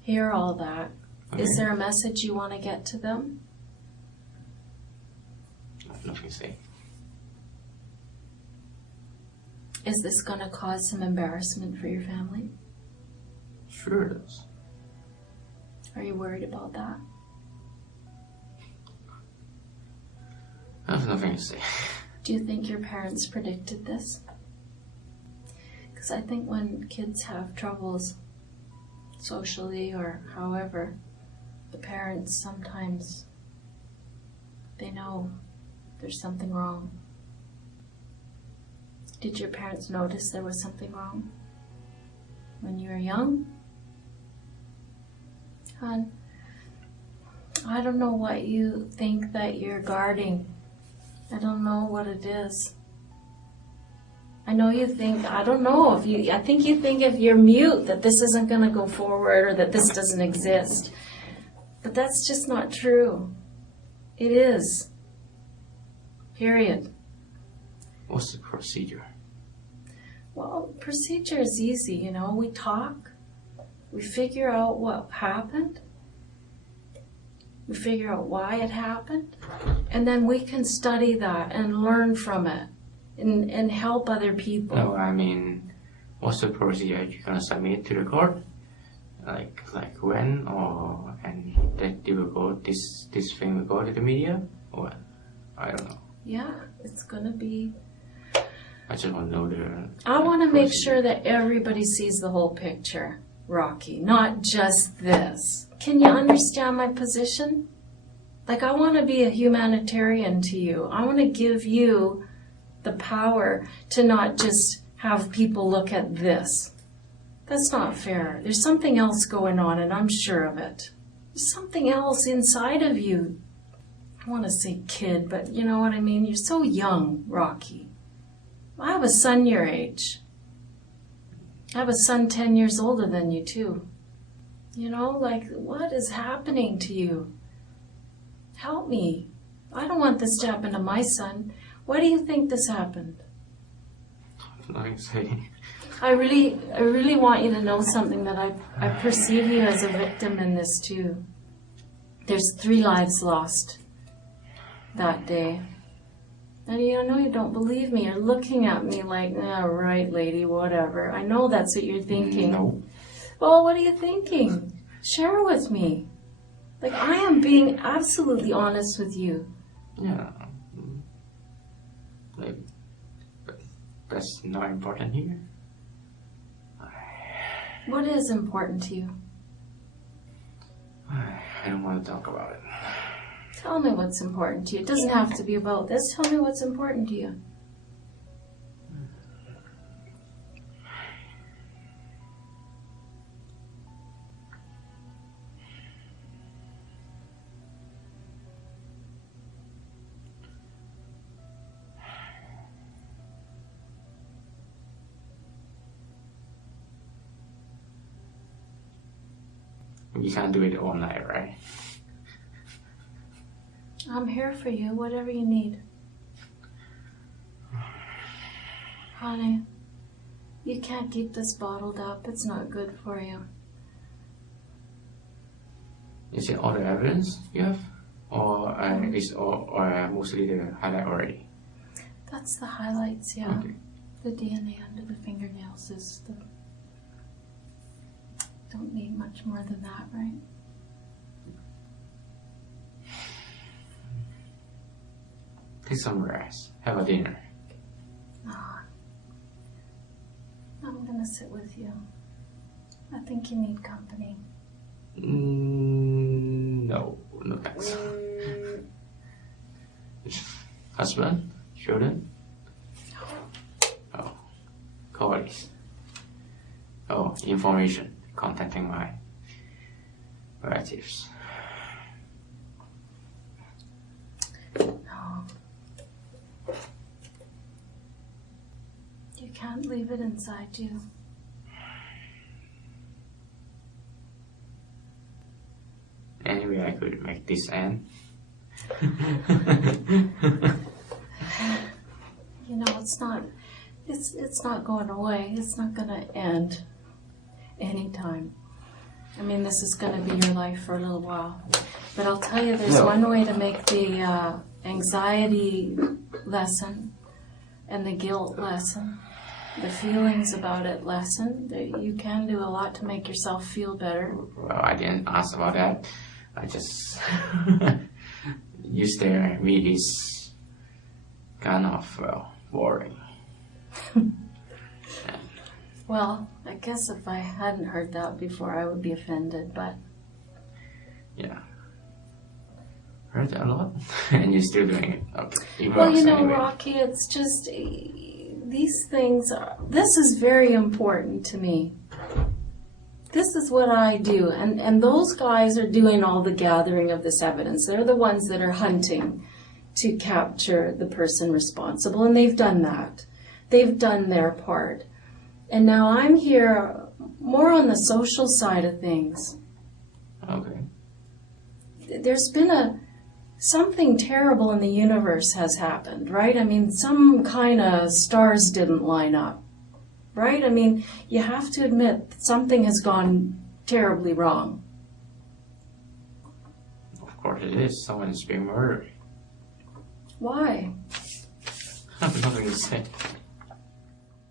hear all that. Okay. Is there a message you want to get to them? Nothing to say. Is this gonna cause some embarrassment for your family? Sure it is. Are you worried about that? I have nothing to say. Do you think your parents predicted this? Because I think when kids have troubles socially or however, the parents sometimes, they know there's something wrong. Did your parents notice there was something wrong when you were young? Hon, I don't know what you think that you're guarding. I don't know what it is. I know you think, I don't know, I think you think if you're mute that this isn't going to go forward or that this doesn't exist. But that's just not true. It is. Period. What's the procedure? Well, procedure is easy, you know. We talk. We figure out what happened. We figure out why it happened. And then we can study that and learn from it and help other people. No, I mean, what's the procedure you're gonna submit to the court? Like when, or and that it will go, this thing will go to the media, or I don't know. Yeah, it's gonna be. I just want to know the. I want to make sure that everybody sees the whole picture, Rocky, not just this. Can you understand my position? Like, I want to be a humanitarian to you. I want to give you the power to not just have people look at this. That's not fair. There's something else going on, and I'm sure of it. There's something else inside of you. I want to say kid, but you know what I mean? You're so young, Rocky. I have a son your age. I have a son 10 years older than you, too. You know, like, what is happening to you? Help me. I don't want this to happen to my son. Why do you think this happened? Nothing to say. I really want you to know something, that I perceive you as a victim in this, too. There's 3 lives lost that day. And I know you don't believe me. You're looking at me like, oh, right, lady, whatever. I know that's what you're thinking. No. Well, what are you thinking? Share with me. Like, I am being absolutely honest with you. Yeah. Like, that's not important here. What is important to you? I don't want to talk about it. Tell me what's important to you. It doesn't have to be about this. Tell me what's important to you. You can't do it all night, right? I'm here for you, whatever you need. Honey, you can't keep this bottled up. It's not good for you. Is it all the evidence you have? Or is or mostly the highlight already? That's the highlights, yeah. Okay. The DNA under the fingernails is the... Don't need much more than that, right? Take some rest. Have a dinner. Oh, I'm gonna sit with you. I think you need company. No thanks. Husband? Children? Oh, colleagues. Oh, information. Contacting my relatives. No. You can't leave it inside you. Anyway, I could make this end. You know, it's not going away. It's not gonna end anytime. I mean, this is gonna be your life for a little while. But I'll tell you, there's one way to make the anxiety lessen and the guilt lessen, the feelings about it lessen. You can do a lot to make yourself feel better. Well, I didn't ask about that. I just you stare at me is kind of boring. Well, I guess if I hadn't heard that before, I would be offended, but... Yeah. Heard that a lot? And you're still doing it. Okay. Well, you know, anyway. Rocky, it's just... these things this is very important to me. This is what I do. And those guys are doing all the gathering of this evidence. They're the ones that are hunting to capture the person responsible, and they've done that. They've done their part. And now I'm here more on the social side of things. Okay. There's been something terrible in the universe has happened, right? I mean, some kind of stars didn't line up, right? I mean, you have to admit that something has gone terribly wrong. Of course it is. Someone is being murdered. Why? I have nothing to say.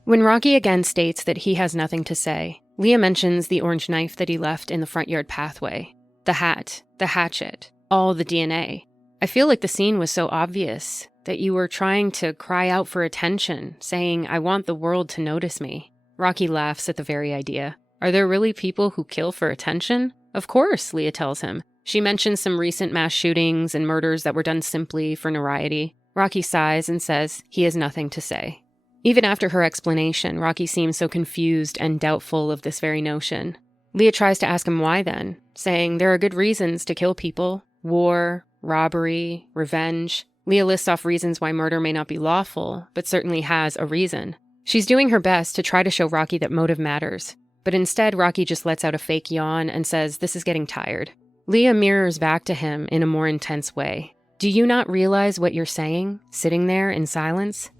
When Rocky again states that he has nothing to say, Leah mentions the orange knife that he left in the front yard pathway, the hat, the hatchet, all the DNA. I feel like the scene was so obvious that you were trying to cry out for attention, saying, "I want the world to notice me." Rocky laughs at the very idea. Are there really people who kill for attention? Of course, Leah tells him. She mentions some recent mass shootings and murders that were done simply for notoriety. Rocky sighs and says he has nothing to say. Even after her explanation, Rocky seems so confused and doubtful of this very notion. Leah tries to ask him why then, saying there are good reasons to kill people: war, robbery, revenge. Leah lists off reasons why murder may not be lawful, but certainly has a reason. She's doing her best to try to show Rocky that motive matters, but instead Rocky just lets out a fake yawn and says this is getting tired. Leah mirrors back to him in a more intense way. Do you not realize what you're saying, sitting there in silence?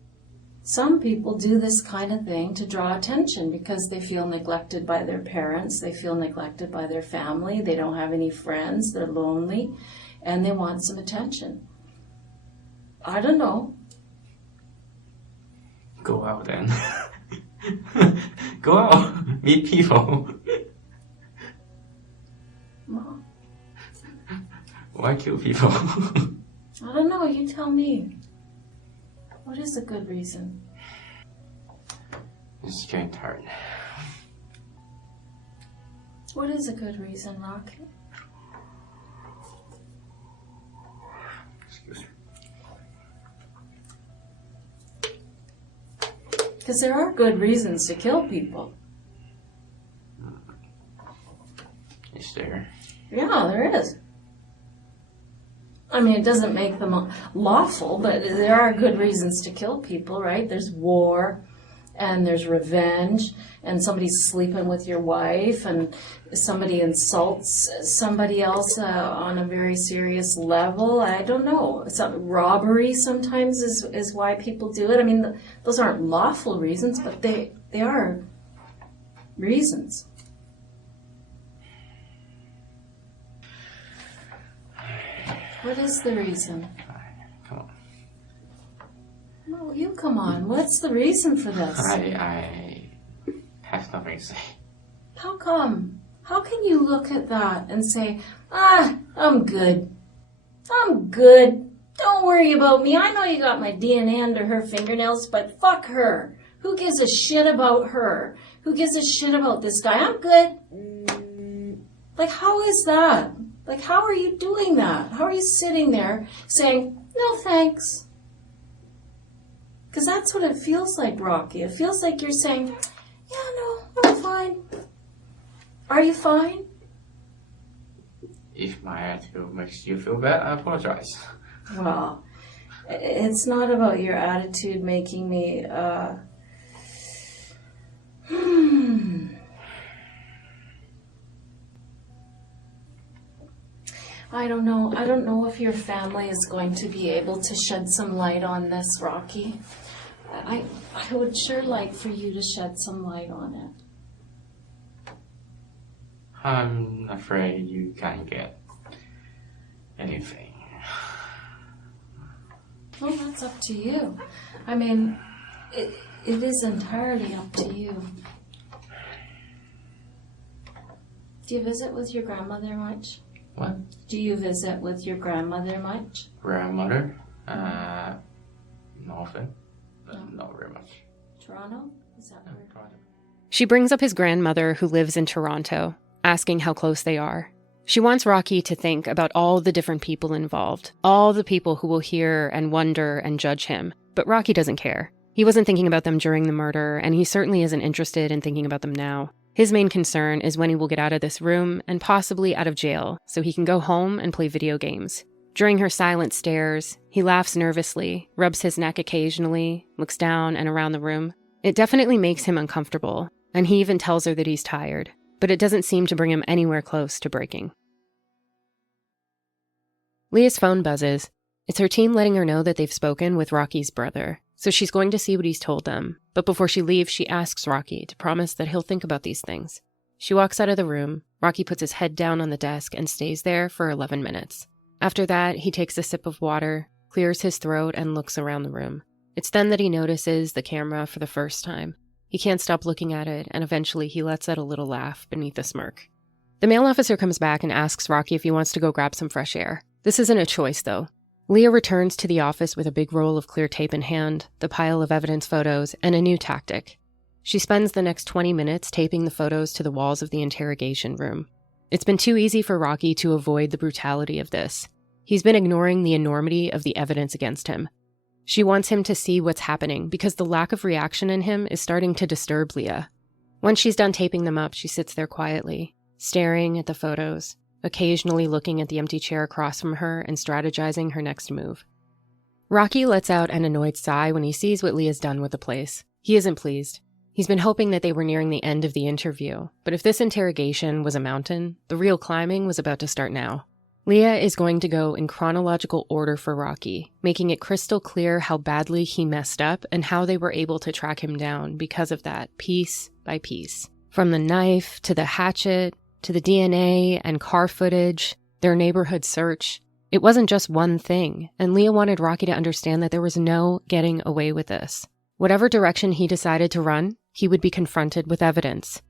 Some people do this kind of thing to draw attention because they feel neglected by their parents, they feel neglected by their family, they don't have any friends, they're lonely, and they want some attention. I don't know. Go out then. Go out. Meet people. Mom, Why kill people? I don't know, you tell me. What is a good reason? It's getting tired. What is a good reason, Rocky? Excuse me. Because there are good reasons to kill people. Is there? Yeah, there is. I mean, it doesn't make them lawful, but there are good reasons to kill people, right? There's war, and there's revenge, and somebody's sleeping with your wife, and somebody insults somebody else on a very serious level. I don't know. Robbery sometimes is why people do it. I mean, those aren't lawful reasons, but they are reasons. What is the reason? Come on. No, you come on. What's the reason for this? I have nothing to say. How come? How can you look at that and say, I'm good. I'm good. Don't worry about me. I know you got my DNA under her fingernails, but fuck her. Who gives a shit about her? Who gives a shit about this guy? I'm good. Like, how is that? Like, how are you doing that? How are you sitting there saying, no thanks? Because that's what it feels like, Rocky. It feels like you're saying, yeah, no, I'm fine. Are you fine? If my attitude makes you feel bad, I apologize. Well, it's not about your attitude making me, I don't know. I don't know if your family is going to be able to shed some light on this, Rocky. I would sure like for you to shed some light on it. I'm afraid you can't get anything. Well, that's up to you. I mean, it is entirely up to you. Do you visit with your grandmother much? What? Do you visit with your grandmother much? Grandmother? Not often, but not very much. Toronto? Is that where? She brings up his grandmother who lives in Toronto, asking how close they are. She wants Rocky to think about all the different people involved, all the people who will hear and wonder and judge him, but Rocky doesn't care. He wasn't thinking about them during the murder, and he certainly isn't interested in thinking about them now. His main concern is when he will get out of this room and possibly out of jail so he can go home and play video games. During her silent stares, he laughs nervously, rubs his neck occasionally, looks down and around the room. It definitely makes him uncomfortable, and he even tells her that he's tired, but it doesn't seem to bring him anywhere close to breaking. Leah's phone buzzes. It's her team letting her know that they've spoken with Rocky's brother, so she's going to see what he's told them. But before she leaves, she asks Rocky to promise that he'll think about these things. She walks out of the room. Rocky puts his head down on the desk and stays there for 11 minutes. After that, he takes a sip of water, clears his throat, and looks around the room. It's then that he notices the camera for the first time. He can't stop looking at it, and eventually he lets out a little laugh beneath a smirk. The male officer comes back and asks Rocky if he wants to go grab some fresh air. This isn't a choice, though. Leah returns to the office with a big roll of clear tape in hand, the pile of evidence photos, and a new tactic. She spends the next 20 minutes taping the photos to the walls of the interrogation room. It's been too easy for Rocky to avoid the brutality of this. He's been ignoring the enormity of the evidence against him. She wants him to see what's happening because the lack of reaction in him is starting to disturb Leah. Once she's done taping them up, she sits there quietly, staring at the photos, occasionally looking at the empty chair across from her and strategizing her next move. Rocky lets out an annoyed sigh when he sees what Leah's done with the place. He isn't pleased. He's been hoping that they were nearing the end of the interview, but if this interrogation was a mountain, the real climbing was about to start now. Leah is going to go in chronological order for Rocky, making it crystal clear how badly he messed up and how they were able to track him down because of that, piece by piece. From the knife to the hatchet, to the DNA and car footage, their neighborhood search. It wasn't just one thing, and Leah wanted Rocky to understand that there was no getting away with this. Whatever direction he decided to run, he would be confronted with evidence.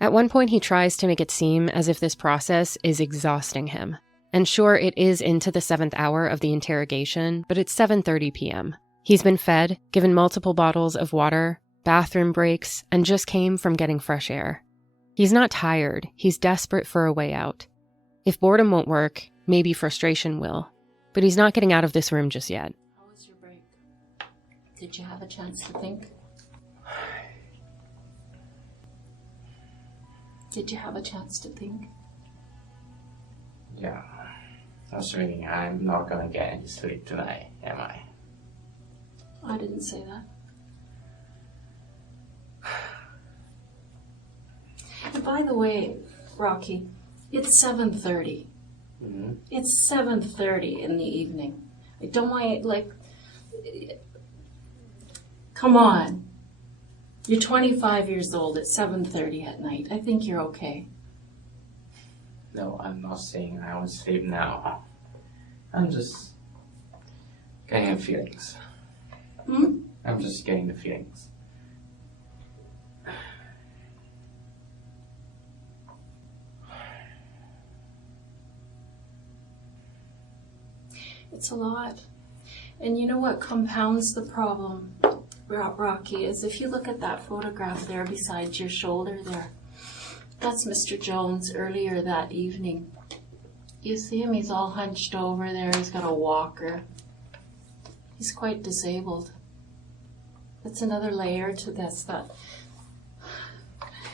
At one point, he tries to make it seem as if this process is exhausting him. And sure, it is into the 7th hour of the interrogation, but it's 7:30 p.m. He's been fed, given multiple bottles of water, bathroom breaks, and just came from getting fresh air. He's not tired, he's desperate for a way out. If boredom won't work, maybe frustration will. But he's not getting out of this room just yet. How was your break? Did you have a chance to think? Did you have a chance to think? Yeah. Assuming I'm not gonna get any sleep tonight, am I? I didn't say that. And by the way, Rocky, it's 7:30. Mm-hmm. It's 7:30 in the evening. I don't want, come on. You're 25 years old at 7:30 at night. I think you're okay. No, I'm not saying I will sleep now. I'm just getting the feelings. I'm just getting the feelings. It's a lot. And you know what compounds the problem, Rocky, is if you look at that photograph there beside your shoulder there. That's Mr. Jones earlier that evening. You see him? He's all hunched over there. He's got a walker. He's quite disabled. That's another layer to this that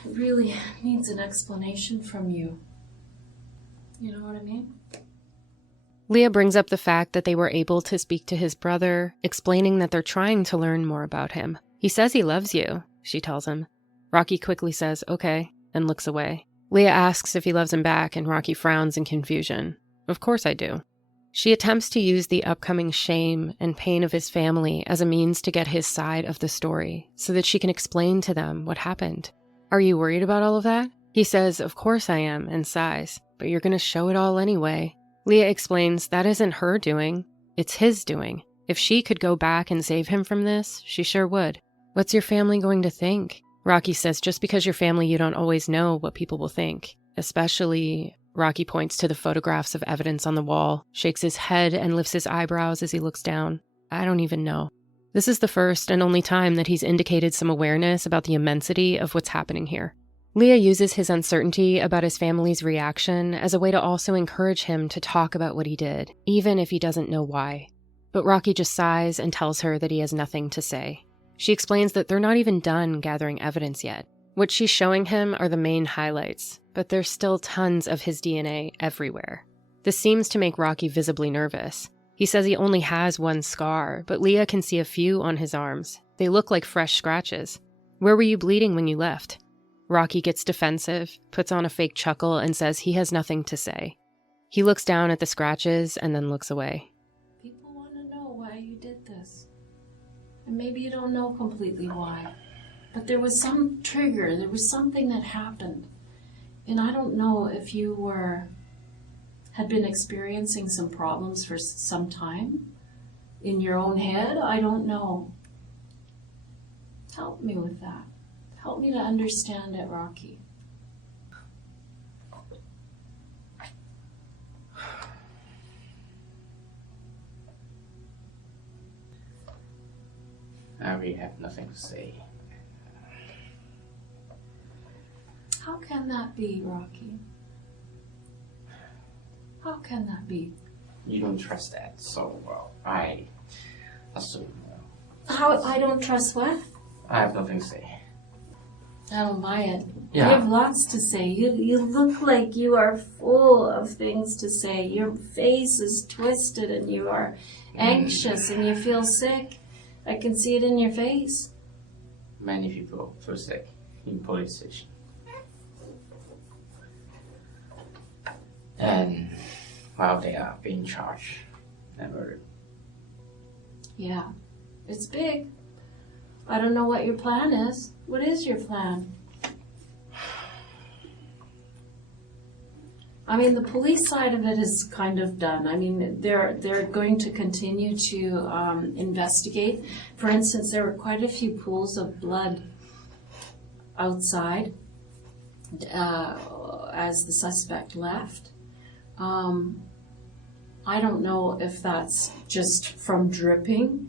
really needs an explanation from you. You know what I mean? Leah brings up the fact that they were able to speak to his brother, explaining that they're trying to learn more about him. He says he loves you, she tells him. Rocky quickly says, okay, and looks away. Leah asks if he loves him back, and Rocky frowns in confusion. Of course I do. She attempts to use the upcoming shame and pain of his family as a means to get his side of the story, so that she can explain to them what happened. Are you worried about all of that? He says, of course I am, and sighs, but you're going to show it all anyway. Leah explains that isn't her doing, it's his doing. If she could go back and save him from this, she sure would. What's your family going to think? Rocky says, just because you're family, you don't always know what people will think. Especially, Rocky points to the photographs of evidence on the wall, shakes his head and lifts his eyebrows as he looks down. I don't even know. This is the first and only time that he's indicated some awareness about the immensity of what's happening here. Leah uses his uncertainty about his family's reaction as a way to also encourage him to talk about what he did, even if he doesn't know why. But Rocky just sighs and tells her that he has nothing to say. She explains that they're not even done gathering evidence yet. What she's showing him are the main highlights, but there's still tons of his DNA everywhere. This seems to make Rocky visibly nervous. He says he only has one scar, but Leah can see a few on his arms. They look like fresh scratches. Where were you bleeding when you left? Rocky gets defensive, puts on a fake chuckle, and says he has nothing to say. He looks down at the scratches and then looks away. People want to know why you did this. And maybe you don't know completely why. But there was some trigger, there was something that happened. And I don't know if you had been experiencing some problems for some time in your own head. I don't know. Help me with that. Help me to understand it, Rocky. I really have nothing to say. How can that be, Rocky? How can that be? You don't trust that, so well, I assume. How I don't trust what? I have nothing to say. I don't buy it. Yeah. You have lots to say. You look like you are full of things to say. Your face is twisted and you are anxious and you feel sick. I can see it in your face. Many people feel sick in police station. And while they are being charged and murdered. Yeah, it's big. I don't know what your plan is. What is your plan? I mean, the police side of it is kind of done. I mean, they're going to continue to investigate. For instance, there were quite a few pools of blood outside as the suspect left. I don't know if that's just from dripping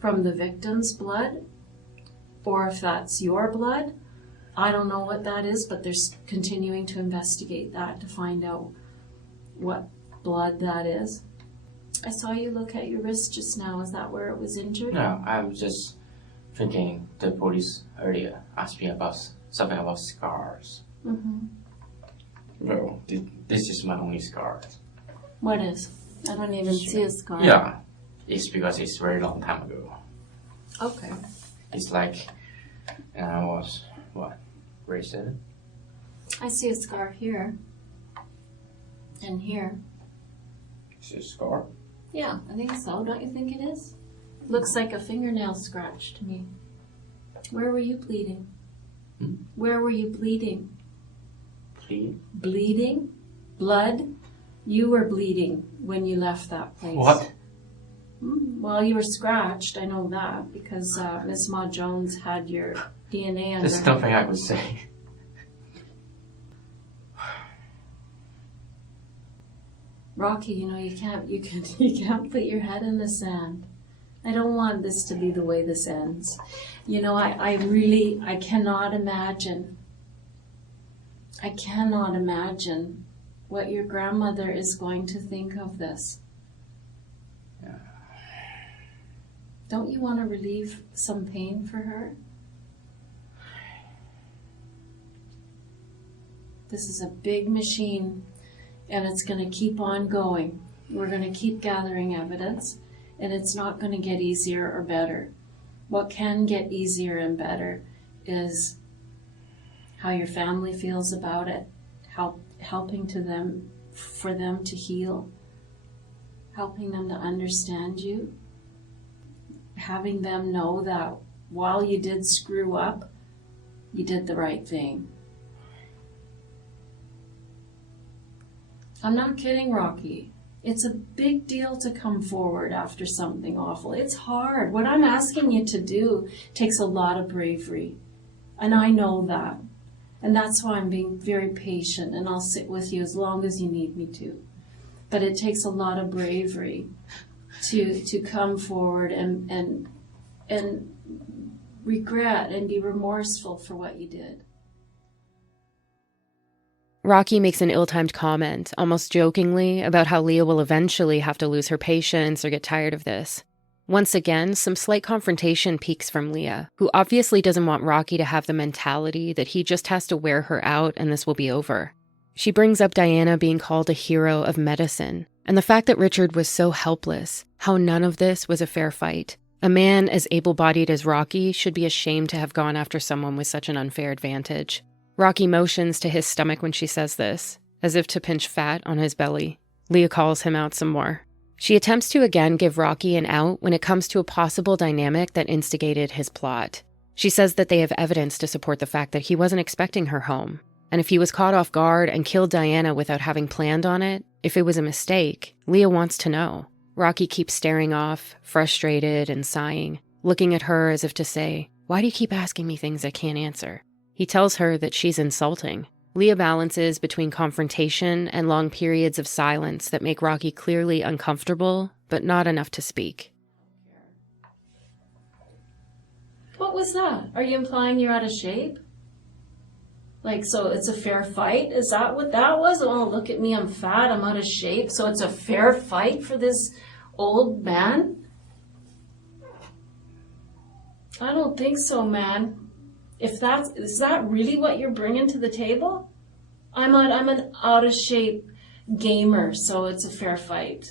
from the victim's blood or if that's your blood. I don't know what that is, but they're continuing to investigate that to find out what blood that is. I saw you look at your wrist just now. Is that where it was injured? No, I was just thinking the police earlier asked me about something about scars. Mm-hmm. Well, this is my only scar. What is? I don't even see a scar. Yeah, it's because it's very long time ago. Okay. It's like, and I was, grade 7? I see a scar here. And here. Is it a scar? Yeah, I think so. Don't you think it is? Looks like a fingernail scratch to me. Where were you bleeding? Where were you bleeding? Bleeding? Blood? You were bleeding when you left that place. What? Well, you were scratched. I know that because Miss-Mah Jones had your DNA under There's nothing I could say. Rocky, you know, you can't put your head in the sand. I don't want this to be the way this ends. You know, I cannot imagine. I cannot imagine what your grandmother is going to think of this. Yeah. Don't you want to relieve some pain for her? This is a big machine, and it's going to keep on going. We're going to keep gathering evidence, and it's not going to get easier or better. What can get easier and better is how your family feels about it, helping for them to heal, helping them to understand you, having them know that while you did screw up, you did the right thing. I'm not kidding, Rocky. It's a big deal to come forward after something awful. It's hard. What I'm asking you to do takes a lot of bravery. And I know that. And that's why I'm being very patient, and I'll sit with you as long as you need me to. But it takes a lot of bravery to come forward and regret and be remorseful for what you did. Rocky makes an ill-timed comment, almost jokingly, about how Leah will eventually have to lose her patience or get tired of this. Once again, some slight confrontation peeks from Leah, who obviously doesn't want Rocky to have the mentality that he just has to wear her out and this will be over. She brings up Diana being called a hero of medicine, and the fact that Richard was so helpless, how none of this was a fair fight. A man as able-bodied as Rocky should be ashamed to have gone after someone with such an unfair advantage. Rocky motions to his stomach when she says this, as if to pinch fat on his belly. Leah calls him out some more. She attempts to again give Rocky an out when it comes to a possible dynamic that instigated his plot. She says that they have evidence to support the fact that he wasn't expecting her home. And if he was caught off guard and killed Diana without having planned on it, if it was a mistake, Leah wants to know. Rocky keeps staring off, frustrated and sighing, looking at her as if to say, "Why do you keep asking me things I can't answer?" He tells her that she's insulting. Leah balances between confrontation and long periods of silence that make Rocky clearly uncomfortable, but not enough to speak. What was that? Are you implying you're out of shape? Like, so it's a fair fight? Is that what that was? Oh, look at me, I'm fat, I'm out of shape. So it's a fair fight for this old man? I don't think so, man. Is that really what you're bringing to the table? I'm an out of shape gamer, so it's a fair fight.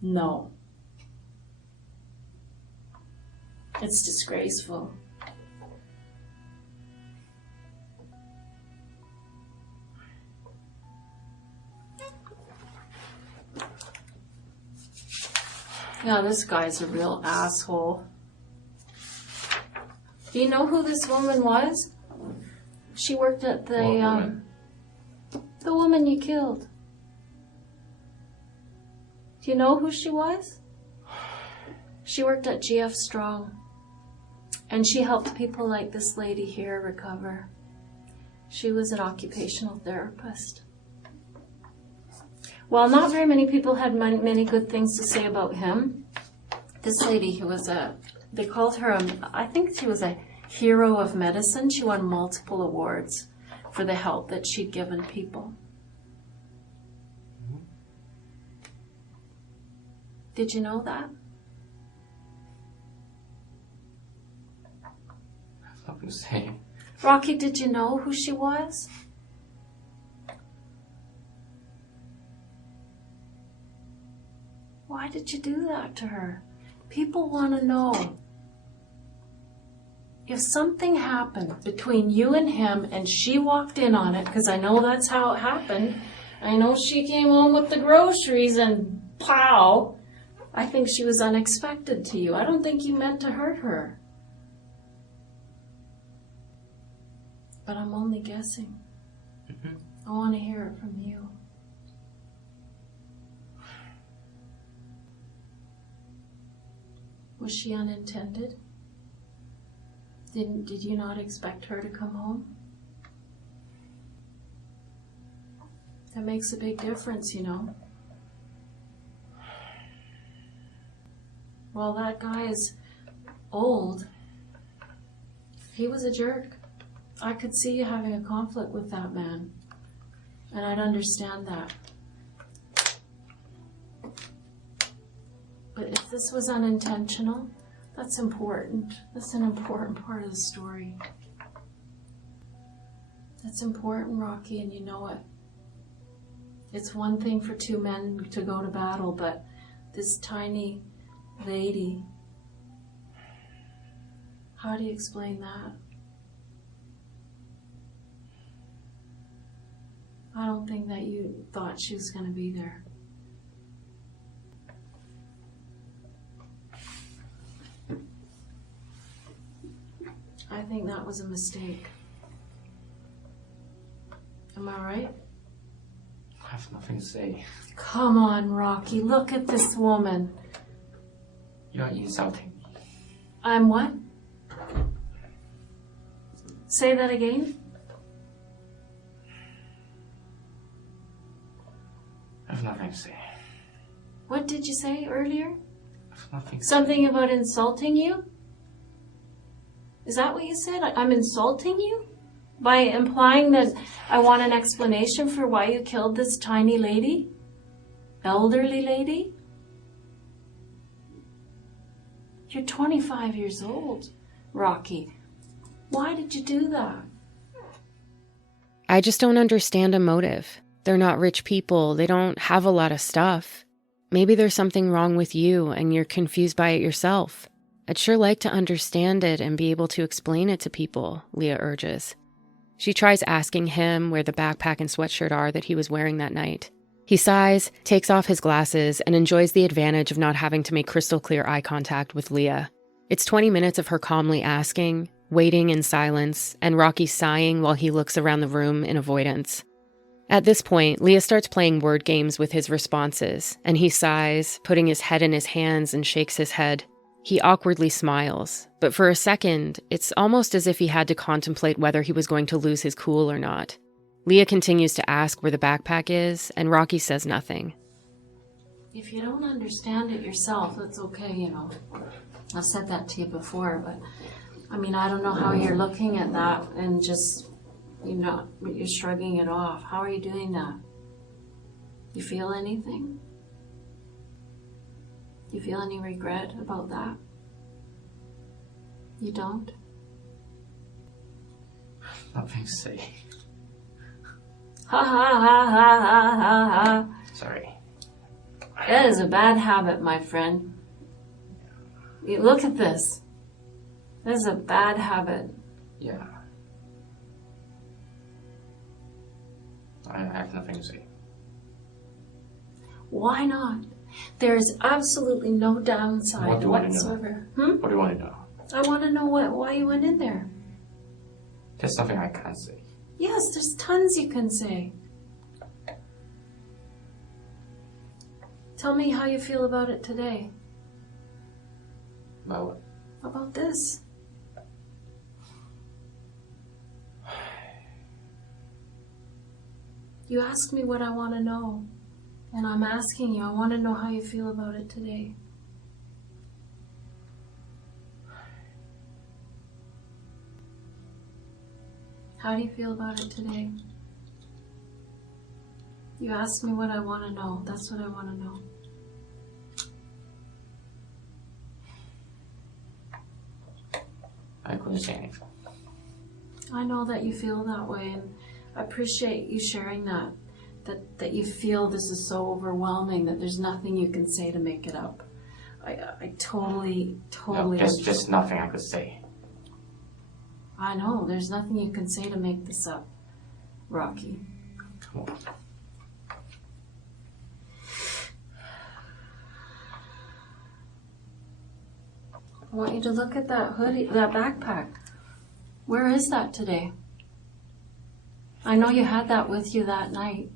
No. It's disgraceful. Yeah, this guy's a real asshole. Do you know who this woman was? She worked at the woman you killed. Do you know who she was? She worked at GF Strong. And she helped people like this lady here recover. She was an occupational therapist. Well, not very many people had many good things to say about him. This lady, who was they called her, I think she was a hero of medicine. She won multiple awards for the help that she'd given people. Did you know that? I have nothing to say. Rocky, did you know who she was? Why did you do that to her? People want to know. If something happened between you and him and she walked in on it, because I know that's how it happened. I know she came home with the groceries and pow. I think she was unexpected to you. I don't think you meant to hurt her. But I'm only guessing. I want to hear it from you. Was she unintended? Did you not expect her to come home? That makes a big difference, you know. Well, that guy is old. He was a jerk. I could see you having a conflict with that man. And I'd understand that. But if this was unintentional, that's important. That's an important part of the story. That's important, Rocky, and you know it. It's one thing for two men to go to battle, but this tiny lady, how do you explain that? I don't think that you thought she was going to be there. I think that was a mistake. Am I right? I have nothing to say. Come on, Rocky. Look at this woman. You're insulting me. I'm what? Say that again? I have nothing to say. What did you say earlier? I have nothing to Something say. about insulting you? Is that what you said? I'm insulting you? By implying that I want an explanation for why you killed this tiny lady? Elderly lady? You're 25 years old, Rocky. Why did you do that? I just don't understand a motive. They're not rich people. They don't have a lot of stuff. Maybe there's something wrong with you and you're confused by it yourself. I'd sure like to understand it and be able to explain it to people, Leah urges. She tries asking him where the backpack and sweatshirt are that he was wearing that night. He sighs, takes off his glasses, and enjoys the advantage of not having to make crystal clear eye contact with Leah. It's 20 minutes of her calmly asking, waiting in silence, and Rocky sighing while he looks around the room in avoidance. At this point, Leah starts playing word games with his responses, and he sighs, putting his head in his hands and shakes his head. He awkwardly smiles, but for a second, it's almost as if he had to contemplate whether he was going to lose his cool or not. Leah continues to ask where the backpack is, and Rocky says nothing. If you don't understand it yourself, that's okay, I've said that to you before, but I don't know how you're looking at that and just, you're shrugging it off. How are you doing that? You feel anything? You feel any regret about that? You don't? Nothing to say. Ha ha ha ha ha ha ha. Sorry. That is a bad habit, my friend. You look at this. That is a bad habit. Yeah. I have nothing to say. Why not? There is absolutely no downside What do you want to know? whatsoever. What do you want to know? I want to know why you went in there. There's something I can't say. Yes, there's tons you can say. Tell me how you feel about it today. About what? About this. You asked me what I want to know, and I'm asking you, I want to know how you feel about it today. How do you feel about it today? You asked me what I want to know. That's what I want to know. I couldn't say anything. I know that you feel that way, and I appreciate you sharing that. That you feel this is so overwhelming that there's nothing you can say to make it up. I totally No, just nothing I could say. I know, there's nothing you can say to make this up, Rocky. Come on. I want you to look at that hoodie, that backpack. Where is that today? I know you had that with you that night.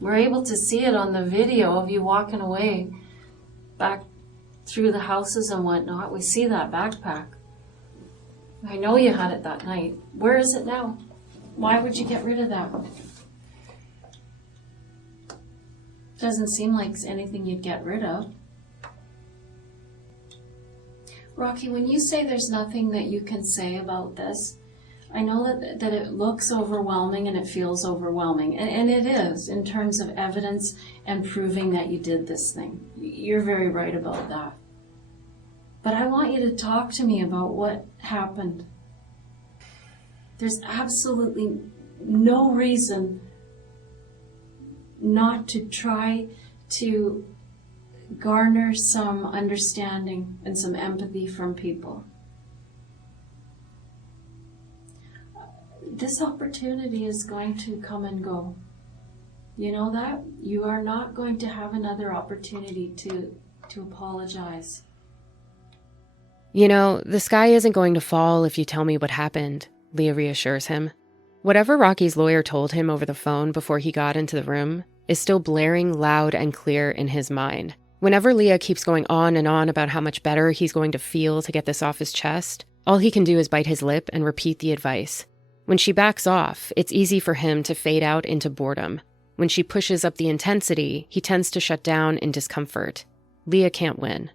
We're able to see it on the video of you walking away back through the houses and whatnot. We see that backpack. I know you had it that night. Where is it now? Why would you get rid of that? Doesn't seem like anything you'd get rid of. Rocky, when you say there's nothing that you can say about this, I know that it looks overwhelming and it feels overwhelming, and it is in terms of evidence and proving that you did this thing. You're very right about that. But I want you to talk to me about what happened. There's absolutely no reason not to try to garner some understanding and some empathy from people. This opportunity is going to come and go. You know that? You are not going to have another opportunity to apologize. You know, the sky isn't going to fall if you tell me what happened, Leah reassures him. Whatever Rocky's lawyer told him over the phone before he got into the room is still blaring loud and clear in his mind. Whenever Leah keeps going on and on about how much better he's going to feel to get this off his chest, all he can do is bite his lip and repeat the advice. When she backs off, it's easy for him to fade out into boredom. When she pushes up the intensity, he tends to shut down in discomfort. Leah can't win.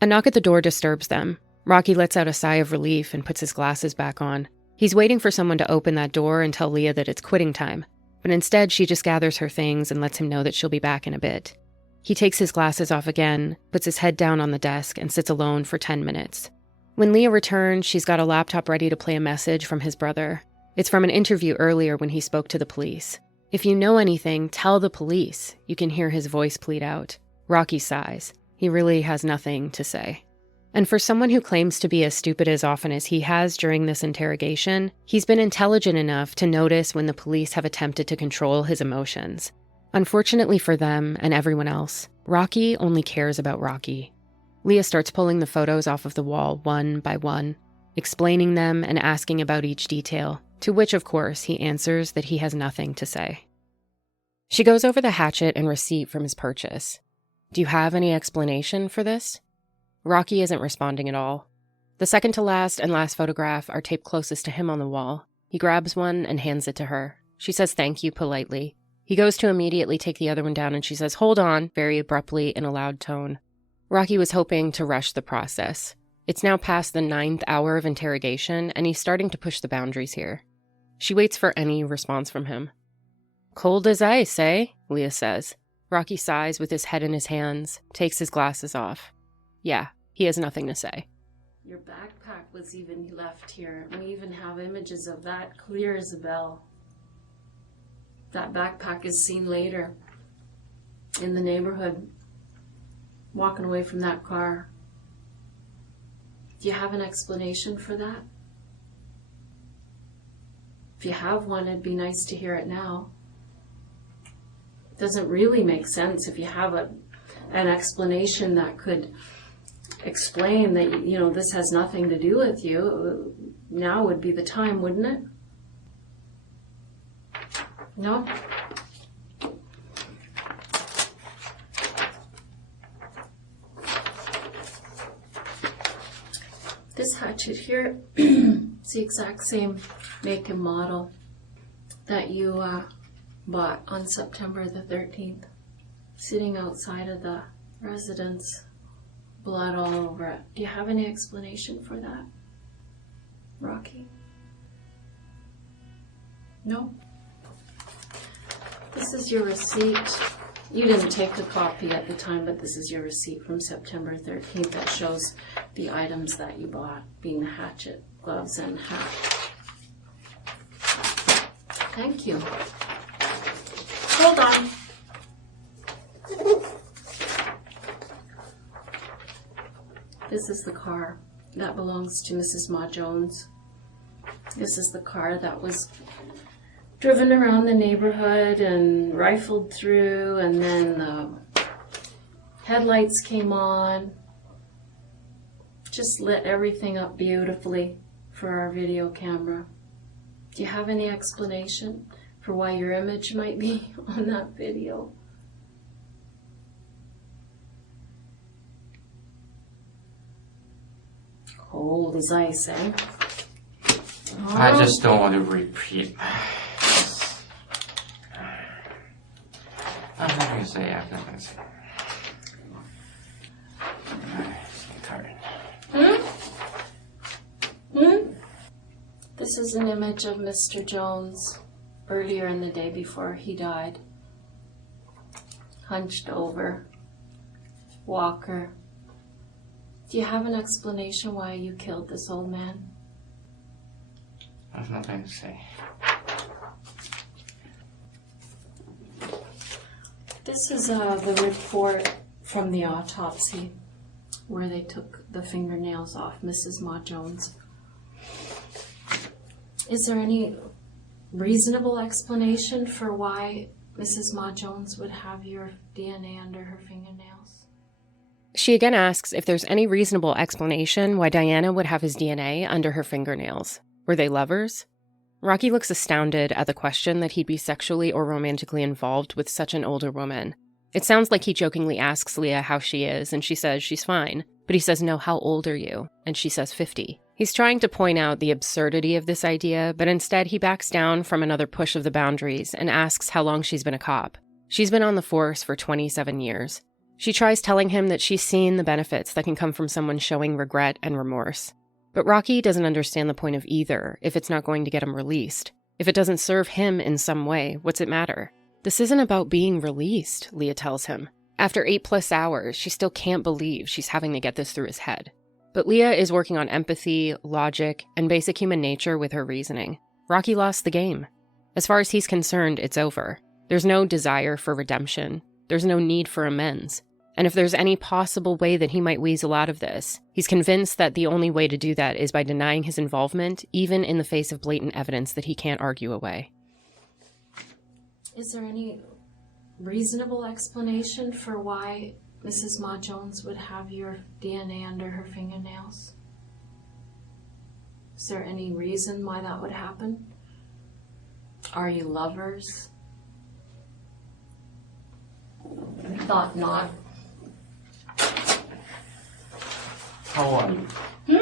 A knock at the door disturbs them. Rocky lets out a sigh of relief and puts his glasses back on. He's waiting for someone to open that door and tell Leah that it's quitting time. But instead, she just gathers her things and lets him know that she'll be back in a bit. He takes his glasses off again, puts his head down on the desk, and sits alone for 10 minutes. When Leah returns, she's got a laptop ready to play a message from his brother. It's from an interview earlier when he spoke to the police. "If you know anything, tell the police," you can hear his voice plead out. Rocky sighs. He really has nothing to say. And for someone who claims to be as stupid as often as he has during this interrogation, he's been intelligent enough to notice when the police have attempted to control his emotions. Unfortunately for them and everyone else, Rocky only cares about Rocky. Leah starts pulling the photos off of the wall one by one, explaining them and asking about each detail, to which, of course, he answers that he has nothing to say. She goes over the hatchet and receipt from his purchase. "Do you have any explanation for this?" Rocky isn't responding at all. The second to last and last photograph are taped closest to him on the wall. He grabs one and hands it to her. She says thank you politely. He goes to immediately take the other one down and she says, "Hold on," very abruptly in a loud tone. Rocky was hoping to rush the process. It's now past the 9th hour of interrogation and he's starting to push the boundaries here. She waits for any response from him. "Cold as ice, eh?" Leah says. Rocky sighs with his head in his hands, takes his glasses off. Yeah, he has nothing to say. Your backpack was even left here. We even have images of that, clear as a bell. That backpack is seen later in the neighborhood, walking away from that car. Do you have an explanation for that? If you have one, it'd be nice to hear it now. It doesn't really make sense if you have an explanation that could explain that, you know, this has nothing to do with you. Now would be the time, wouldn't it? No? This hatchet here, it's the exact same make and model that you bought on September the 13th. Sitting outside of the residence, blood all over it. Do you have any explanation for that, Rocky? No? This is your receipt. You didn't take the copy at the time, but this is your receipt from September 13th that shows the items that you bought, being the hatchet, gloves, and hat. Thank you. Hold on. This is the car that belongs to Mrs. Ma Jones. This is the car that was driven around the neighborhood and rifled through, and then the headlights came on. Just lit everything up beautifully for our video camera. Do you have any explanation for why your image might be on that video? Cold as ice, eh? Oh. I just don't want to repeat. I'm not going to say, I'm not going to say. This is an image of Mr. Jones earlier in the day before he died. Hunched over, walker. Do you have an explanation why you killed this old man? I have nothing to say. This is the report from the autopsy where they took the fingernails off Mrs. Ma Jones. Is there any reasonable explanation for why Mrs. Ma Jones would have your DNA under her fingernails? She again asks if there's any reasonable explanation why Diana would have his DNA under her fingernails. Were they lovers? Rocky looks astounded at the question that he'd be sexually or romantically involved with such an older woman. It sounds like he jokingly asks Leah how she is, and she says she's fine. But he says, "No, how old are you?" And she says 50. He's trying to point out the absurdity of this idea, but instead he backs down from another push of the boundaries and asks how long she's been a cop. She's been on the force for 27 years. She tries telling him that she's seen the benefits that can come from someone showing regret and remorse. But Rocky doesn't understand the point of either if it's not going to get him released. If it doesn't serve him in some way, what's it matter? This isn't about being released, Leah tells him. After 8+ hours, she still can't believe she's having to get this through his head. But Leah is working on empathy, logic, and basic human nature with her reasoning. Rocky lost the game. As far as he's concerned, it's over. There's no desire for redemption. There's no need for amends. And if there's any possible way that he might weasel out of this, he's convinced that the only way to do that is by denying his involvement, even in the face of blatant evidence that he can't argue away. Is there any reasonable explanation for why Mrs. Ma Jones would have your DNA under her fingernails? Is there any reason why that would happen? Are you lovers? I thought not. How are you?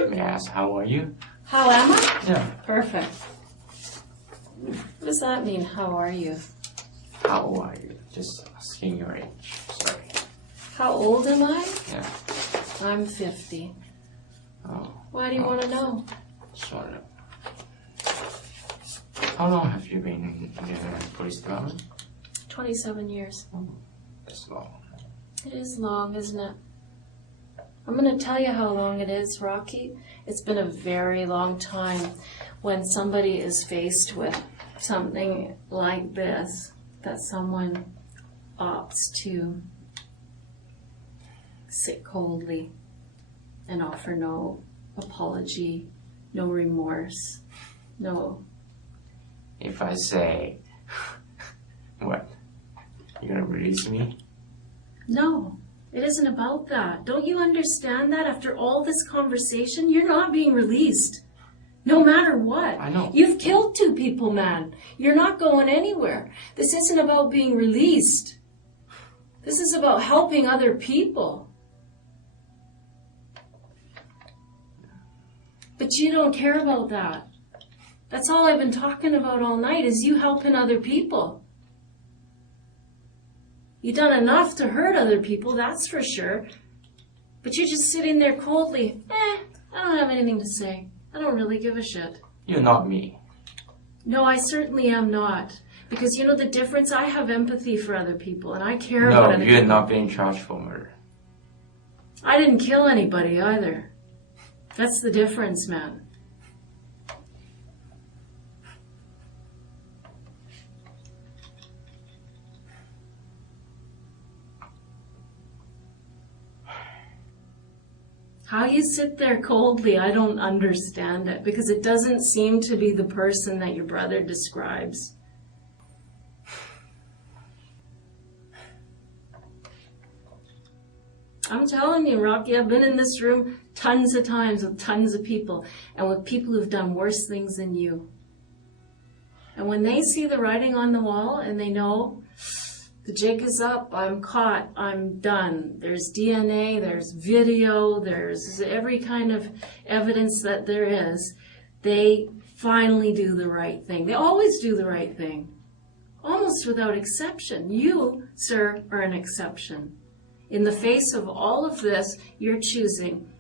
May I ask, how are you? How am I? Yeah. Perfect. What does that mean, how are you? How old are you? Just asking your age. Sorry. How old am I? Yeah. I'm 50. Oh. Why do you want to know? Sort of. How long have you been in the police department? 27 years. Oh, that's long. It is long, isn't it? I'm going to tell you how long it is, Rocky. It's been a very long time when somebody is faced with something like this, that someone opts to sit coldly and offer no apology, no remorse, no... If I say, what? You're gonna release me? No, it isn't about that. Don't you understand that after all this conversation, you're not being released? No matter what. I know. You've killed 2 people, man. You're not going anywhere. This isn't about being released. This is about helping other people. But you don't care about that. That's all I've been talking about all night, is you helping other people. You've done enough to hurt other people, that's for sure. But you're just sitting there coldly. I don't have anything to say. I don't really give a shit. You're not me. No, I certainly am not. Because you know the difference? I have empathy for other people, and I care about other people. No, you're not being charged for murder. I didn't kill anybody either. That's the difference, man. How you sit there coldly, I don't understand it, because it doesn't seem to be the person that your brother describes. I'm telling you, Rocky, I've been in this room tons of times with tons of people, and with people who've done worse things than you. And when they see the writing on the wall and they know the jig is up, I'm caught, I'm done. There's DNA, there's video, there's every kind of evidence that there is. They finally do the right thing. They always do the right thing, almost without exception. You, sir, are an exception. In the face of all of this, you're choosing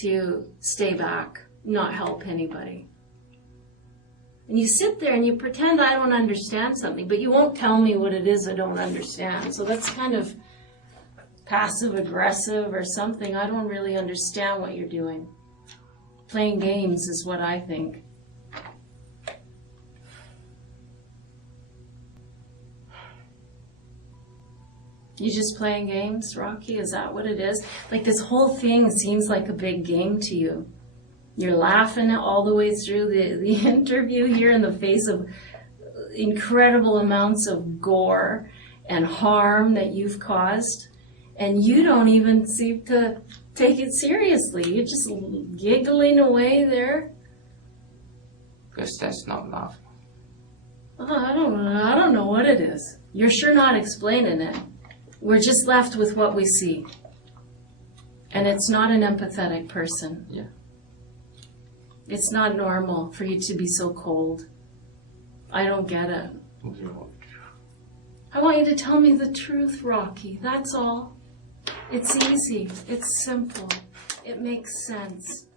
to stay back, not help anybody. And you sit there and you pretend I don't understand something, but you won't tell me what it is I don't understand. So that's kind of passive-aggressive or something. I don't really understand what you're doing. Playing games is what I think. You just playing games, Rocky? Is that what it is? Like this whole thing seems like a big game to you. You're laughing all the way through the interview here in the face of incredible amounts of gore and harm that you've caused. And you don't even seem to take it seriously. You're just giggling away there. Because that's not laughing. Oh, I don't know what it is. You're sure not explaining it. We're just left with what we see. And it's not an empathetic person. Yeah. It's not normal for you to be so cold. I don't get it. I want you to tell me the truth, Rocky. That's all. It's easy. It's simple. It makes sense.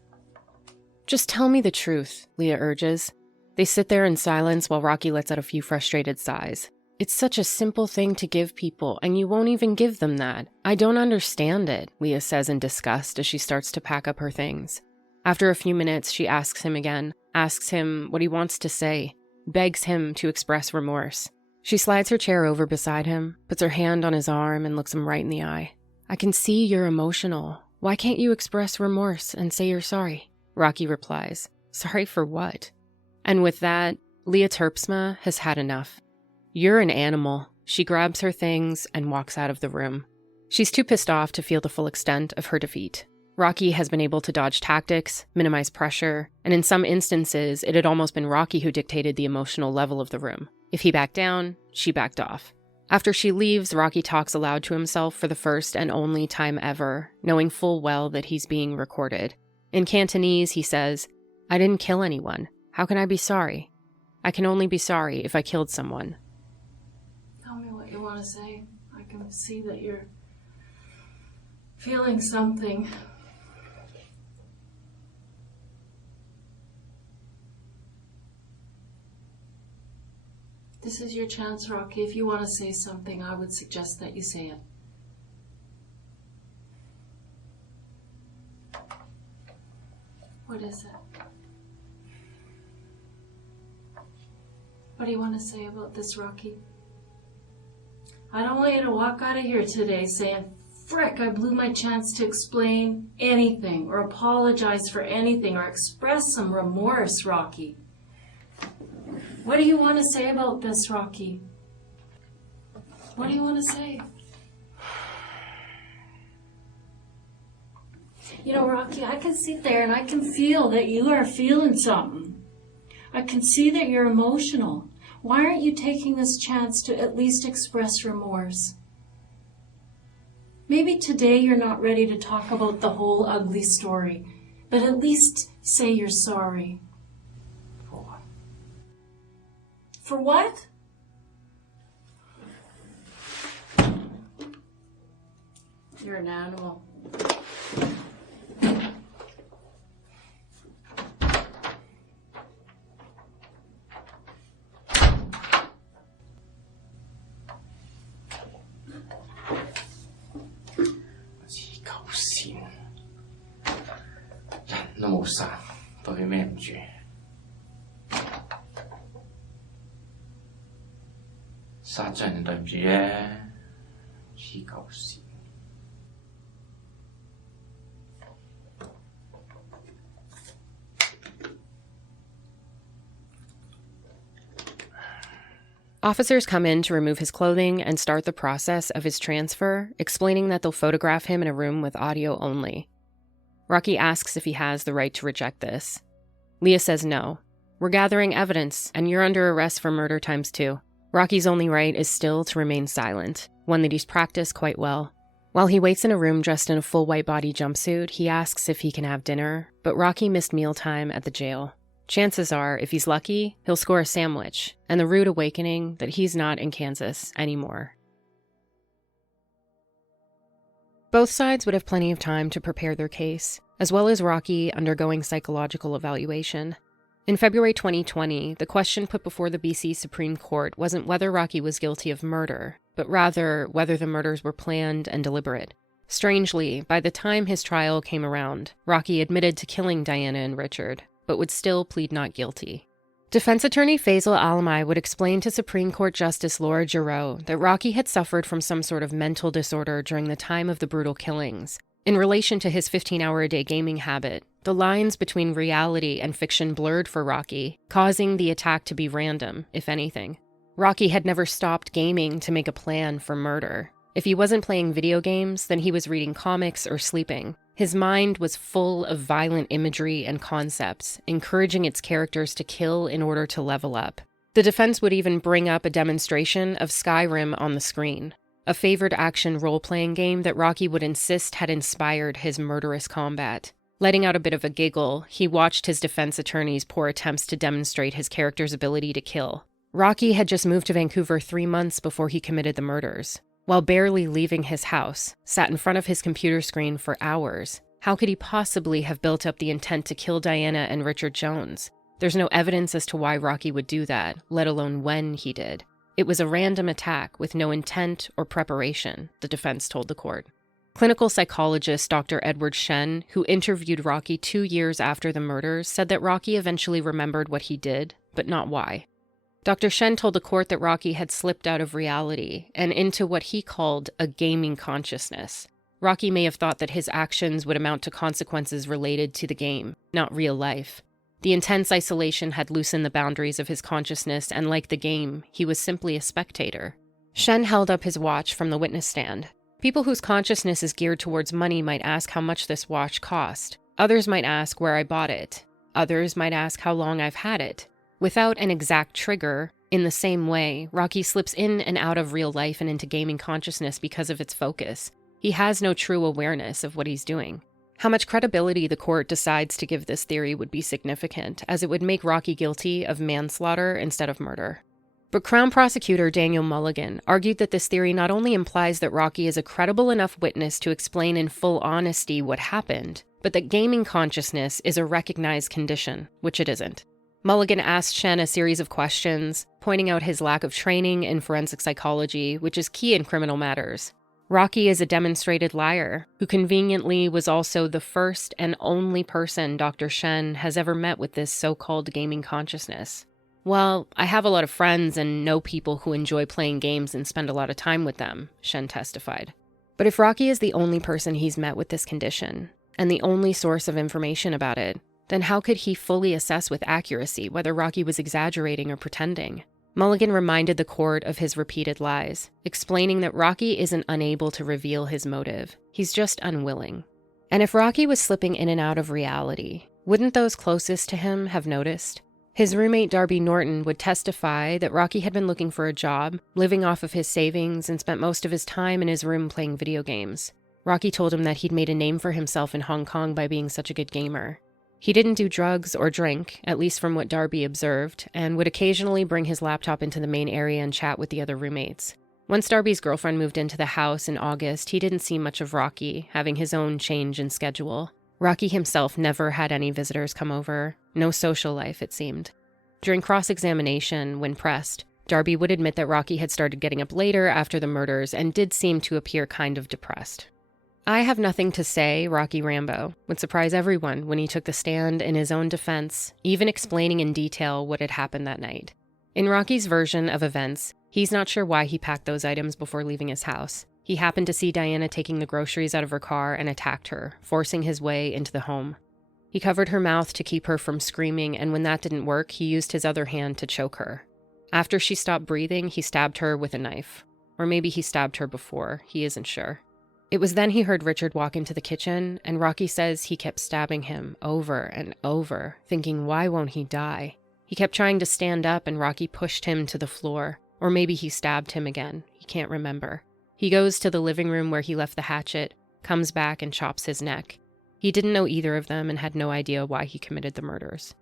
Just tell me the truth, Leah urges. They sit there in silence while Rocky lets out a few frustrated sighs. It's such a simple thing to give people, and you won't even give them that. I don't understand it, Leah says in disgust as she starts to pack up her things. After a few minutes, she asks him again, asks him what he wants to say, begs him to express remorse. She slides her chair over beside him, puts her hand on his arm, and looks him right in the eye. I can see you're emotional. Why can't you express remorse and say you're sorry? Rocky replies, sorry for what? And with that, Leah Terpsma has had enough. You're an animal. She grabs her things and walks out of the room. She's too pissed off to feel the full extent of her defeat. Rocky has been able to dodge tactics, minimize pressure, and in some instances, it had almost been Rocky who dictated the emotional level of the room. If he backed down, she backed off. After she leaves, Rocky talks aloud to himself for the first and only time ever, knowing full well that he's being recorded. In Cantonese, he says, I didn't kill anyone. How can I be sorry? I can only be sorry if I killed someone. Tell me what you want to say. I can see that you're feeling something. This is your chance, Rocky. If you want to say something, I would suggest that you say it. What is it? What do you want to say about this, Rocky? I don't want you to walk out of here today saying, frick, I blew my chance to explain anything or apologize for anything or express some remorse, Rocky. What do you want to say about this, Rocky? What do you want to say? You know, Rocky, I can sit there and I can feel that you are feeling something. I can see that you're emotional. Why aren't you taking this chance to at least express remorse? Maybe today you're not ready to talk about the whole ugly story, but at least say you're sorry. For what? For what? You're an animal. Officers come in to remove his clothing and start the process of his transfer, explaining that they'll photograph him in a room with audio only. Rocky asks if he has the right to reject this. Leah says no. We're gathering evidence, and you're under arrest for murder ×2. Rocky's only right is still to remain silent, one that he's practiced quite well. While he waits in a room dressed in a full white body jumpsuit, he asks if he can have dinner, but Rocky missed mealtime at the jail. Chances are, if he's lucky, he'll score a sandwich, and the rude awakening that he's not in Kansas anymore. Both sides would have plenty of time to prepare their case, as well as Rocky undergoing psychological evaluation. In February 2020, the question put before the BC Supreme Court wasn't whether Rocky was guilty of murder, but rather whether the murders were planned and deliberate. Strangely, by the time his trial came around, Rocky admitted to killing Diana and Richard, but would still plead not guilty. Defense attorney Faisal Alamai would explain to Supreme Court Justice Laura Giroux that Rocky had suffered from some sort of mental disorder during the time of the brutal killings. In relation to his 15-hour-a-day gaming habit, the lines between reality and fiction blurred for Rocky, causing the attack to be random, if anything. Rocky had never stopped gaming to make a plan for murder. If he wasn't playing video games, then he was reading comics or sleeping. His mind was full of violent imagery and concepts, encouraging its characters to kill in order to level up. The defense would even bring up a demonstration of Skyrim on the screen, a favored action role-playing game that Rocky would insist had inspired his murderous combat. Letting out a bit of a giggle, he watched his defense attorney's poor attempts to demonstrate his character's ability to kill. Rocky had just moved to Vancouver 3 months before he committed the murders. While barely leaving his house, sat in front of his computer screen for hours, how could he possibly have built up the intent to kill Diana and Richard Jones? There's no evidence as to why Rocky would do that, let alone when he did. It was a random attack with no intent or preparation, the defense told the court. Clinical psychologist Dr. Edward Shen, who interviewed Rocky 2 years after the murders, said that Rocky eventually remembered what he did, but not why. Dr. Shen told the court that Rocky had slipped out of reality and into what he called a gaming consciousness. Rocky may have thought that his actions would amount to consequences related to the game, not real life. The intense isolation had loosened the boundaries of his consciousness, and like the game, he was simply a spectator. Shen held up his watch from the witness stand. People whose consciousness is geared towards money might ask how much this watch cost. Others might ask where I bought it. Others might ask how long I've had it. Without an exact trigger, in the same way, Rocky slips in and out of real life and into gaming consciousness because of its focus. He has no true awareness of what he's doing. How much credibility the court decides to give this theory would be significant, as it would make Rocky guilty of manslaughter instead of murder. But Crown Prosecutor Daniel Mulligan argued that this theory not only implies that Rocky is a credible enough witness to explain in full honesty what happened, but that gaming consciousness is a recognized condition, which it isn't. Mulligan asked Shen a series of questions, pointing out his lack of training in forensic psychology, which is key in criminal matters. Rocky is a demonstrated liar, who conveniently was also the first and only person Dr. Shen has ever met with this so-called gaming consciousness. Well, I have a lot of friends and know people who enjoy playing games and spend a lot of time with them, Shen testified. But if Rocky is the only person he's met with this condition, and the only source of information about it, then how could he fully assess with accuracy whether Rocky was exaggerating or pretending? Mulligan reminded the court of his repeated lies, explaining that Rocky isn't unable to reveal his motive. He's just unwilling. And if Rocky was slipping in and out of reality, wouldn't those closest to him have noticed? His roommate Darby Norton would testify that Rocky had been looking for a job, living off of his savings, and spent most of his time in his room playing video games. Rocky told him that he'd made a name for himself in Hong Kong by being such a good gamer. He didn't do drugs or drink, at least from what Darby observed, and would occasionally bring his laptop into the main area and chat with the other roommates. Once Darby's girlfriend moved into the house in August, he didn't see much of Rocky, having his own change in schedule. Rocky himself never had any visitors come over, no social life, it seemed. During cross-examination, when pressed, Darby would admit that Rocky had started getting up later after the murders and did seem to appear kind of depressed. I have nothing to say, Rocky Rambo would surprise everyone when he took the stand in his own defense, even explaining in detail what had happened that night. In Rocky's version of events, he's not sure why he packed those items before leaving his house. He happened to see Diana taking the groceries out of her car and attacked her, forcing his way into the home. He covered her mouth to keep her from screaming, and when that didn't work, he used his other hand to choke her. After she stopped breathing, he stabbed her with a knife. Or maybe he stabbed her before, he isn't sure. It was then he heard Richard walk into the kitchen, and Rocky says he kept stabbing him over and over, thinking, why won't he die? He kept trying to stand up, and Rocky pushed him to the floor. Or maybe he stabbed him again. He can't remember. He goes to the living room where he left the hatchet, comes back and chops his neck. He didn't know either of them and had no idea why he committed the murders.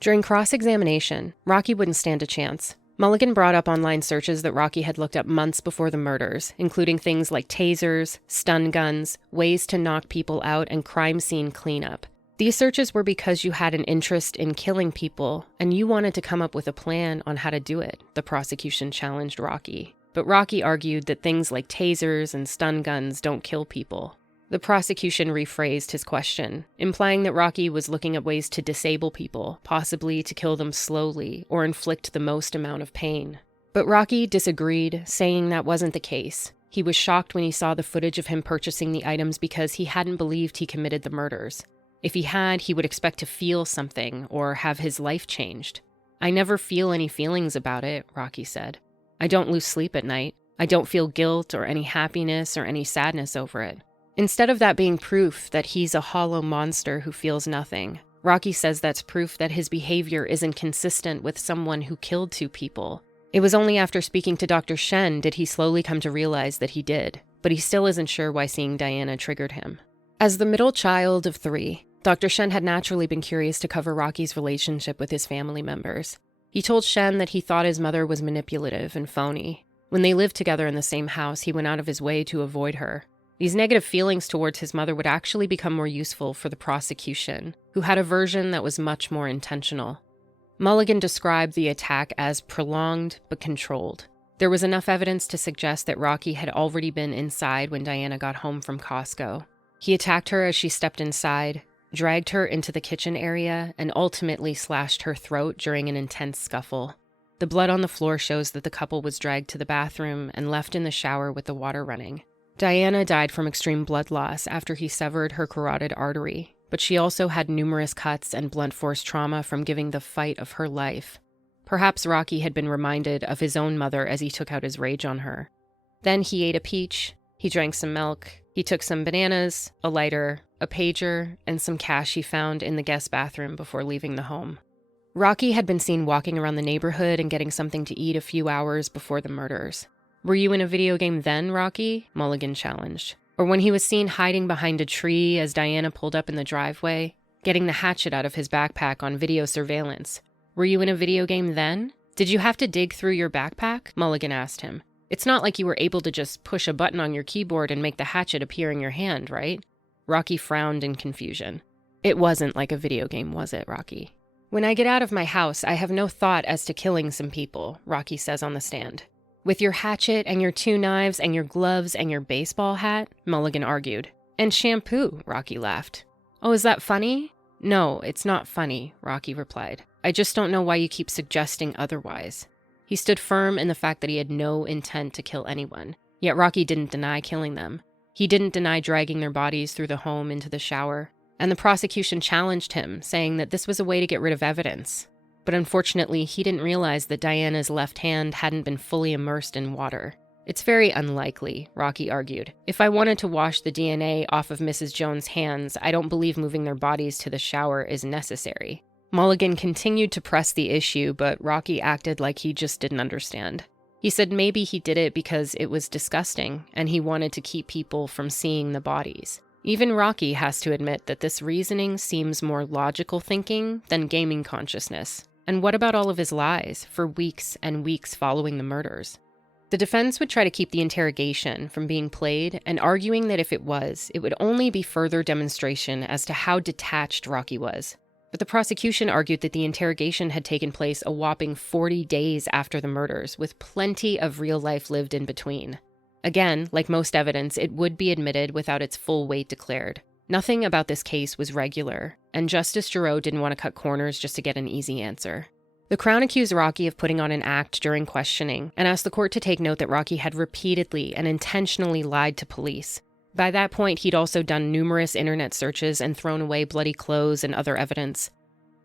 During cross-examination, Rocky wouldn't stand a chance. Mulligan brought up online searches that Rocky had looked up months before the murders, including things like tasers, stun guns, ways to knock people out, and crime scene cleanup. These searches were because you had an interest in killing people, and you wanted to come up with a plan on how to do it, the prosecution challenged Rocky. But Rocky argued that things like tasers and stun guns don't kill people. The prosecution rephrased his question, implying that Rocky was looking at ways to disable people, possibly to kill them slowly or inflict the most amount of pain. But Rocky disagreed, saying that wasn't the case. He was shocked when he saw the footage of him purchasing the items because he hadn't believed he committed the murders. If he had, he would expect to feel something or have his life changed. I never feel any feelings about it, Rocky said. I don't lose sleep at night. I don't feel guilt or any happiness or any sadness over it. Instead of that being proof that he's a hollow monster who feels nothing, Rocky says that's proof that his behavior isn't consistent with someone who killed 2 people. It was only after speaking to Dr. Shen did he slowly come to realize that he did, but he still isn't sure why seeing Diana triggered him. As the middle child of 3, Dr. Shen had naturally been curious to cover Rocky's relationship with his family members. He told Shen that he thought his mother was manipulative and phony. When they lived together in the same house, he went out of his way to avoid her. These negative feelings towards his mother would actually become more useful for the prosecution, who had a version that was much more intentional. Mulligan described the attack as prolonged but controlled. There was enough evidence to suggest that Rocky had already been inside when Dianna got home from Costco. He attacked her as she stepped inside, dragged her into the kitchen area, and ultimately slashed her throat during an intense scuffle. The blood on the floor shows that the couple was dragged to the bathroom and left in the shower with the water running. Dianna died from extreme blood loss after he severed her carotid artery, but she also had numerous cuts and blunt force trauma from giving the fight of her life. Perhaps Rocky had been reminded of his own mother as he took out his rage on her. Then he ate a peach, he drank some milk, he took some bananas, a lighter, a pager, and some cash he found in the guest bathroom before leaving the home. Rocky had been seen walking around the neighborhood and getting something to eat a few hours before the murders. "Were you in a video game then, Rocky?" Mulligan challenged. Or when he was seen hiding behind a tree as Dianna pulled up in the driveway, getting the hatchet out of his backpack on video surveillance. "Were you in a video game then? Did you have to dig through your backpack?" Mulligan asked him. "It's not like you were able to just push a button on your keyboard and make the hatchet appear in your hand, right?" Rocky frowned in confusion. "It wasn't like a video game, was it, Rocky?" "When I get out of my house, I have no thought as to killing some people," Rocky says on the stand. "With your hatchet and your 2 knives and your gloves and your baseball hat," Mulligan argued. "And shampoo," Rocky laughed. "Oh, is that funny?" "No, it's not funny," Rocky replied. "I just don't know why you keep suggesting otherwise." He stood firm in the fact that he had no intent to kill anyone, yet Rocky didn't deny killing them. He didn't deny dragging their bodies through the home into the shower, and the prosecution challenged him, saying that this was a way to get rid of evidence. But unfortunately, he didn't realize that Diana's left hand hadn't been fully immersed in water. "It's very unlikely," Rocky argued. "If I wanted to wash the DNA off of Mrs. Jones' hands, I don't believe moving their bodies to the shower is necessary." Mulligan continued to press the issue, but Rocky acted like he just didn't understand. He said maybe he did it because it was disgusting, and he wanted to keep people from seeing the bodies. Even Rocky has to admit that this reasoning seems more logical thinking than gaming consciousness. And what about all of his lies for weeks and weeks following the murders? The defense would try to keep the interrogation from being played and arguing that if it was, it would only be further demonstration as to how detached Rocky was. But the prosecution argued that the interrogation had taken place a whopping 40 days after the murders, with plenty of real life lived in between. Again, like most evidence, it would be admitted without its full weight declared. Nothing about this case was regular, and Justice Giroux didn't want to cut corners just to get an easy answer. The Crown accused Rocky of putting on an act during questioning and asked the court to take note that Rocky had repeatedly and intentionally lied to police. By that point, he'd also done numerous internet searches and thrown away bloody clothes and other evidence.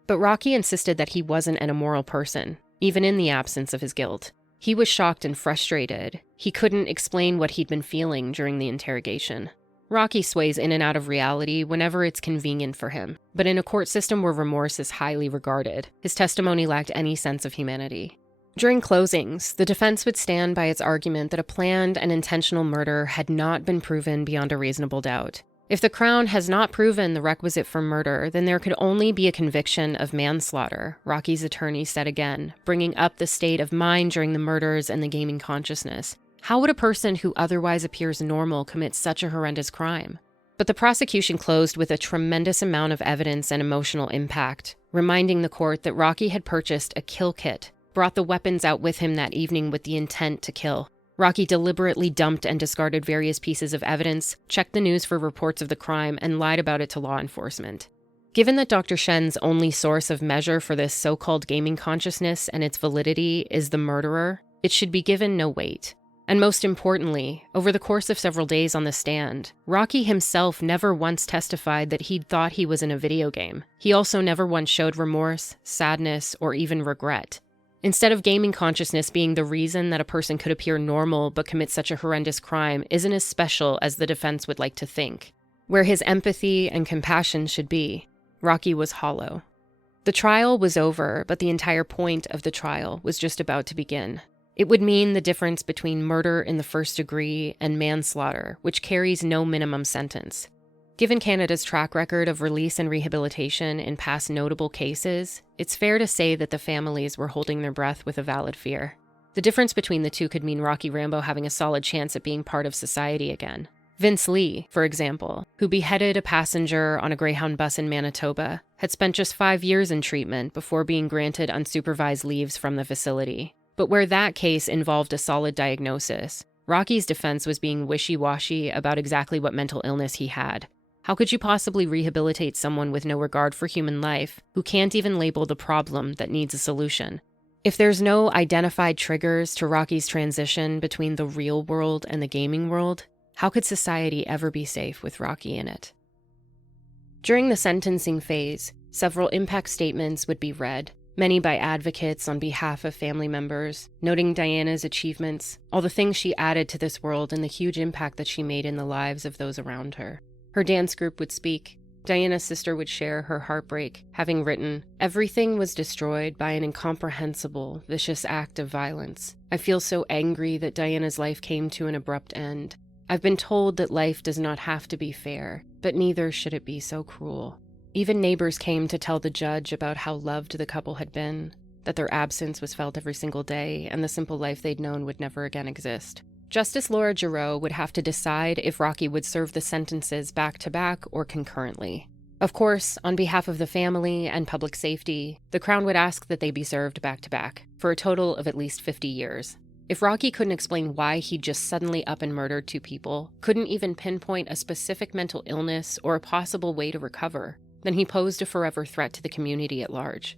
But Rocky insisted that he wasn't an immoral person, even in the absence of his guilt. He was shocked and frustrated. He couldn't explain what he'd been feeling during the interrogation. Rocky sways in and out of reality whenever it's convenient for him, but in a court system where remorse is highly regarded, his testimony lacked any sense of humanity. During closings, the defense would stand by its argument that a planned and intentional murder had not been proven beyond a reasonable doubt. If the Crown has not proven the requisite for murder, then there could only be a conviction of manslaughter, Rocky's attorney said again, bringing up the state of mind during the murders and the gaming consciousness. How would a person who otherwise appears normal commit such a horrendous crime? But the prosecution closed with a tremendous amount of evidence and emotional impact, reminding the court that Rocky had purchased a kill kit, brought the weapons out with him that evening with the intent to kill. Rocky deliberately dumped and discarded various pieces of evidence, checked the news for reports of the crime, and lied about it to law enforcement. Given that Dr. Shen's only source of measure for this so-called gaming consciousness and its validity is the murderer, it should be given no weight. And most importantly, over the course of several days on the stand, Rocky himself never once testified that he'd thought he was in a video game. He also never once showed remorse, sadness, or even regret. Instead of gaming consciousness being the reason that a person could appear normal but commit such a horrendous crime isn't as special as the defense would like to think. Where his empathy and compassion should be, Rocky was hollow. The trial was over, but the entire point of the trial was just about to begin. It would mean the difference between murder in the first degree and manslaughter, which carries no minimum sentence. Given Canada's track record of release and rehabilitation in past notable cases, it's fair to say that the families were holding their breath with a valid fear. The difference between the two could mean Rocky Rambo having a solid chance at being part of society again. Vince Lee, for example, who beheaded a passenger on a Greyhound bus in Manitoba, had spent just 5 years in treatment before being granted unsupervised leaves from the facility. But where that case involved a solid diagnosis, Rocky's defense was being wishy-washy about exactly what mental illness he had. How could you possibly rehabilitate someone with no regard for human life, who can't even label the problem that needs a solution? If there's no identified triggers to Rocky's transition between the real world and the gaming world, how could society ever be safe with Rocky in it? During the sentencing phase, several impact statements would be read, many by advocates on behalf of family members, noting Dianna's achievements, all the things she added to this world and the huge impact that she made in the lives of those around her. Her dance group would speak. Diana's sister would share her heartbreak, having written, "Everything was destroyed by an incomprehensible, vicious act of violence. I feel so angry that Diana's life came to an abrupt end. I've been told that life does not have to be fair, but neither should it be so cruel." Even neighbors came to tell the judge about how loved the couple had been, that their absence was felt every single day, and the simple life they'd known would never again exist. Justice Laura Giroux would have to decide if Rocky would serve the sentences back-to-back or concurrently. Of course, on behalf of the family and public safety, the Crown would ask that they be served back-to-back, for a total of at least 50 years. If Rocky couldn't explain why he'd just suddenly up and murdered 2 people, couldn't even pinpoint a specific mental illness or a possible way to recover, then he posed a forever threat to the community at large.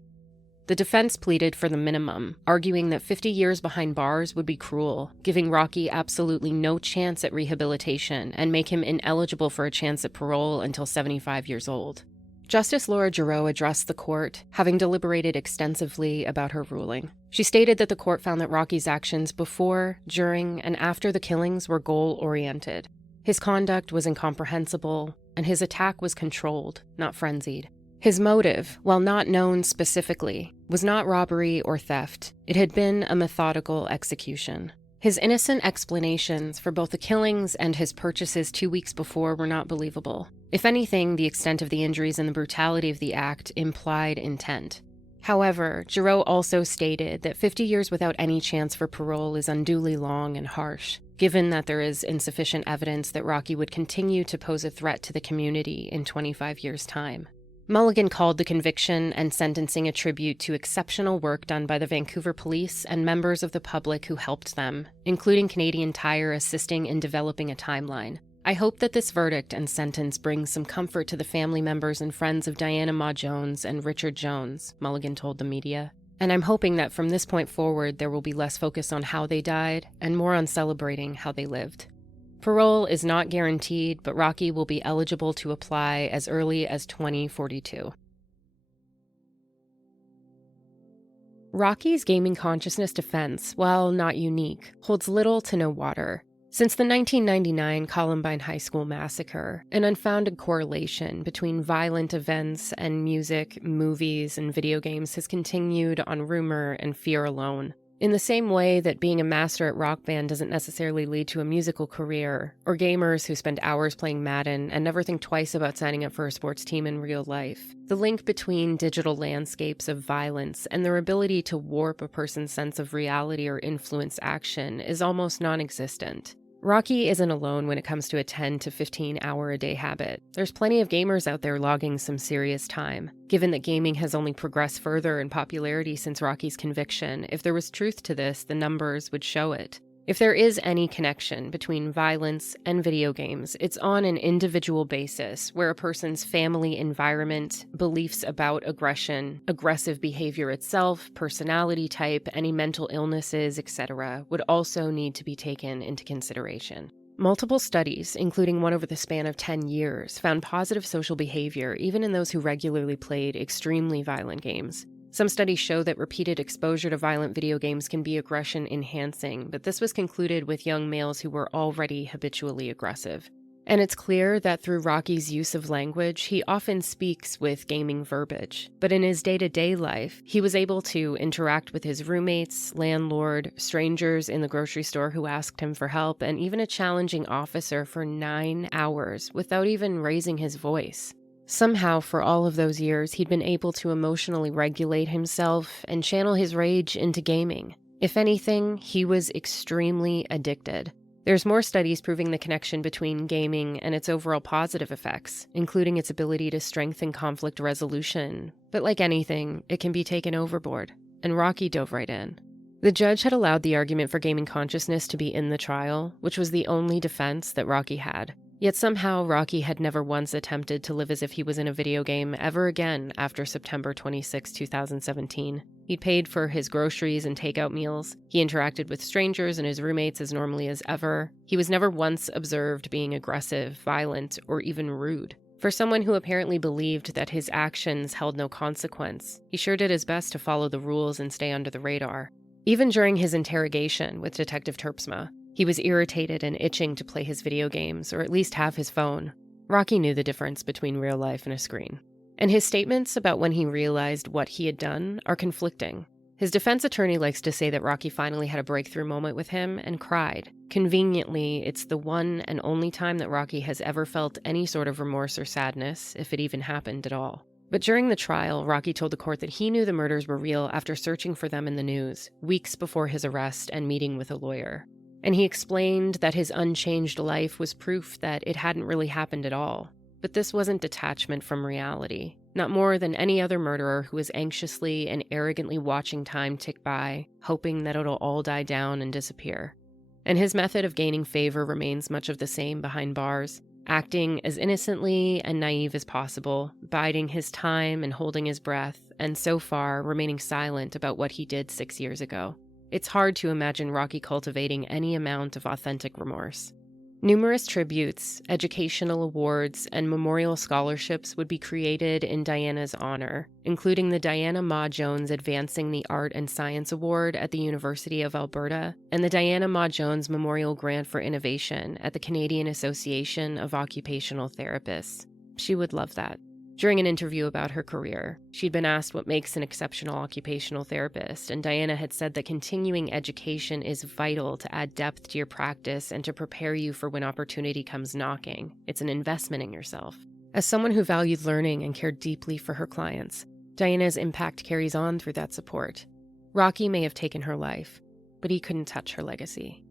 The defense pleaded for the minimum, arguing that 50 years behind bars would be cruel, giving Rocky absolutely no chance at rehabilitation and make him ineligible for a chance at parole until 75 years old. Justice Laura Giroux addressed the court, having deliberated extensively about her ruling. She stated that the court found that Rocky's actions before, during, and after the killings were goal-oriented. His conduct was incomprehensible, and his attack was controlled, not frenzied. His motive, while not known specifically, was not robbery or theft. It had been a methodical execution. His innocent explanations for both the killings and his purchases 2 weeks before were not believable. If anything, the extent of the injuries and the brutality of the act implied intent. However, Giroux also stated that 50 years without any chance for parole is unduly long and harsh, given that there is insufficient evidence that Rocky would continue to pose a threat to the community in 25 years' time. Mulligan called the conviction and sentencing a tribute to exceptional work done by the Vancouver police and members of the public who helped them, including Canadian Tire assisting in developing a timeline. I hope that this verdict and sentence brings some comfort to the family members and friends of Dianna-Mah Jones and Richard Jones, Mulligan told the media. And I'm hoping that from this point forward there will be less focus on how they died and more on celebrating how they lived. Parole is not guaranteed, but Rocky will be eligible to apply as early as 2042. Rocky's gaming consciousness defense, while not unique, holds little to no water. Since the 1999 Columbine High School massacre, an unfounded correlation between violent events and music, movies, and video games has continued on rumor and fear alone. In the same way that being a master at Rock Band doesn't necessarily lead to a musical career, or gamers who spend hours playing Madden and never think twice about signing up for a sports team in real life, the link between digital landscapes of violence and their ability to warp a person's sense of reality or influence action is almost non-existent. Rocky isn't alone when it comes to a 10 to 15 hour a day habit. There's plenty of gamers out there logging some serious time. Given that gaming has only progressed further in popularity since Rocky's conviction, if there was truth to this, the numbers would show it. If there is any connection between violence and video games, it's on an individual basis, where a person's family environment, beliefs about aggression, aggressive behavior itself, personality type, any mental illnesses, etc., would also need to be taken into consideration. Multiple studies, including one over the span of 10 years, found positive social behavior even in those who regularly played extremely violent games. Some studies show that repeated exposure to violent video games can be aggression-enhancing, but this was concluded with young males who were already habitually aggressive. And it's clear that through Rocky's use of language, he often speaks with gaming verbiage. But in his day-to-day life, he was able to interact with his roommates, landlord, strangers in the grocery store who asked him for help, and even a challenging officer for 9 hours without even raising his voice. Somehow, for all of those years, he'd been able to emotionally regulate himself and channel his rage into gaming. If anything, he was extremely addicted. There's more studies proving the connection between gaming and its overall positive effects, including its ability to strengthen conflict resolution. But like anything, it can be taken overboard, and Rocky dove right in. The judge had allowed the argument for gaming consciousness to be in the trial, which was the only defense that Rocky had. Yet somehow, Rocky had never once attempted to live as if he was in a video game ever again after September 26, 2017. He'd paid for his groceries and takeout meals. He interacted with strangers and his roommates as normally as ever. He was never once observed being aggressive, violent, or even rude. For someone who apparently believed that his actions held no consequence, he sure did his best to follow the rules and stay under the radar. Even during his interrogation with Detective Terpsma, he was irritated and itching to play his video games, or at least have his phone. Rocky knew the difference between real life and a screen. And his statements about when he realized what he had done are conflicting. His defense attorney likes to say that Rocky finally had a breakthrough moment with him and cried. Conveniently, it's the one and only time that Rocky has ever felt any sort of remorse or sadness, if it even happened at all. But during the trial, Rocky told the court that he knew the murders were real after searching for them in the news, weeks before his arrest and meeting with a lawyer. And he explained that his unchanged life was proof that it hadn't really happened at all. But this wasn't detachment from reality, not more than any other murderer who was anxiously and arrogantly watching time tick by, hoping that it'll all die down and disappear. And his method of gaining favor remains much of the same behind bars, acting as innocently and naive as possible, biding his time and holding his breath, and so far remaining silent about what he did 6 years ago. It's hard to imagine Rocky cultivating any amount of authentic remorse. Numerous tributes, educational awards, and memorial scholarships would be created in Diana's honor, including the Dianna-Mah Jones Advancing the Art and Science Award at the University of Alberta and the Dianna-Mah Jones Memorial Grant for Innovation at the Canadian Association of Occupational Therapists. She would love that. During an interview about her career, she'd been asked what makes an exceptional occupational therapist, and Diana had said that continuing education is vital to add depth to your practice and to prepare you for when opportunity comes knocking. It's an investment in yourself. As someone who valued learning and cared deeply for her clients, Diana's impact carries on through that support. Rocky may have taken her life, but he couldn't touch her legacy.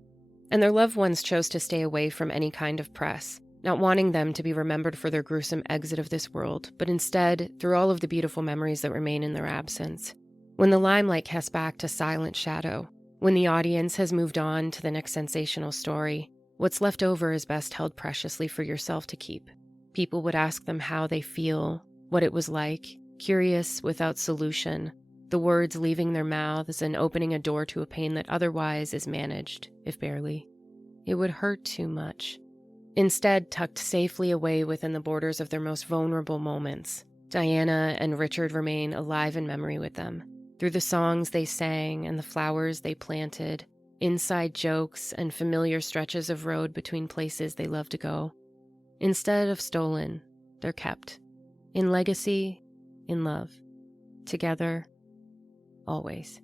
And their loved ones chose to stay away from any kind of press, not wanting them to be remembered for their gruesome exit of this world, but instead through all of the beautiful memories that remain in their absence. When the limelight casts back to silent shadow, when the audience has moved on to the next sensational story, what's left over is best held preciously for yourself to keep. People would ask them how they feel, what it was like, curious without solution, the words leaving their mouths and opening a door to a pain that otherwise is managed, if barely. It would hurt too much. Instead, tucked safely away within the borders of their most vulnerable moments, Diana and Richard remain alive in memory with them, through the songs they sang and the flowers they planted, inside jokes and familiar stretches of road between places they loved to go. Instead of stolen, they're kept. In legacy, in love. Together, always.